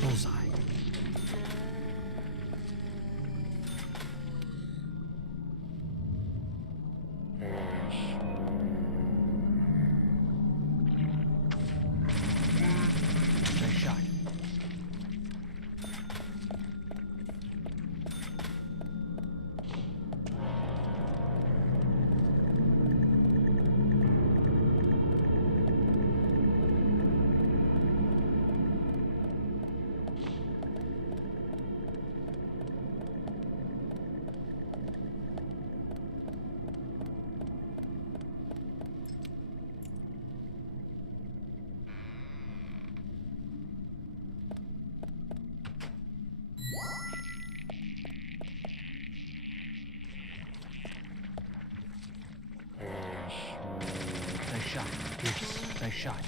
Bullseye. Nice shot. Nice shot. Yes, nice shot.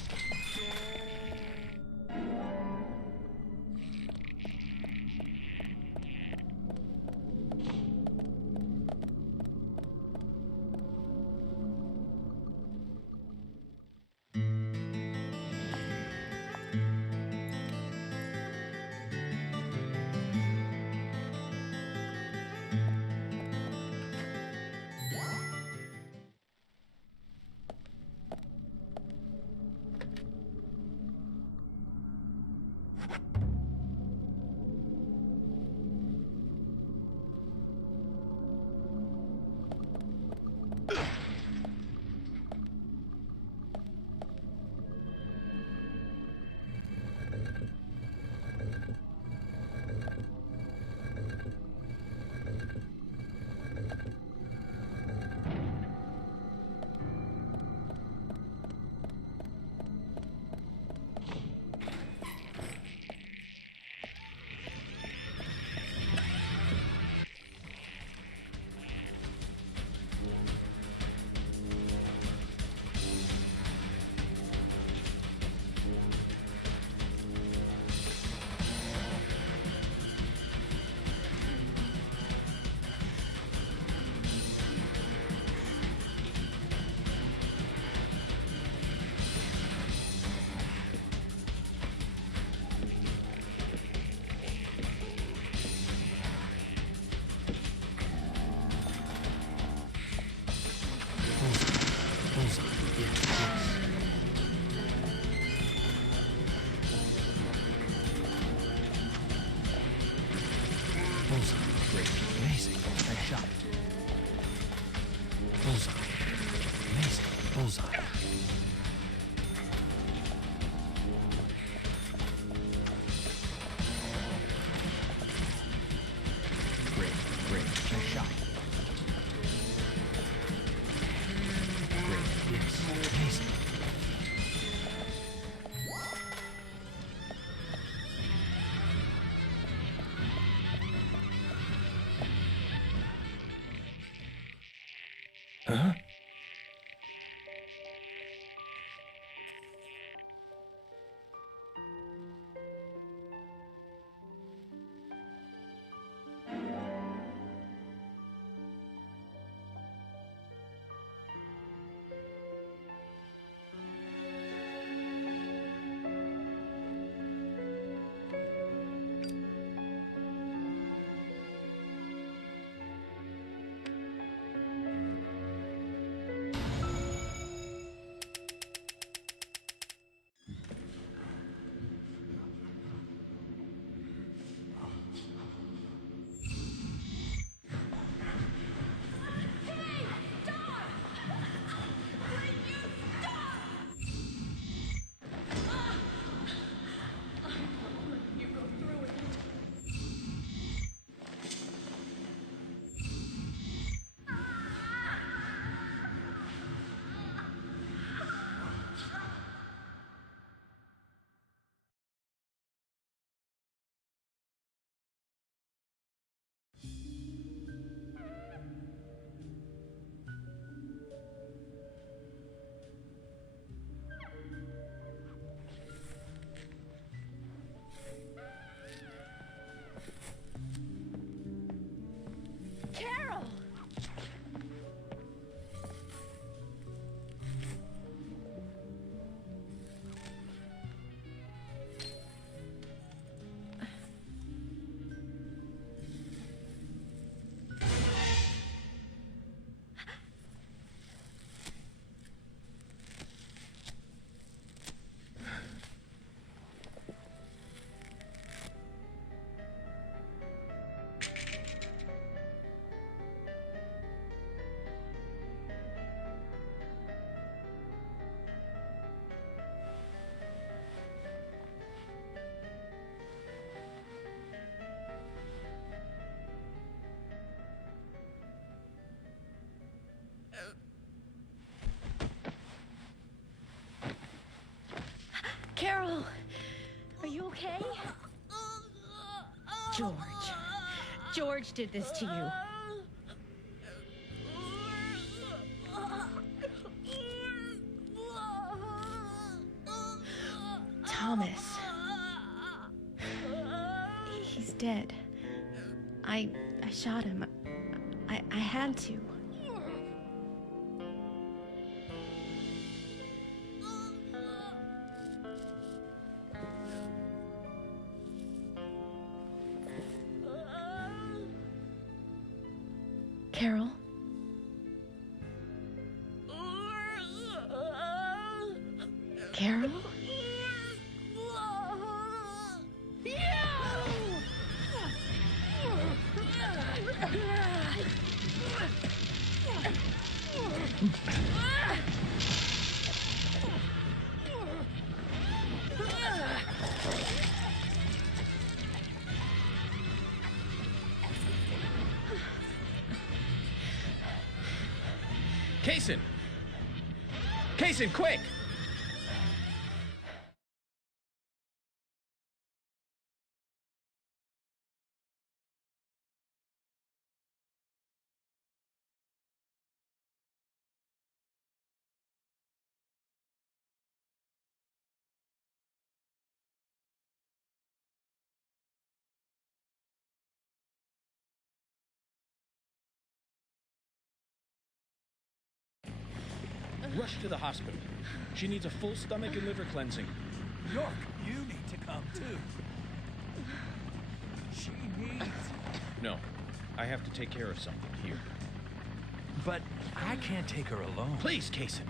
Bullseye. Yes, yes. Bullseye. Great. Amazing. Nice shot. Bullseye. Amazing. Bullseye. Great. Great. Nice shot. Great. Yes. Amazing. Huh? George. George did this to you. Thomas. He's dead. I shot him. I had to. Carol? Carol? Kaysen! Kaysen, quick! Rush to the hospital. She needs a full stomach and liver cleansing. York, you need to come too. She needs... No, I have to take care of something here. But I can't take her alone. Please, Kaysen.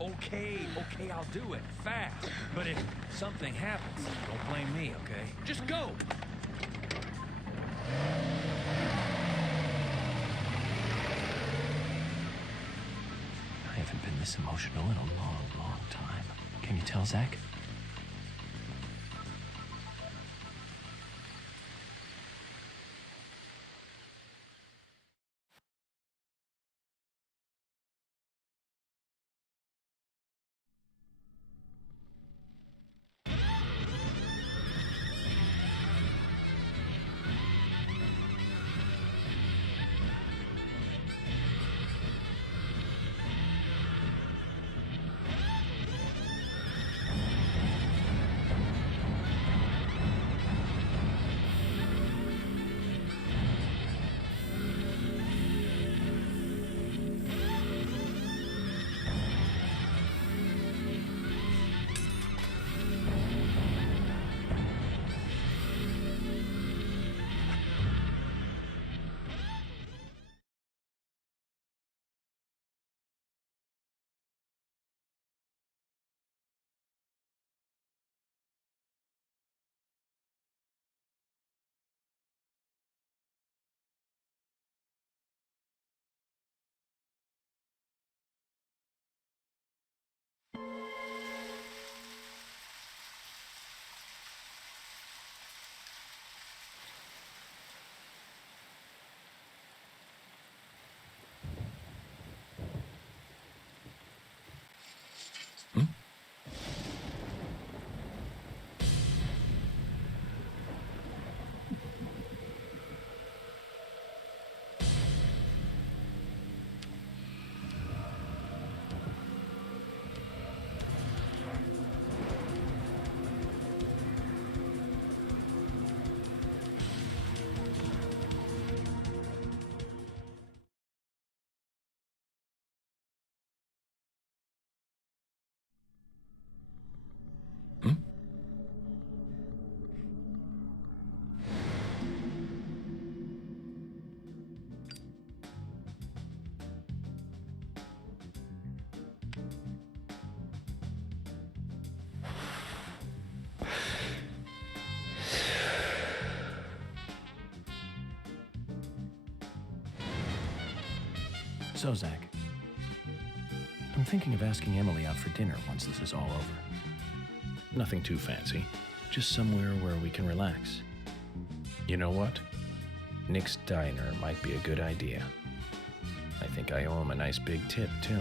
Okay, I'll do it. Fast. But if something happens, don't blame me, okay? Just go! I haven't been this emotional in a long, long time. Can you tell, Zach? So, Zach, I'm thinking of asking Emily out for dinner once this is all over. Nothing too fancy. Just somewhere where we can relax. You know what? Nick's Diner might be a good idea. I think I owe him a nice big tip, too.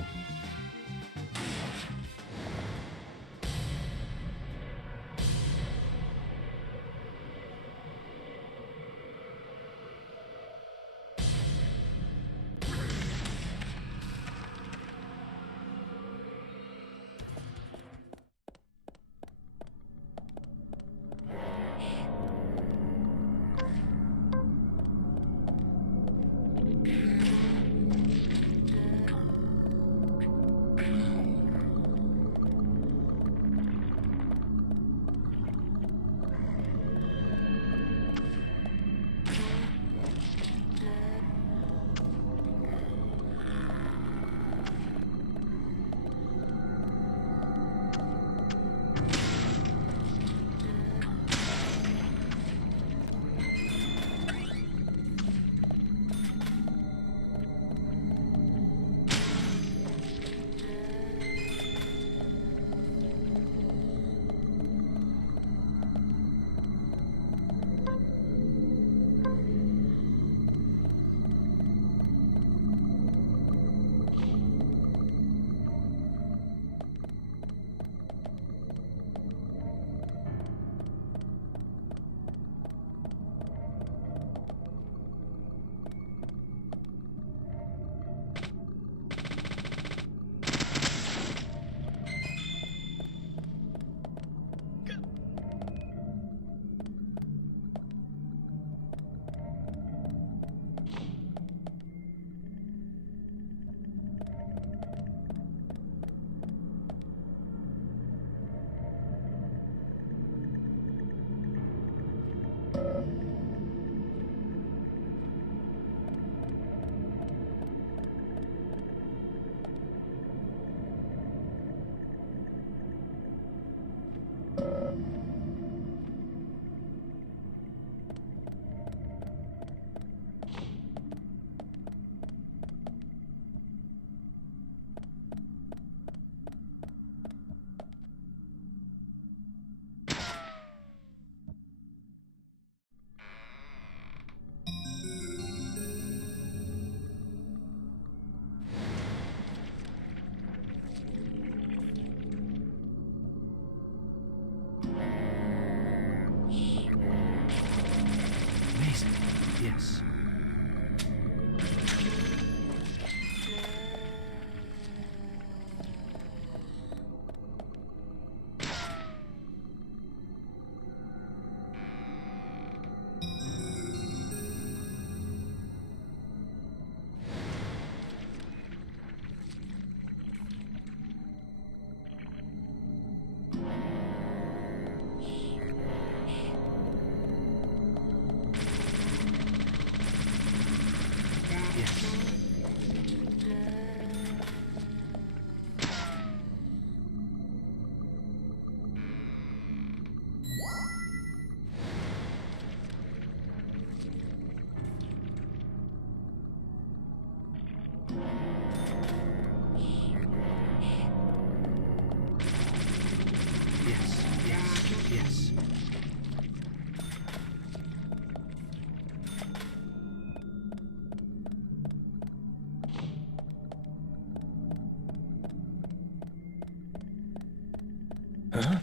Yes. Yes. Huh?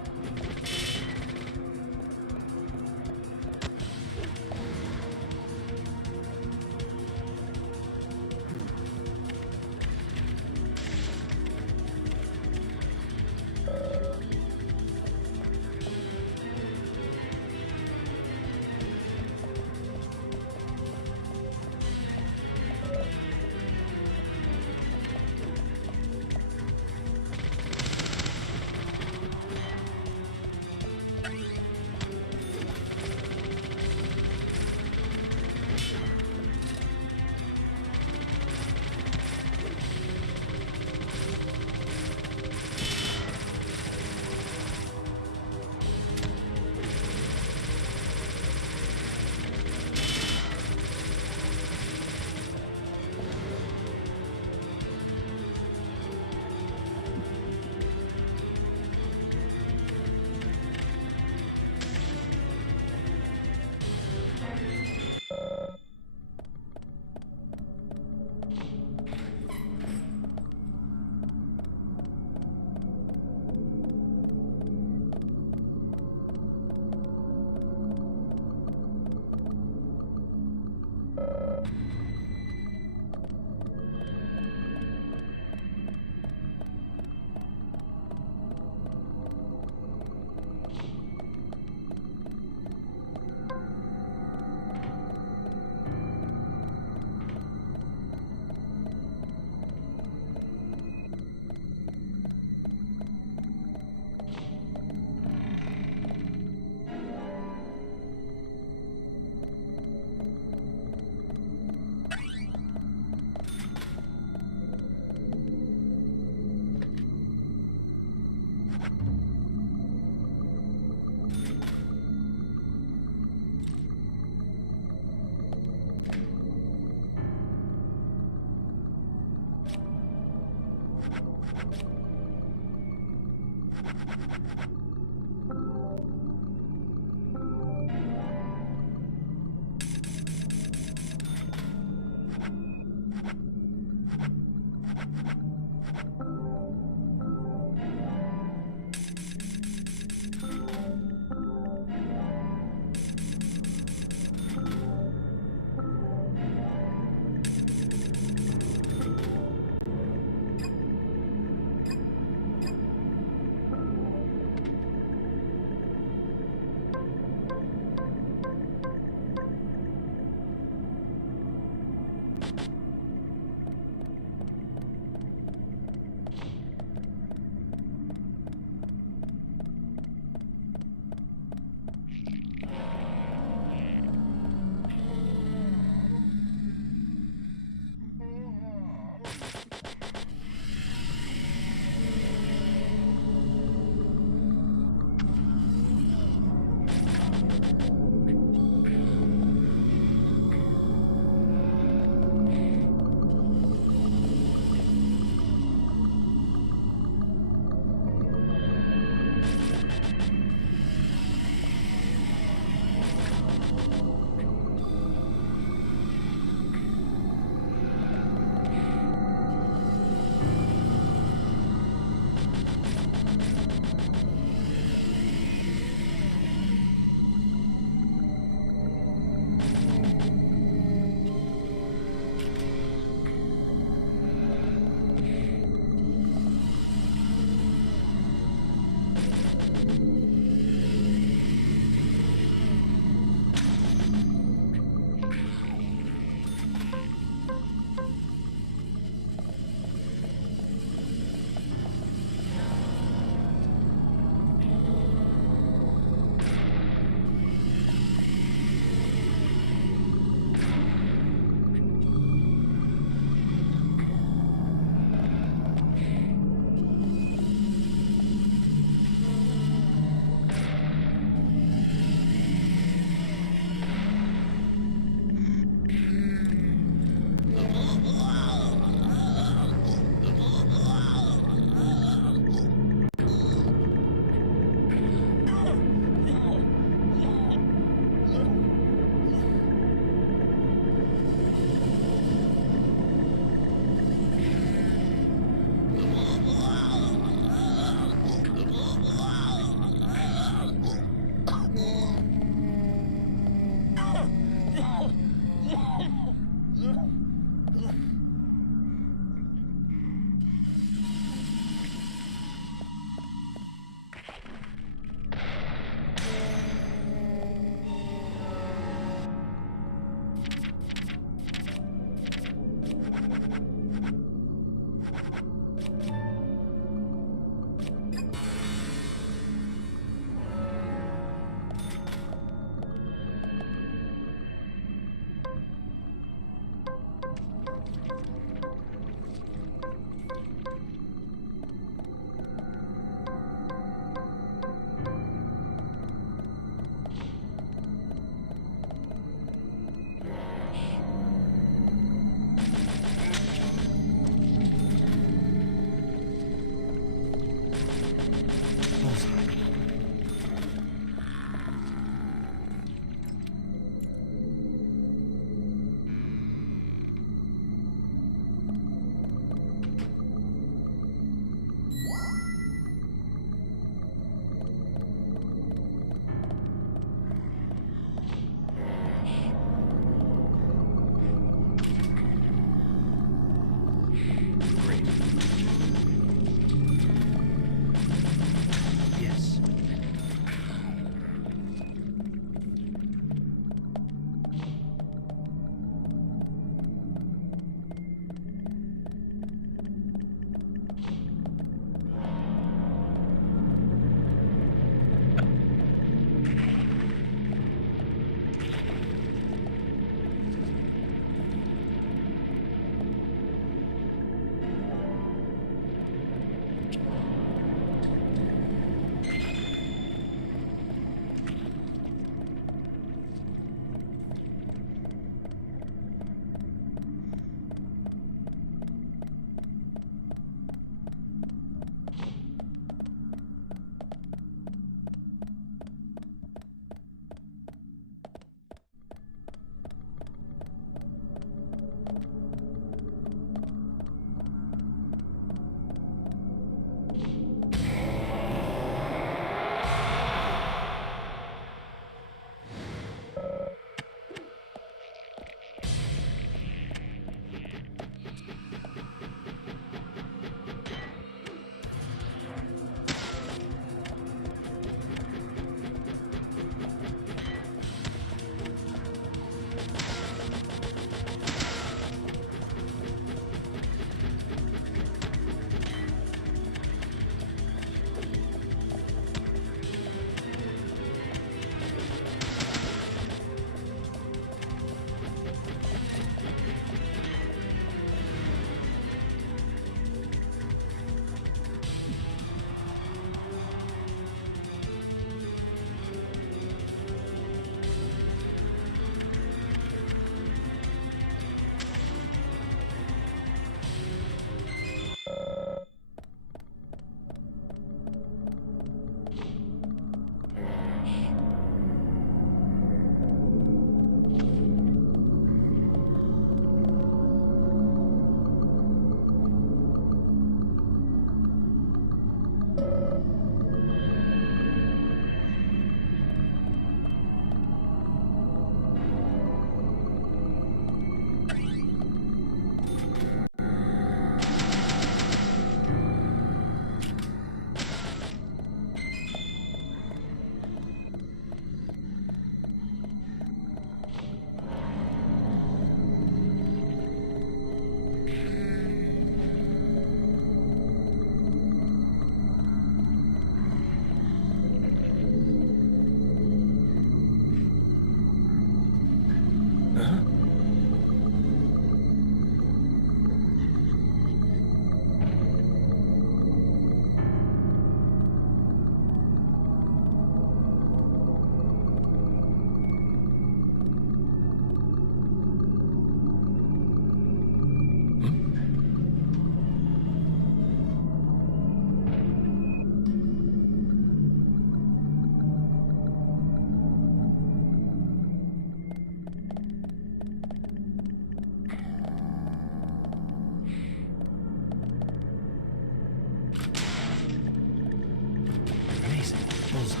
Bullseye.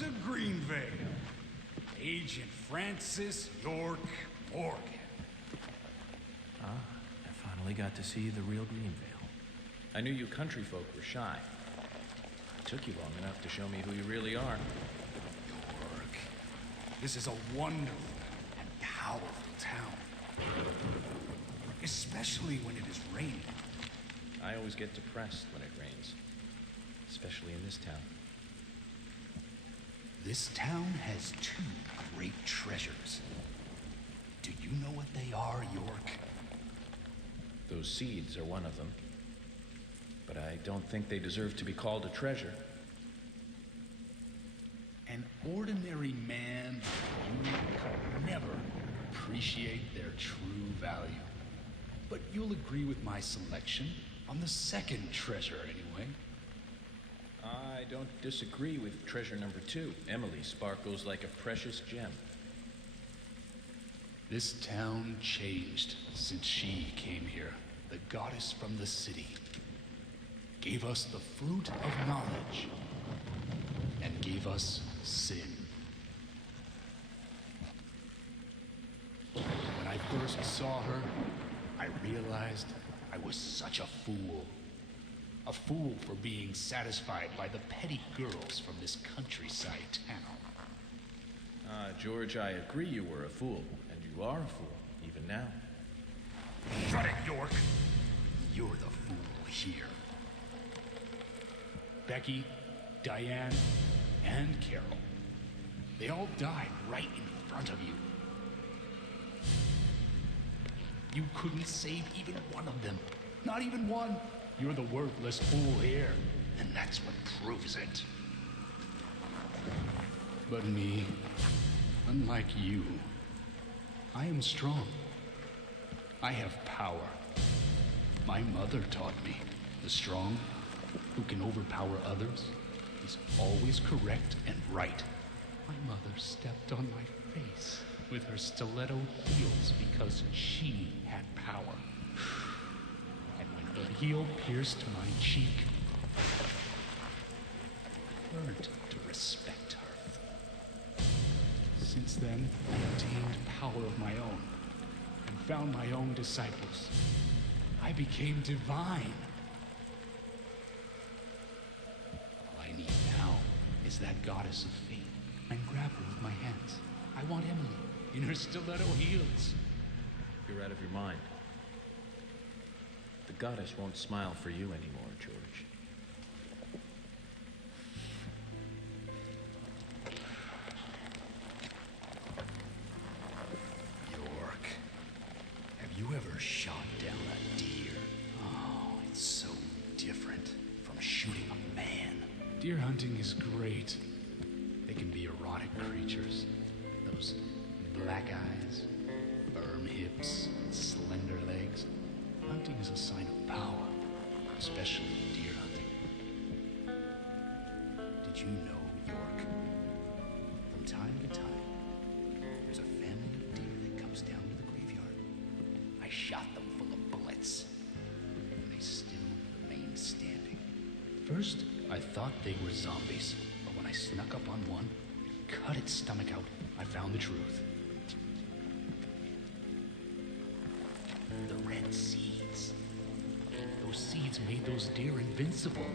To Greenvale, Agent Francis York Morgan. Ah, I finally got to see the real Greenvale. I knew you country folk were shy. It took you long enough to show me who you really are. York, this is a wonderful and powerful town. Especially when it is raining. I always get depressed when it rains, especially in this town. This town has two great treasures. Do you know what they are, York? Those seeds are one of them. But I don't think they deserve to be called a treasure. An ordinary man like you could never appreciate their true value. But you'll agree with my selection on the second treasure anyway. I don't disagree with treasure number 2. Emily sparkles like a precious gem. This town changed since she came here. The goddess from the city gave us the fruit of knowledge and gave us sin. When I first saw her, I realized I was such a fool. A fool for being satisfied by the petty girls from this countryside town. George, I agree you were a fool, and you are a fool, even now. Shut it, York! You're the fool here. Becky, Diane, and Carol. They all died right in front of you. You couldn't save even one of them. Not even one. You're the worthless fool here, and that's what proves it. But me, unlike you, I am strong. I have power. My mother taught me, the strong, who can overpower others, is always correct and right. My mother stepped on my face with her stiletto heels because she had power. And when her heel pierced my cheek, I learned to respect her. Since then, I obtained power of my own and found my own disciples. I became divine. All I need now is that goddess of fate. And grab her with my hands. I want Emily in her stiletto heels. You're out of your mind. The goddess won't smile for you anymore, George. York, have you ever shot down a deer? Oh, it's so different from shooting a man. Deer hunting is great. They can be erotic creatures. Those black eyes, firm hips, and slender legs. Hunting is a sign of power, especially deer hunting. Did you know, York? From time to time, there's a family of deer that comes down to the graveyard. I shot them full of bullets, and they still remain standing. First, I thought they were zombies. When I snuck up on one, cut its stomach out, I found the truth. The red seeds. Those seeds made those deer invincible.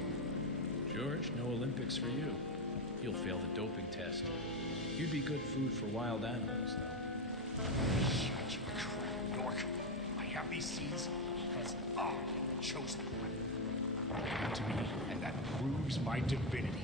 George, no Olympics for you. You'll fail the doping test. You'd be good food for wild animals, though. Shut your crap, York. I have these seeds because I chose them. Come to me, and that proves my divinity.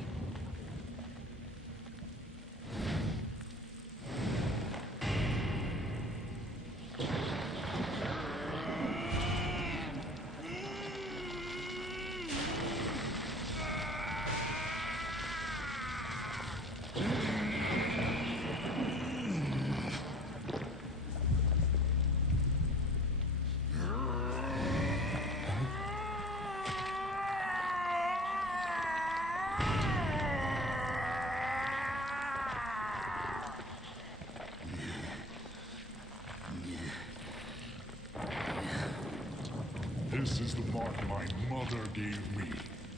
This is the mark my mother gave me.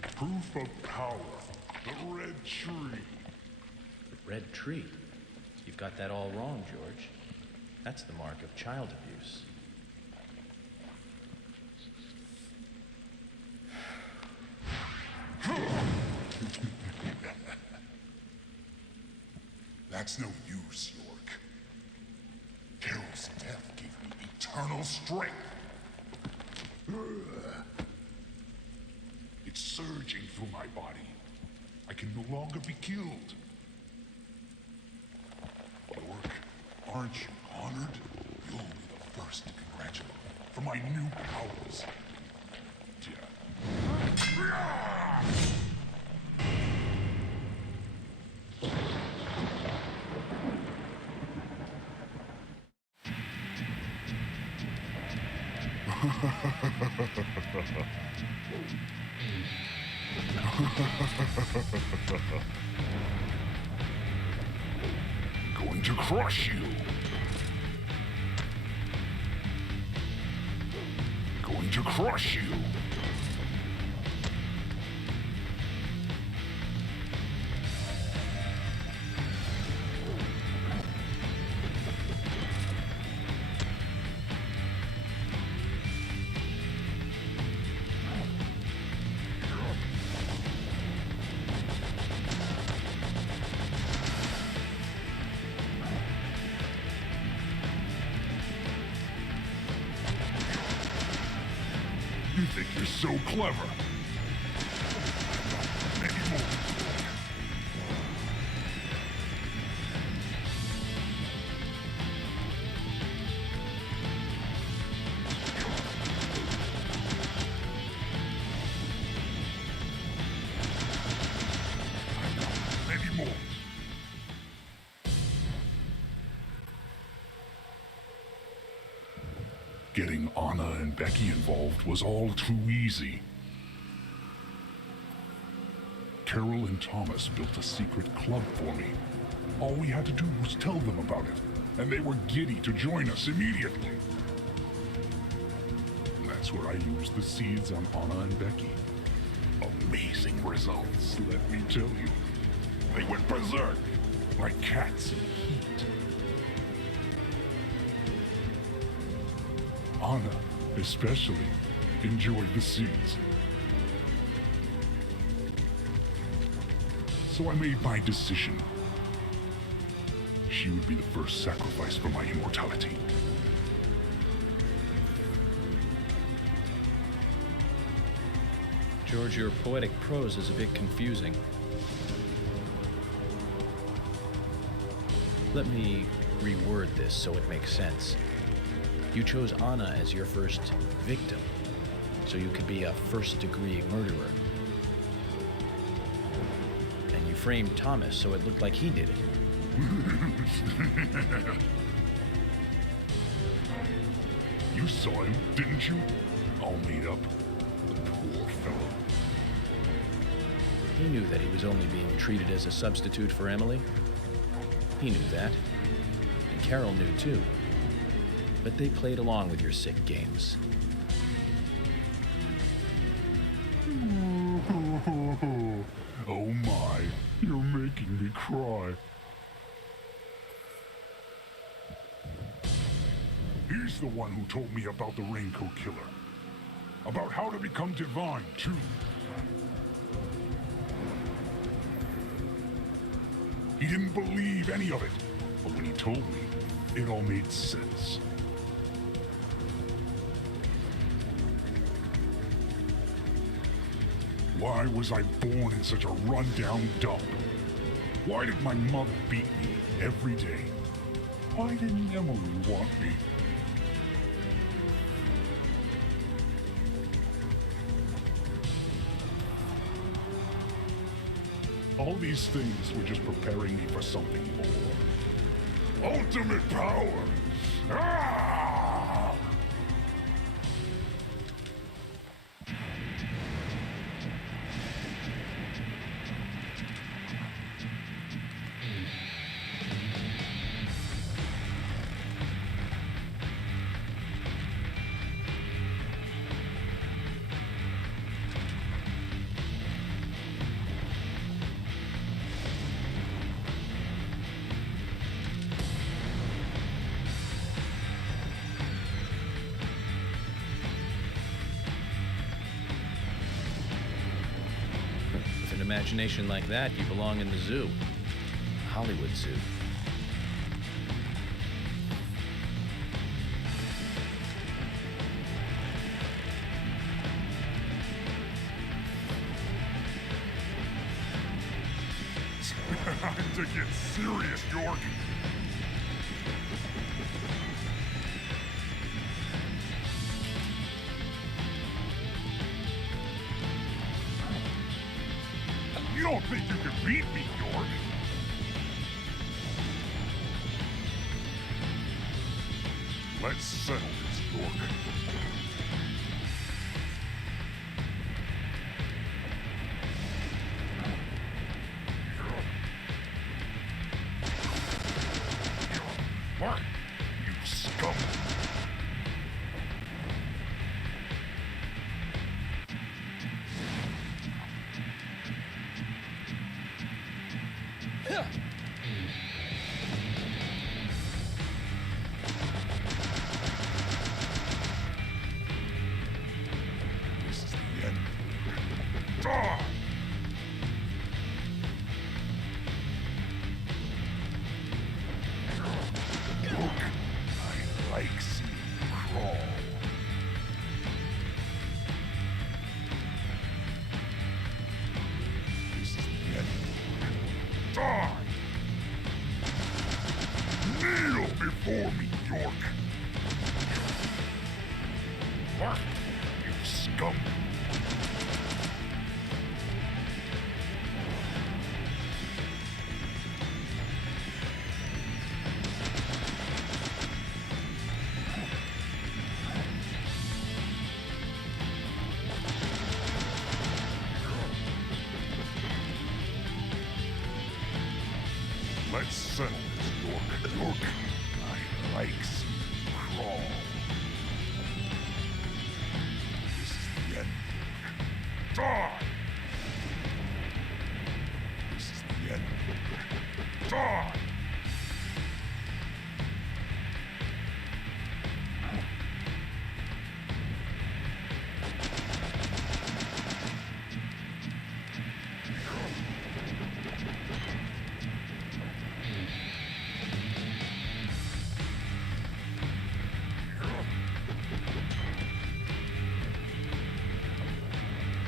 Proof of power. The red tree. The red tree? You've got that all wrong, George. That's the mark of child abuse. That's no use, York. Carol's death gave me eternal eternal strength. It's surging through my body. I can no longer be killed. York, aren't you honored? You'll be the first to congratulate me for my new powers. Going to crush you. Going to crush you. You think you're so clever. Many more. Many more. Getting Anna and Becky involved was all too easy. Carol and Thomas built a secret club for me. All we had to do was tell them about it, and they were giddy to join us immediately. And that's where I used the seeds on Anna and Becky. Amazing results, let me tell you. They went berserk, like cats in heat. Anna, especially, enjoyed the seeds. So I made my decision. She would be the first sacrifice for my immortality. George, your poetic prose is a bit confusing. Let me reword this so it makes sense. You chose Anna as your first victim, so you could be a first-degree murderer. And you framed Thomas so it looked like he did it. You saw him, didn't you? All made up. Poor fellow. He knew that he was only being treated as a substitute for Emily. He knew that. And Carol knew too. But they played along with your sick games. Oh my, you're making me cry. He's the one who told me about the Raincoat Killer. About how to become divine, too. He didn't believe any of it, but when he told me, it all made sense. Why was I born in such a run-down dump? Why did my mother beat me every day? Why didn't Emily want me? All these things were just preparing me for something more. Ultimate power! Ah! Imagination like that, you belong in the zoo. Hollywood Zoo. to get serious, York. You don't think you can beat me, York? Let's settle this, York. What? You scum! This is the end. Die! Look, I like seeing you crawl. This is the end. Die! Kneel before me, York! What? You scum! Let's settle this, York. York, I like seeing you crawl. This is the end. Die! This is the end. Die!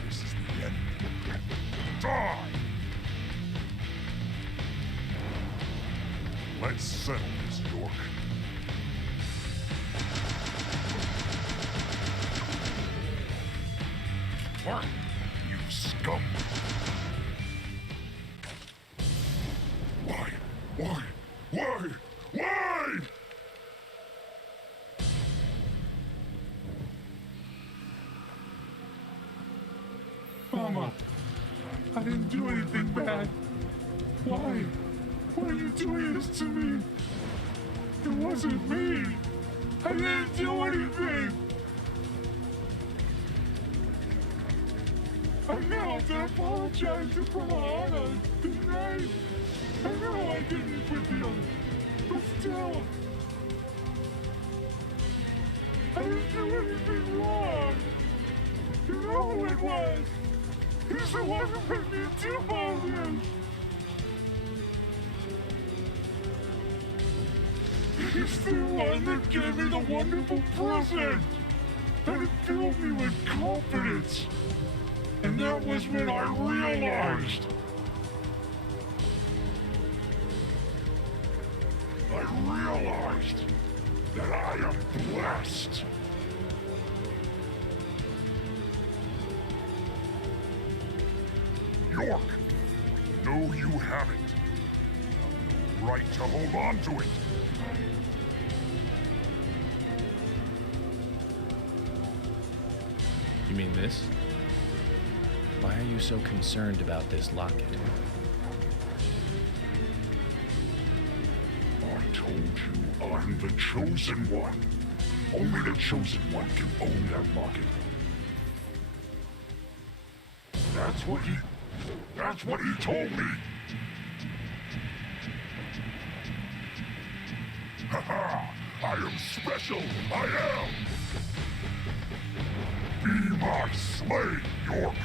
This is the end. Die! Let's settle this, York. What? You scum! Why? Why? Why? Why? Mama, I didn't do anything bad. Why? Why are you doing this to me? It wasn't me. I didn't do anything. I know to apologize to Premonition, didn't I? I know I didn't with you, but still. I didn't do anything wrong. You know who it was. He's the one who made me do all this. He's the one that gave me the wonderful present. And it filled me with confidence. And that was when I realized. That I am blessed. York, no, you haven't. No right to hold on to it. You mean this? Why are you so concerned about this locket? I told you I'm the chosen one. Only the chosen one can own that locket. That's what he told me. Haha! I am special. I am. Be my slave, York.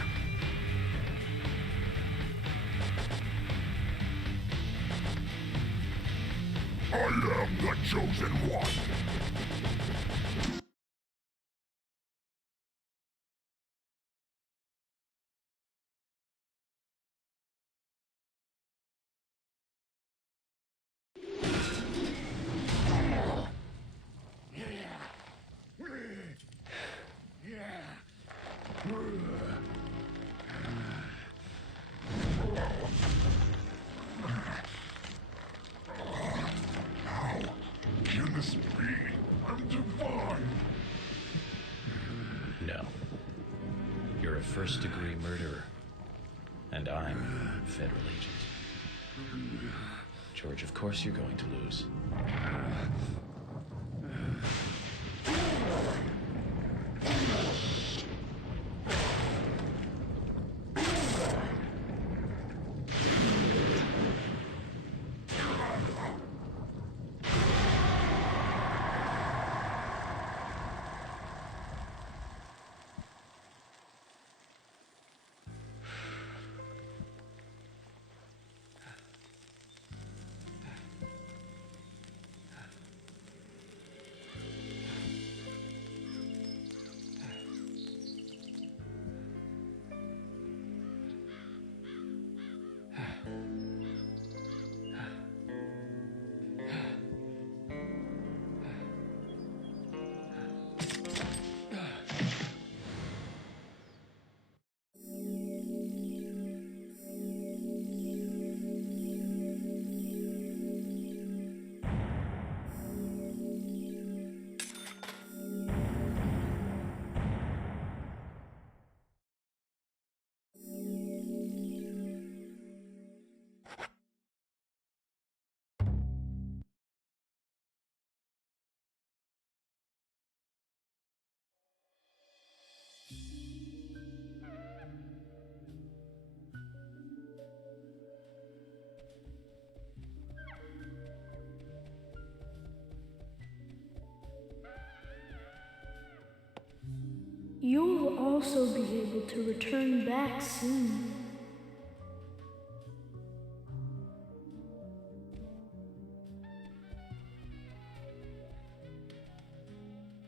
I am the chosen one. this be? I'm divine. No. You're a first-degree murderer. And I'm a federal agent. George, of course you're going to lose. You will also be able to return back soon.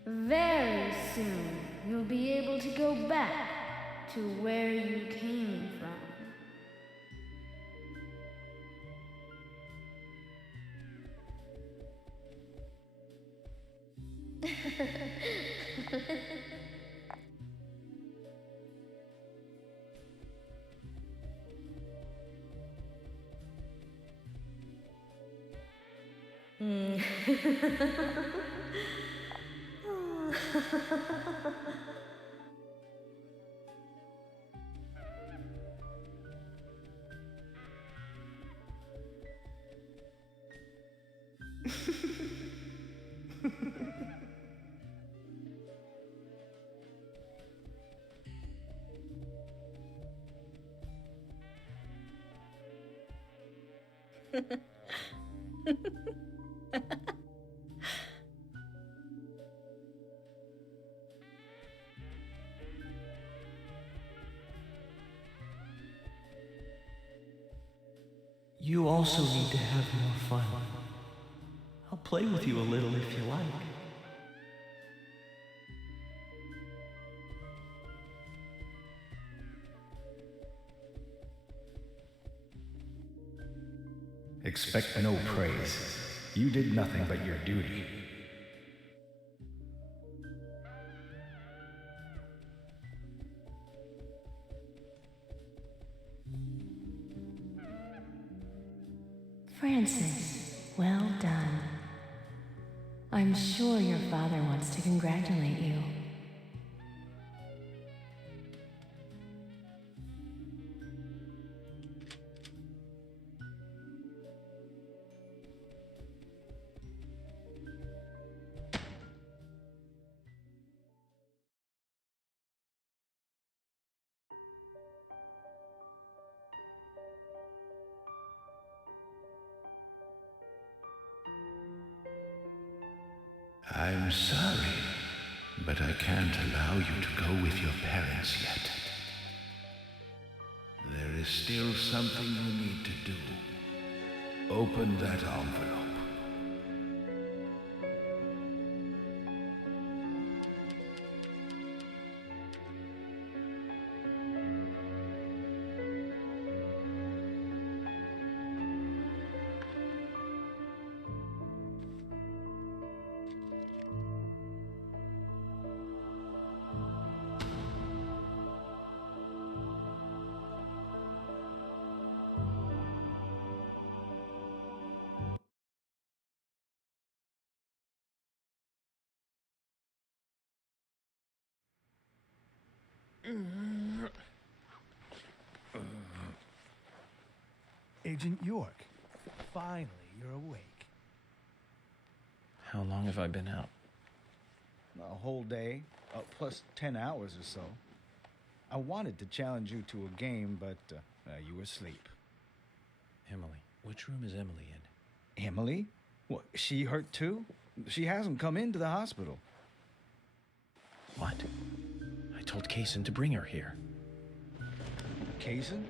Very soon, you'll be able to go back to where you came from. You also need to have more fun. I'll play with you a little if you like. Expect no praise. You did nothing but your duty. Francis, well done. I'm sure your father wants to congratulate you. I'm sorry, but I can't allow you to go with your parents yet. There is still something you need to do. Open that envelope. Agent York, finally you're awake. How long have I been out? A whole day, plus 10 hours or so. I wanted to challenge you to a game, but you were asleep. Emily. Which room is Emily in? Emily? What, she hurt too? She hasn't come into the hospital. What? I told Kaysen to bring her here. Kaysen?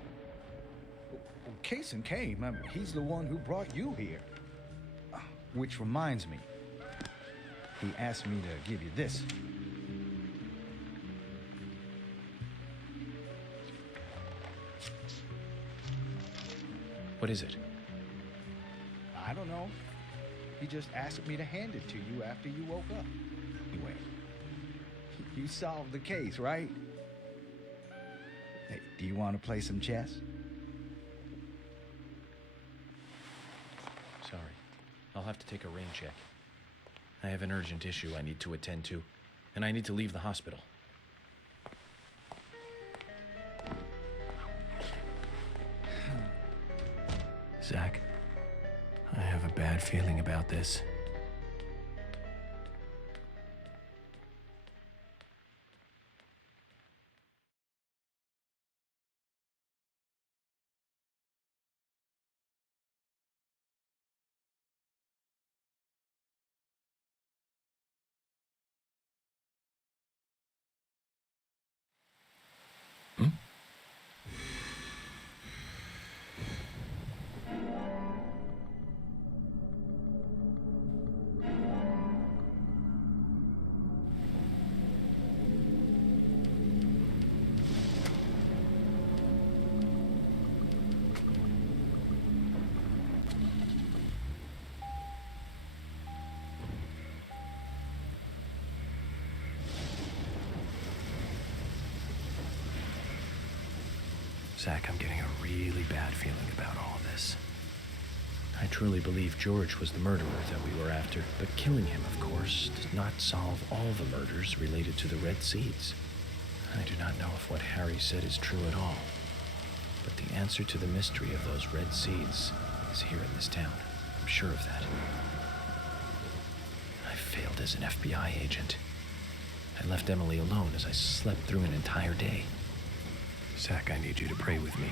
Well, Kaysen came. He's the one who brought you here. Which reminds me, he asked me to give you this. What is it? I don't know. He just asked me to hand it to you after you woke up. Anyway, you solved the case, right? Hey, do you want to play some chess? Sorry. I'll have to take a rain check. I have an urgent issue I need to attend to, and I need to leave the hospital. Zach, I have a bad feeling about this. Zach, I'm getting a really bad feeling about all this. I truly believe George was the murderer that we were after, but killing him, of course, does not solve all the murders related to the Red Seeds. I do not know if what Harry said is true at all, but the answer to the mystery of those Red Seeds is here in this town. I'm sure of that. I failed as an FBI agent. I left Emily alone as I slept through an entire day. Zach, I need you to pray with me.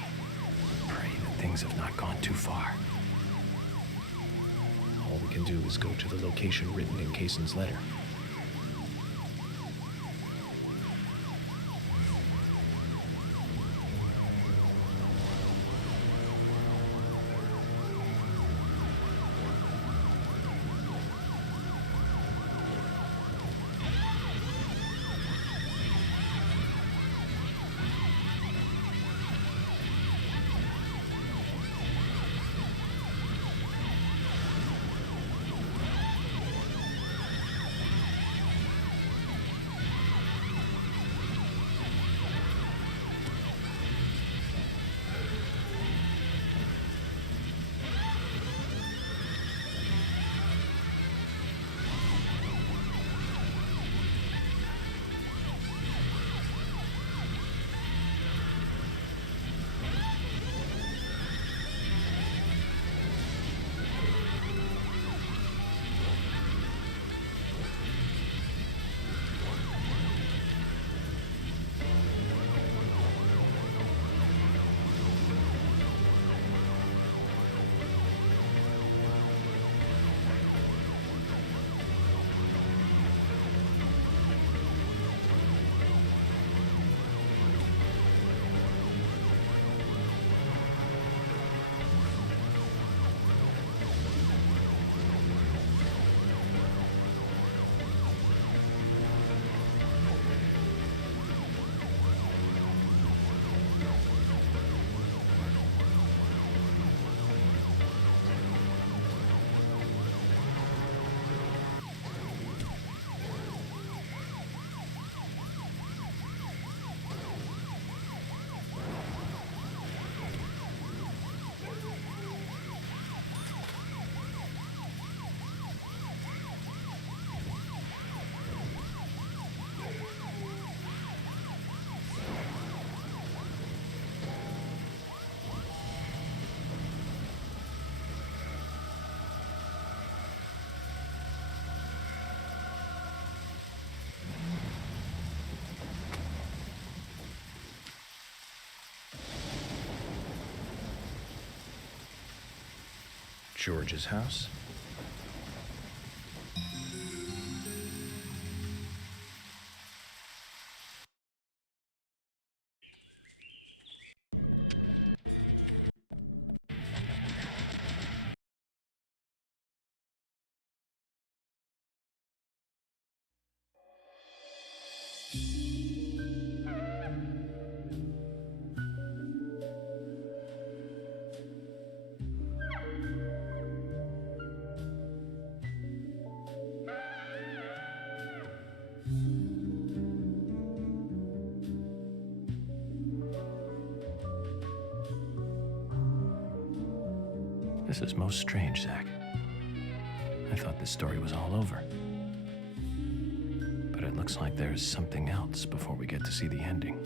Pray that things have not gone too far. All we can do is go to the location written in Kaysen's letter. George's house? This is most strange, Zach. I thought this story was all over. But it looks like there's something else before we get to see the ending.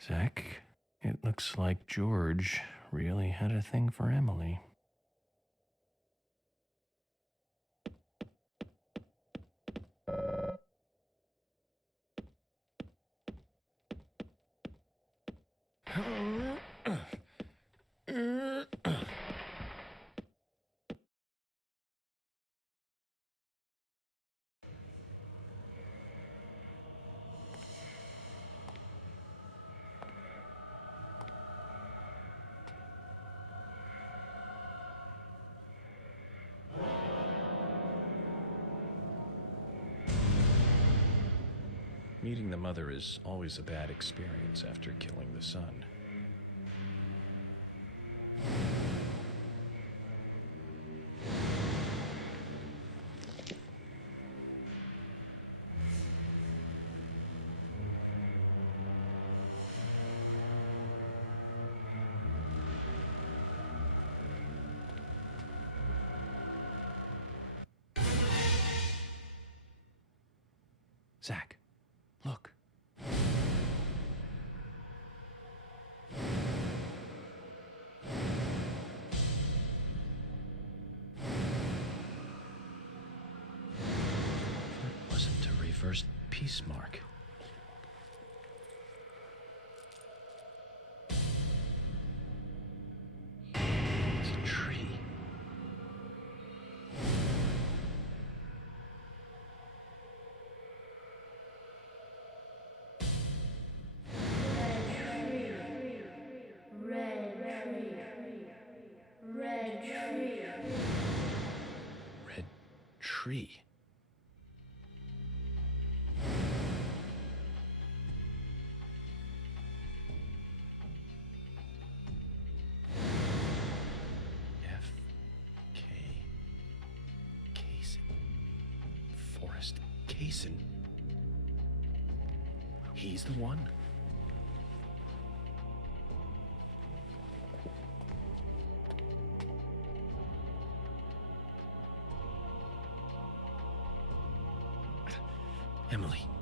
Zach, it looks like George really had a thing for Emily. Meeting the mother is always a bad experience after killing the son. Zach, look. That wasn't a reversed peace mark. It's a tree. tree. F.K. Kaysen. Forrest Kaysen. He's the one. Emily.